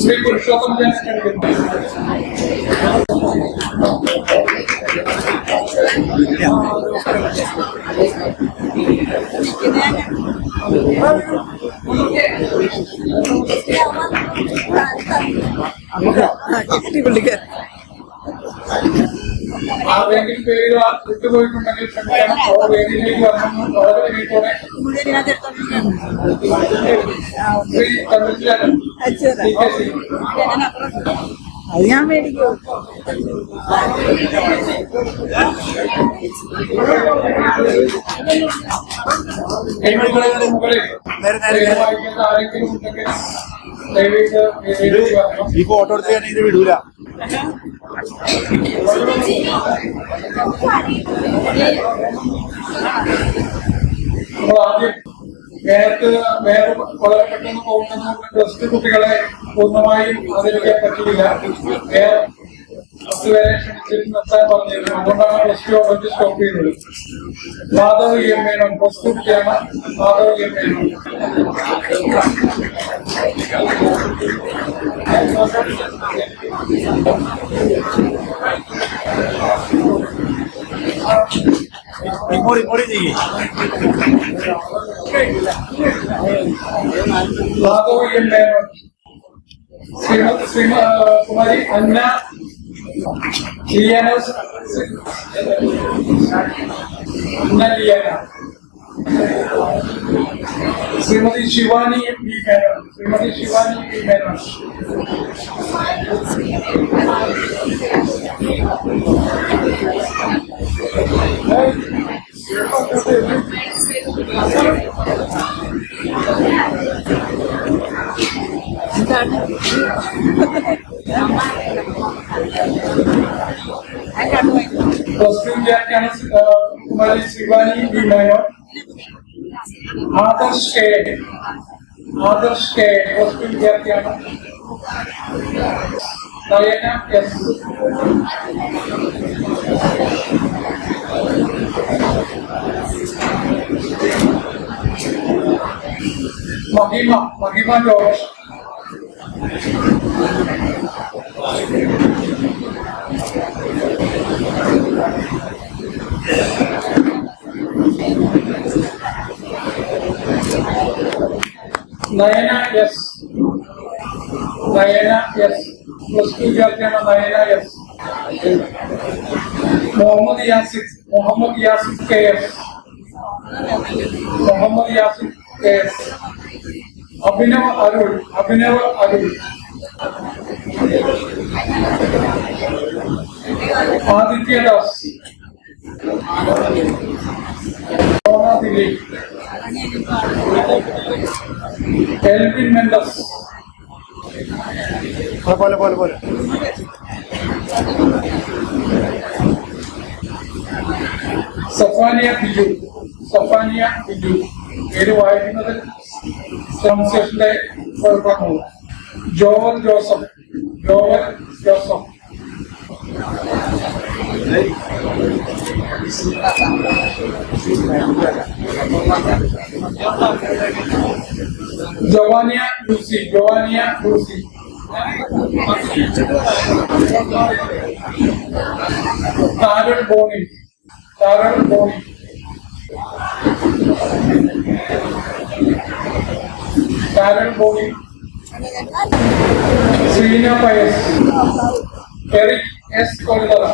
ശ്രീ പുരുഷോത്തം ഞാൻ ക്ഷണിക്കുന്നു. ആരുടെയെങ്കിലും പേര് വിട്ടുപോയിട്ടുണ്ടെങ്കിൽ ക്ഷമിക്കണം. അവർ വേദിയിലേക്ക് വരണം. വളരെ വിനയത്തോടെ ശ്രീ ചന്ദ്രശേഖരൻ, അത് ഞാൻ മേടിക്കും. മുകളിൽ വായിക്കുന്ന ആരെങ്കിലും ഉണ്ടെങ്കിൽ ദയവേത് വേദിയിലേക്ക് വരണം. ഈ ഫോട്ടോ എടുത്ത് ഞാൻ ഇത് വിടൂല. നമ്മൾ ആദ്യം വേറെ വളരെ പെട്ടെന്ന് പോകുന്ന ടെസ്റ്റ് കുട്ടികളെ പൂർണ്ണമായും അവതരിക്കാൻ പറ്റിയില്ല. വേറെ 10 പേരെ ക്ഷണിച്ചിട്ട് നിർത്താൻ പറഞ്ഞിരുന്നു. അതുകൊണ്ടാണ് പ്ലസ് ടു ഓൾറെഡി സ്റ്റോപ്പ് ചെയ്തത്. Madhav M Menon plus two കുട്ടിയാണ്. മാധവ് എം മേനോൻ. ഇങ്ങോട്ട് ചെയ്യേ. Madhav M Menon. Kumari Anna Liana Liana, Shrimati Shivani B Menon, Shrimati Shivani B Menon, plus two വിദ്യാർത്ഥിയാണ് Kumari Shivani B Menon. Adarsh K plus two വിദ്യാർത്ഥിയാണ്. Nayana S, Mahima George, Nayana S plus two വിദ്യാർത്ഥിയാണ്. Nayana S. Muhammad Yasif K S, Abhinav Arul, Adityadas, Dileep, Elvin Mendes, Zephania Biju, പേര് വായിക്കുന്നത് ട്രാൻസ്ലേഷന്റെ കുഴപ്പമാണ്. ജോവൽ ജോസഫ്, ജവാനിയ ലൂസി, താരൾ ബോണി, Sreena Pius, Eric S Kollara,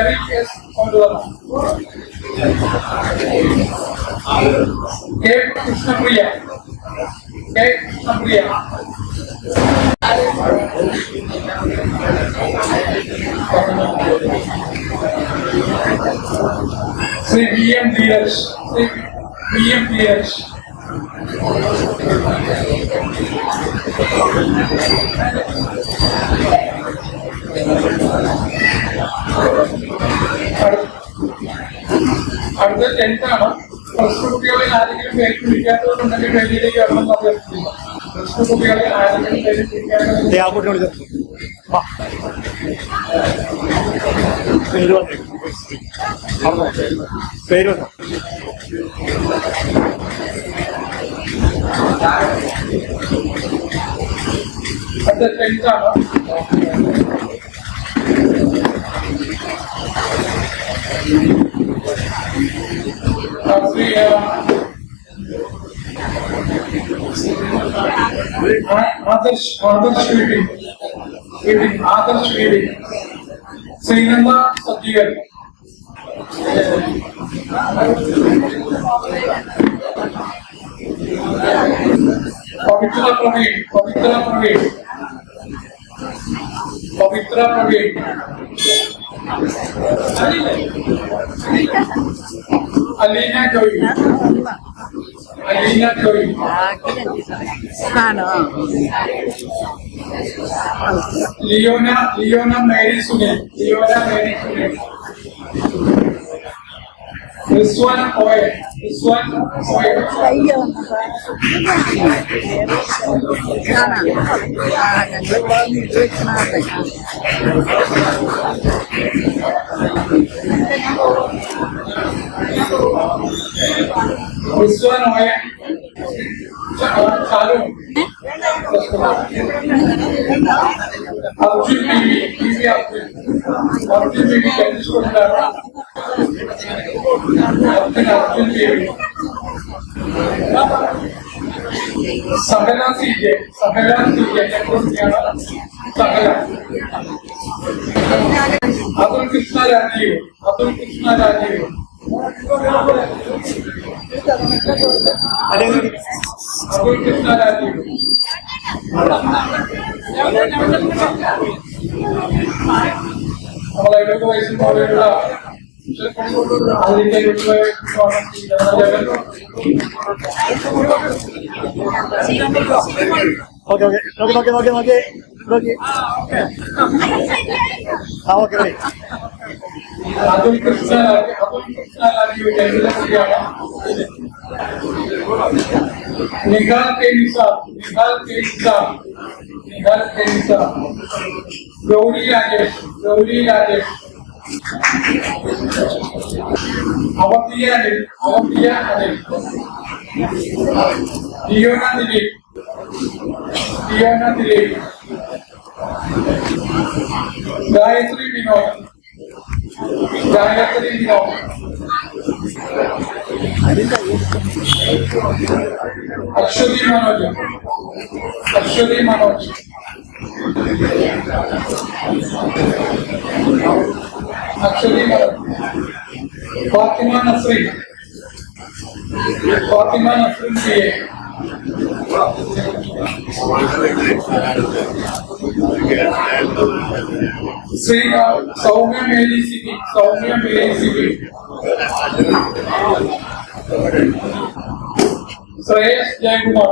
Eric S Kollara, K Krishnapriya, Shri V M Dheeraj, അടുത്ത 10th ആണ്. പ്ലസ് ടു കുട്ടികളിൽ ആരെങ്കിലും പേര് വിളിക്കാത്തവരുണ്ടെങ്കിൽ വേദിയിലേക്ക് വരണം എന്ന് അഭ്യർത്ഥിക്കുന്നു. പ്ലസ് ടു കുട്ടികളിൽ ആരെങ്കിലും പേര് വിളിക്കാത്തവരുണ്ടെങ്കിൽ പേര് അടുത്ത 10th ആണ്. ആദർശ് വീടി, ശ്രീനന്ദ സജീവൻ, പവിത്ര പ്രവീൺ, അലീന ജോയി, ലിയോന മേരി സുനിൽ, റിസ്വാൻ ഓയ, चालू अर्जुन बीवी अर्जुन बीवी അർജുൻ ദേവി, സഹല CJ, ചക്രവർത്തിയാണ് സഹല. അതുൽ കൃഷ്ണ രാജീവ്, അതുൽ കൃഷ്ണ രാജീവ്, നമ്മളെ 70 വയസ്സിൽ പോലെയുള്ള അതിന്റെ ഓക്കെ നോക്കി ആ ഓക്കെ റെഡി. അതുൽ കൃഷ്ണ രാജീവ് കുട്ടിയാണ്. നിഹാൽ കെ നിസാർ, ഗൗരി രാജേഷ്, അവധിയ Anil, Leona Dileep, Gayathri Vinod, Aswathi Manoj, Fathima Nasreen PA, Soumya Mary Sibi, Sreyas Jayakumar,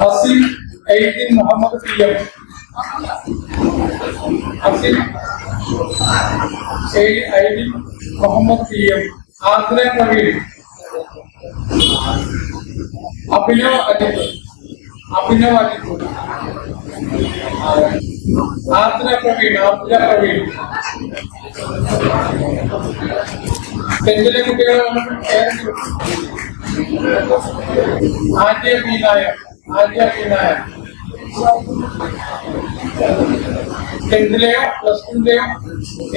Haseem ഐദീൻ മുഹമ്മദ് PM, ആന്ധ്ര പ്രവീൺ, അഭിനവ് അജിത്, ആന്ധ്ര പ്രവീൺ, പെഞ്ചിലെ കുട്ടികളെ ആര്യ പി നായർ, ടെൻത്തിലെയോ +2ലെയോ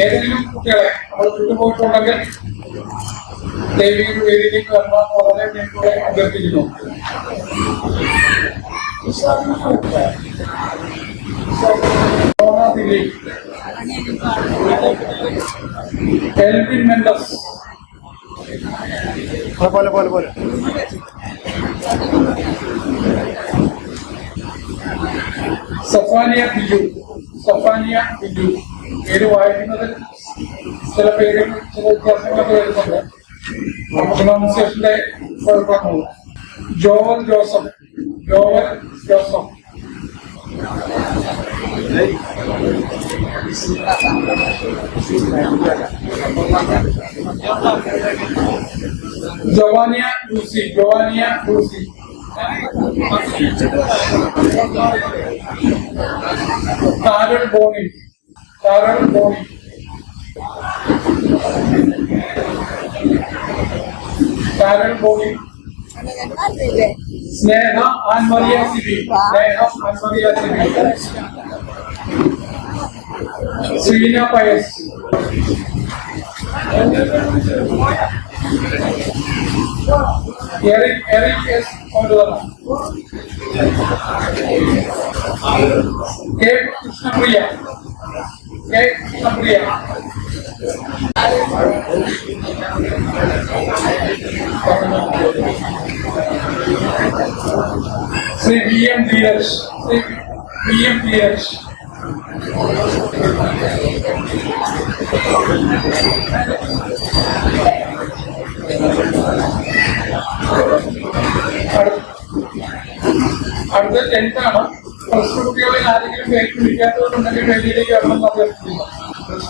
ഏതെങ്കിലും കുട്ടികളെ നമ്മൾ വിട്ടുപോയിട്ടുണ്ടെങ്കിൽ ദൈവിക വേദിയിലേക്ക് വരണം വളരെ വേണ്ടിക്കൂടെ അഭ്യർത്ഥിക്കുന്നു. എൽവിൻ മെൻഡസ്, പോലെ സഫാനിയ ബിജു, പേര് വായിക്കുന്നതിൽ ചില പേരുകൾ ചില വ്യത്യാസങ്ങളൊക്കെ വരുന്നുണ്ട്. പ്രൊണൗൺസിയേഷന്റെ കുഴപ്പമാണ്. ജോവൽ ജോസഫ്, ജവാനിയ ലൂസി, താരൾ ബോണി, Sneha Annmaria Sibi, Sreena Pius, Eric S കൊണ്ടുവന്ന, കെ കൃഷ്ണപ്രിയ, ശ്രീ VM ധീരജ്, അടുത്ത 10th ആണ്. +2 കുട്ടികളിൽ ആരെങ്കിലും പേര് വിളിക്കാത്തവരുണ്ടെങ്കിൽ വേദിയിലേക്ക് വരണം എന്ന് അഭ്യർത്ഥിക്കുന്നു.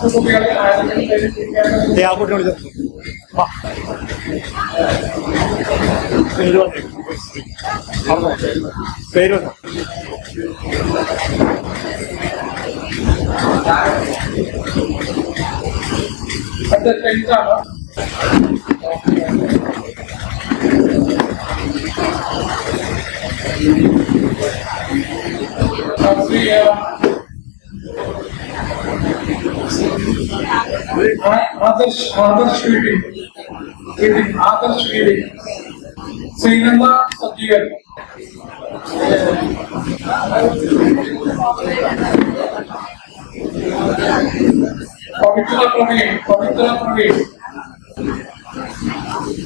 +2 കുട്ടികളിൽ ആരെങ്കിലും പേര് വിളിക്കാത്തവരുണ്ടെങ്കിൽ അടുത്ത 10th ആണ്. ശ്രീ ആദർശ് വീടി ശ്രീനന്ദ സജീവൻ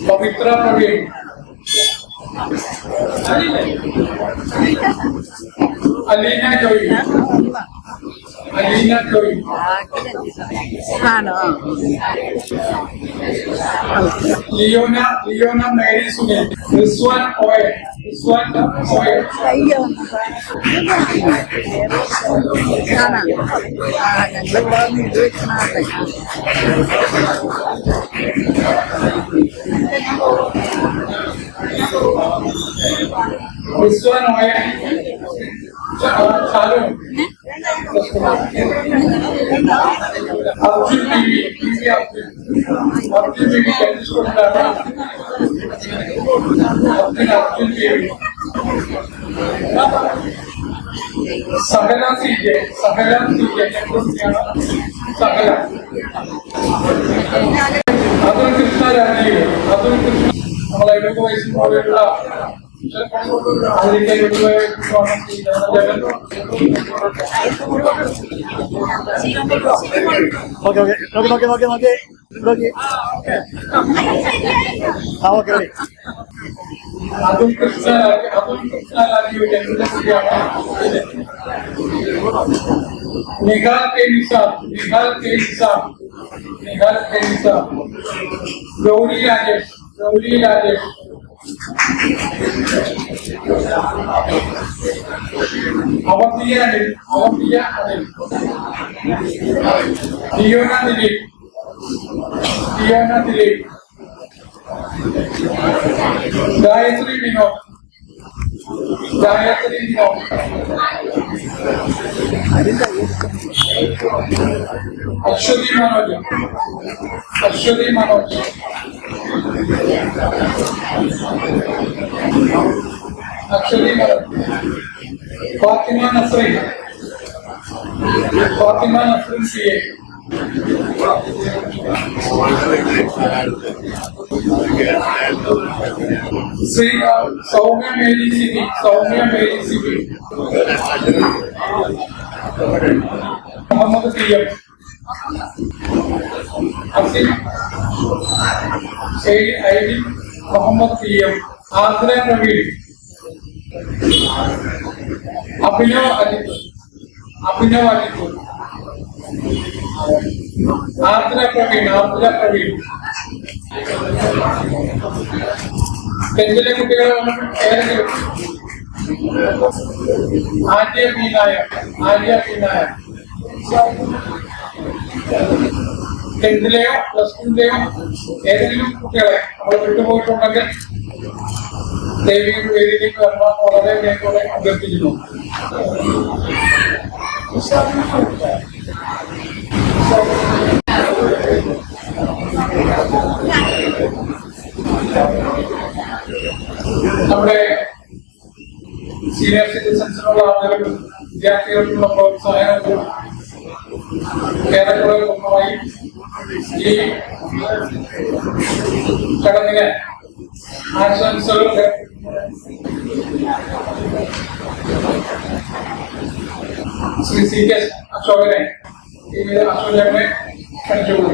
പവിത്ര പ്രവീൺ അലീന ജോയി ആണോ? ലിയോന മേരി സുനിൽ റിസ്വാൻ ഓയൽ അയ്യോ കാണാം. ഞങ്ങളിവിടെ ഇത് വെക്കണേ. റിസ്വാൻ ഓയൽ ഷാലു അർജുൻ സഹല അതുൽ കൃഷ്ണ രാജീവ് നമ്മളെ 70 വയസ്സിന് പോലെയുള്ള അതിന്റെ അതുൽ കൃഷ്ണ രാജീവ് നിഹാൽ കെ നിസാം ഗൗരി രാജേഷ് അവധിയ Anil Leona Dileep Gayathri Vinod Aswathi Manoj Fathima Nasreen CA Shri Soumya Mary Sibi Muhammad PM ഐഡി മുഹമ്മദ് PM ആന്ധ്ര പ്രവീൺ അഭിനവ് അലിപൂർ ആന്ധ്ര പ്രവീൺ ടെൻത്തിലെ കുട്ടികളെ ഏതെങ്കിലും ആര്യ പി നായർ ടെൻത്തിലെയോ +2ലെയോ ഏതെങ്കിലും കുട്ടികളെ നമ്മൾ വിട്ടുപോയിട്ടുണ്ടെങ്കിൽ ദേവിയുടെ വേദിയിലേക്ക് വരണം വളരെ വേഗത്തോടെ അഭ്യർത്ഥിക്കുന്നു. നമ്മുടെ സീനിയർ സിറ്റിസൺസിനുള്ള ആളുകൾക്കും വിദ്യാർത്ഥികൾക്കുള്ള പ്രോത്സാഹനവും ഏറെക്കുറെ പൂർണ്ണമായി ഈ ചടങ്ങിന് ആശംസകളുടെ ശ്രീ CK അശോകനെ ക്ഷണിച്ചുകൊള്ളു.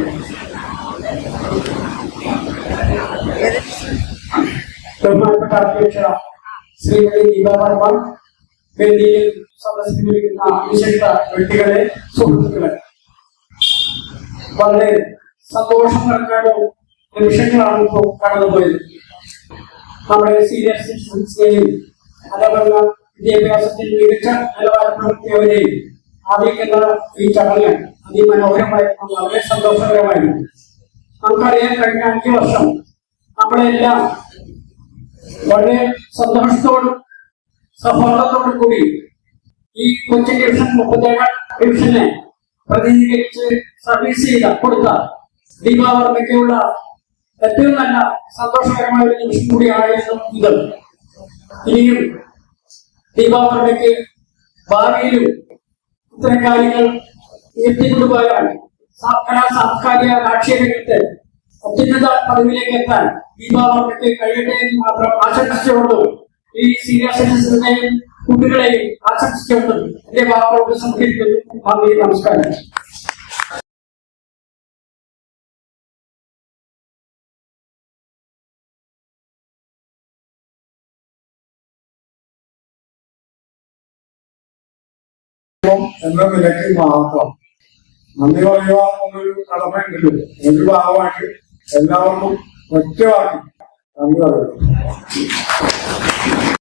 ബഹുമാനപ്പെട്ട അധ്യക്ഷ ശ്രീമതി ദീപ വർമ്മ, വേദിയിൽ സദസ്സിലിരിക്കുന്ന വിശിഷ്ട വ്യക്തികളെ, സുഹൃത്തുക്കളെ, വളരെ സന്തോഷം നിറഞ്ഞ നിമിഷങ്ങളാണ് ഇപ്പോൾ കടന്നുപോയത്. നമ്മുടെ സീനിയർ സിറ്റിസൺസിനെയും അതേപോലെ വിദ്യാഭ്യാസത്തിൽ മികച്ച നിലവാരം പുലർത്തിയവരെയും ആദരിക്കുന്ന ഈ ചടങ്ങ് അതിമനോഹരമായിരുന്നു, വളരെ സന്തോഷകരമായിരുന്നു. നമുക്കറിയാൻ കഴിഞ്ഞ 5 വർഷം നമ്മളെല്ലാം വളരെ സന്തോഷത്തോടും സൗഹാർദ്ദത്തോടും കൂടി ഈ കൊച്ചി ഡിവിഷൻ 37 ഡിവിഷനെ പ്രതിനിധീകരിച്ച് സർവീസ് കൊടുത്ത ദീപാവർമ്മയ്ക്കുള്ള ഏറ്റവും നല്ല സന്തോഷകരമായ ഒരു നിമിഷം കൂടിയായിരുന്നു ഇത്. ഇനിയും ദീപാവലിക്ക് ഭാവിയിലും ഇത്തരം കാര്യങ്ങൾ ഉയർത്തിക്കൊണ്ടുപോയാൽ കലാ സാംസ്കാരിക രാഷ്ട്രീയ രംഗത്ത് അത്യുന്നത പദവിയിലേക്ക് എത്താൻ ദീപാവലിക്ക് കഴിയട്ടെ എന്ന് മാത്രം ആശംസിച്ചുകൊണ്ടും ഈ സീനിയർ സിറ്റിസൺസിനെയും കുട്ടികളെയും ആശംസിച്ചുകൊണ്ടും എന്റെ വാക്കുകളോട് സംഹരിക്കുന്നു. നന്ദി, നമസ്കാരം. എന്ന നിലയ്ക്ക് മാത്രം നന്ദി പറയുക എന്നൊരു കടമയുണ്ടല്ലോ. ഒരു ഭാഗമായിട്ട് എല്ലാവർക്കും ഒറ്റവാക്കി നന്ദി പറയുന്നു.